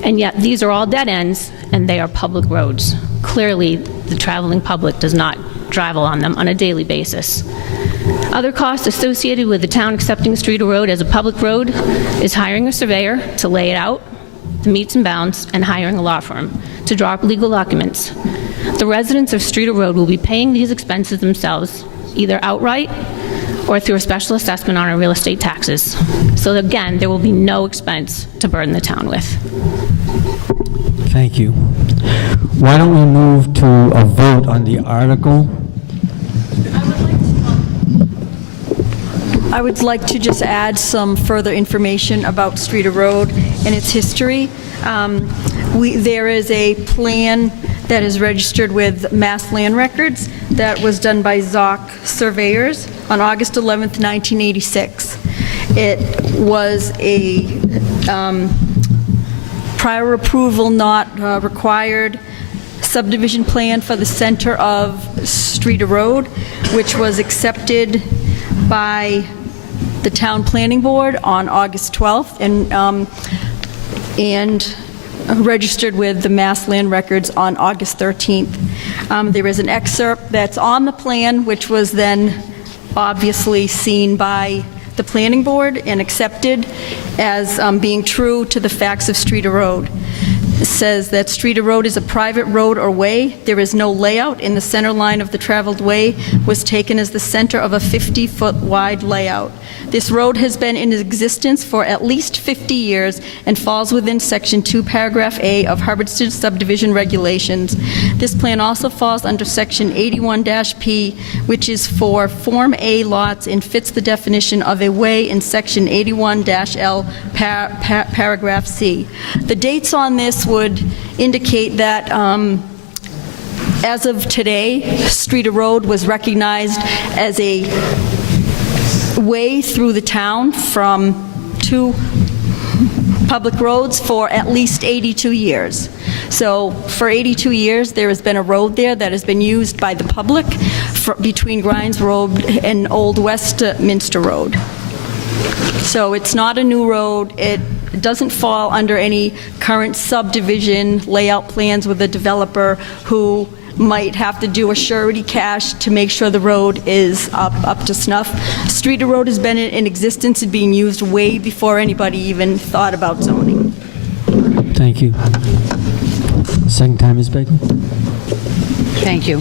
And yet these are all dead ends and they are public roads. Clearly, the traveling public does not drive on them on a daily basis. Other costs associated with the town accepting Streeter Road as a public road is hiring a surveyor to lay it out, the meets and bounds, and hiring a law firm to draw up legal documents. The residents of Streeter Road will be paying these expenses themselves, either outright or through a special assessment on our real estate taxes. So again, there will be no expense to burden the town with. Thank you. Why don't we move to a vote on the article? I would like to just add some further information about Streeter Road and its history. There is a plan that is registered with Mass Land Records that was done by Zoc Surveyors on August 11th, 1986. It was a prior approval not required subdivision plan for the center of Streeter Road, which was accepted by the town planning board on August 12th and registered with the Mass Land Records on August 13th. There is an excerpt that's on the plan, which was then obviously seen by the planning board and accepted as being true to the facts of Streeter Road. It says that Streeter Road is a private road or way. There is no layout, and the center line of the traveled way was taken as the center of a 50-foot wide layout. This road has been in existence for at least 50 years and falls within Section 2, Paragraph A of Hubbardston subdivision regulations. This plan also falls under Section 81-P, which is for Form A lots and fits the definition of a way in Section 81-L, Paragraph C. The dates on this would indicate that as of today, Streeter Road was recognized as a way through the town from 2 public roads for at least 82 years. So for 82 years, there has been a road there that has been used by the public between Grimes Road and Old Westminster Road. So it's not a new road. It doesn't fall under any current subdivision layout plans with a developer who might have to do a surety cash to make sure the road is up to snuff. Streeter Road has been in existence and being used way before anybody even thought about zoning. Thank you. Second time, Ms. Baker. Thank you.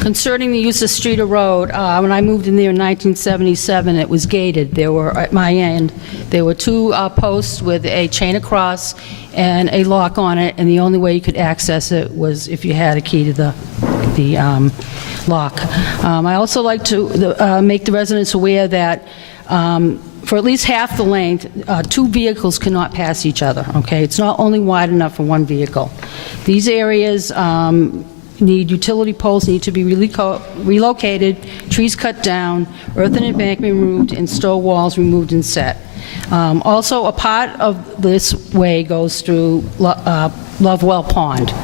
Concerning the use of Streeter Road, when I moved in there in 1977, it was gated. There were, at my end, there were 2 posts with a chain across and a lock on it, and the only way you could access it was if you had a key to the lock. I also like to make the residents aware that for at least half the length, 2 vehicles cannot pass each other, okay? It's not only wide enough for 1 vehicle. These areas utility poles need to be relocated, trees cut down, earthen embankment removed, and stone walls removed and set. Also, a part of this way goes through Lovewell Pond,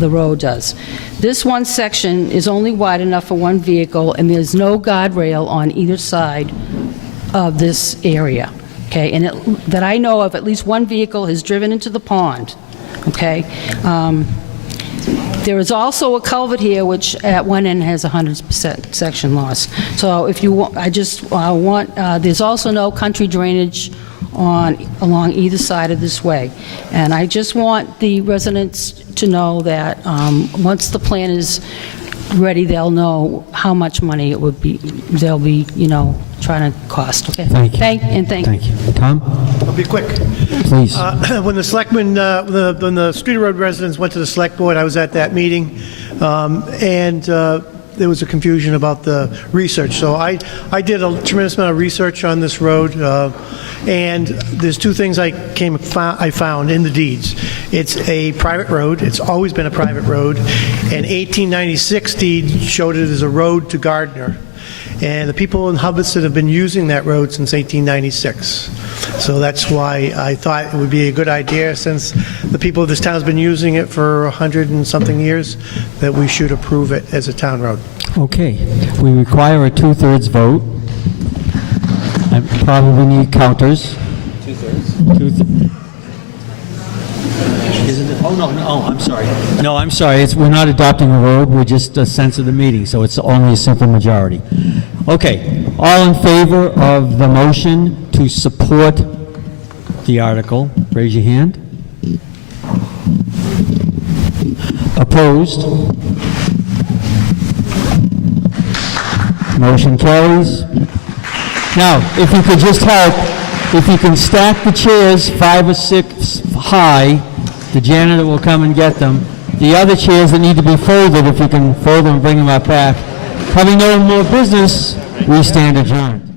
the road does. This one section is only wide enough for 1 vehicle, and there's no guardrail on either side of this area, okay? And that I know of, at least 1 vehicle has driven into the pond, okay? There is also a culvert here, which at one end has 100% section loss. So if you want, I just want, there's also no country drainage along either side of this way. And I just want the residents to know that once the plan is ready, they'll know how much money it would be, they'll be, trying to cost, okay? Thank you. Thank you. Thank you. Tom? I'll be quick. Please. When the selectmen, when the Street Road residents went to the select board, I was at that meeting, and there was a confusion about the research. So I did a tremendous amount of research on this road, and there's two things I found in the deeds. It's a private road. It's always been a private road. An 1896 deed showed it as a road to Gardner. And the people in Hubbardston have been using that road since 1896. So that's why I thought it would be a good idea, since the people of this town has been using it for 100 and something years, that we should approve it as a town road. Okay. We require a two-thirds vote. I probably need counters. Two-thirds? Isn't it? Oh, no, I'm sorry. No, I'm sorry. We're not adopting a road. We're just a sense of the meeting, so it's only a simple majority. Okay. All in favor of the motion to support the article, raise your hand. Opposed? Motion carries. Now, if you could just help, if you can stack the chairs 5 or 6 high, the janitor will come and get them. The other chairs that need to be folded, if you can fold them and bring them up back. Having no more business, we stand adjourned.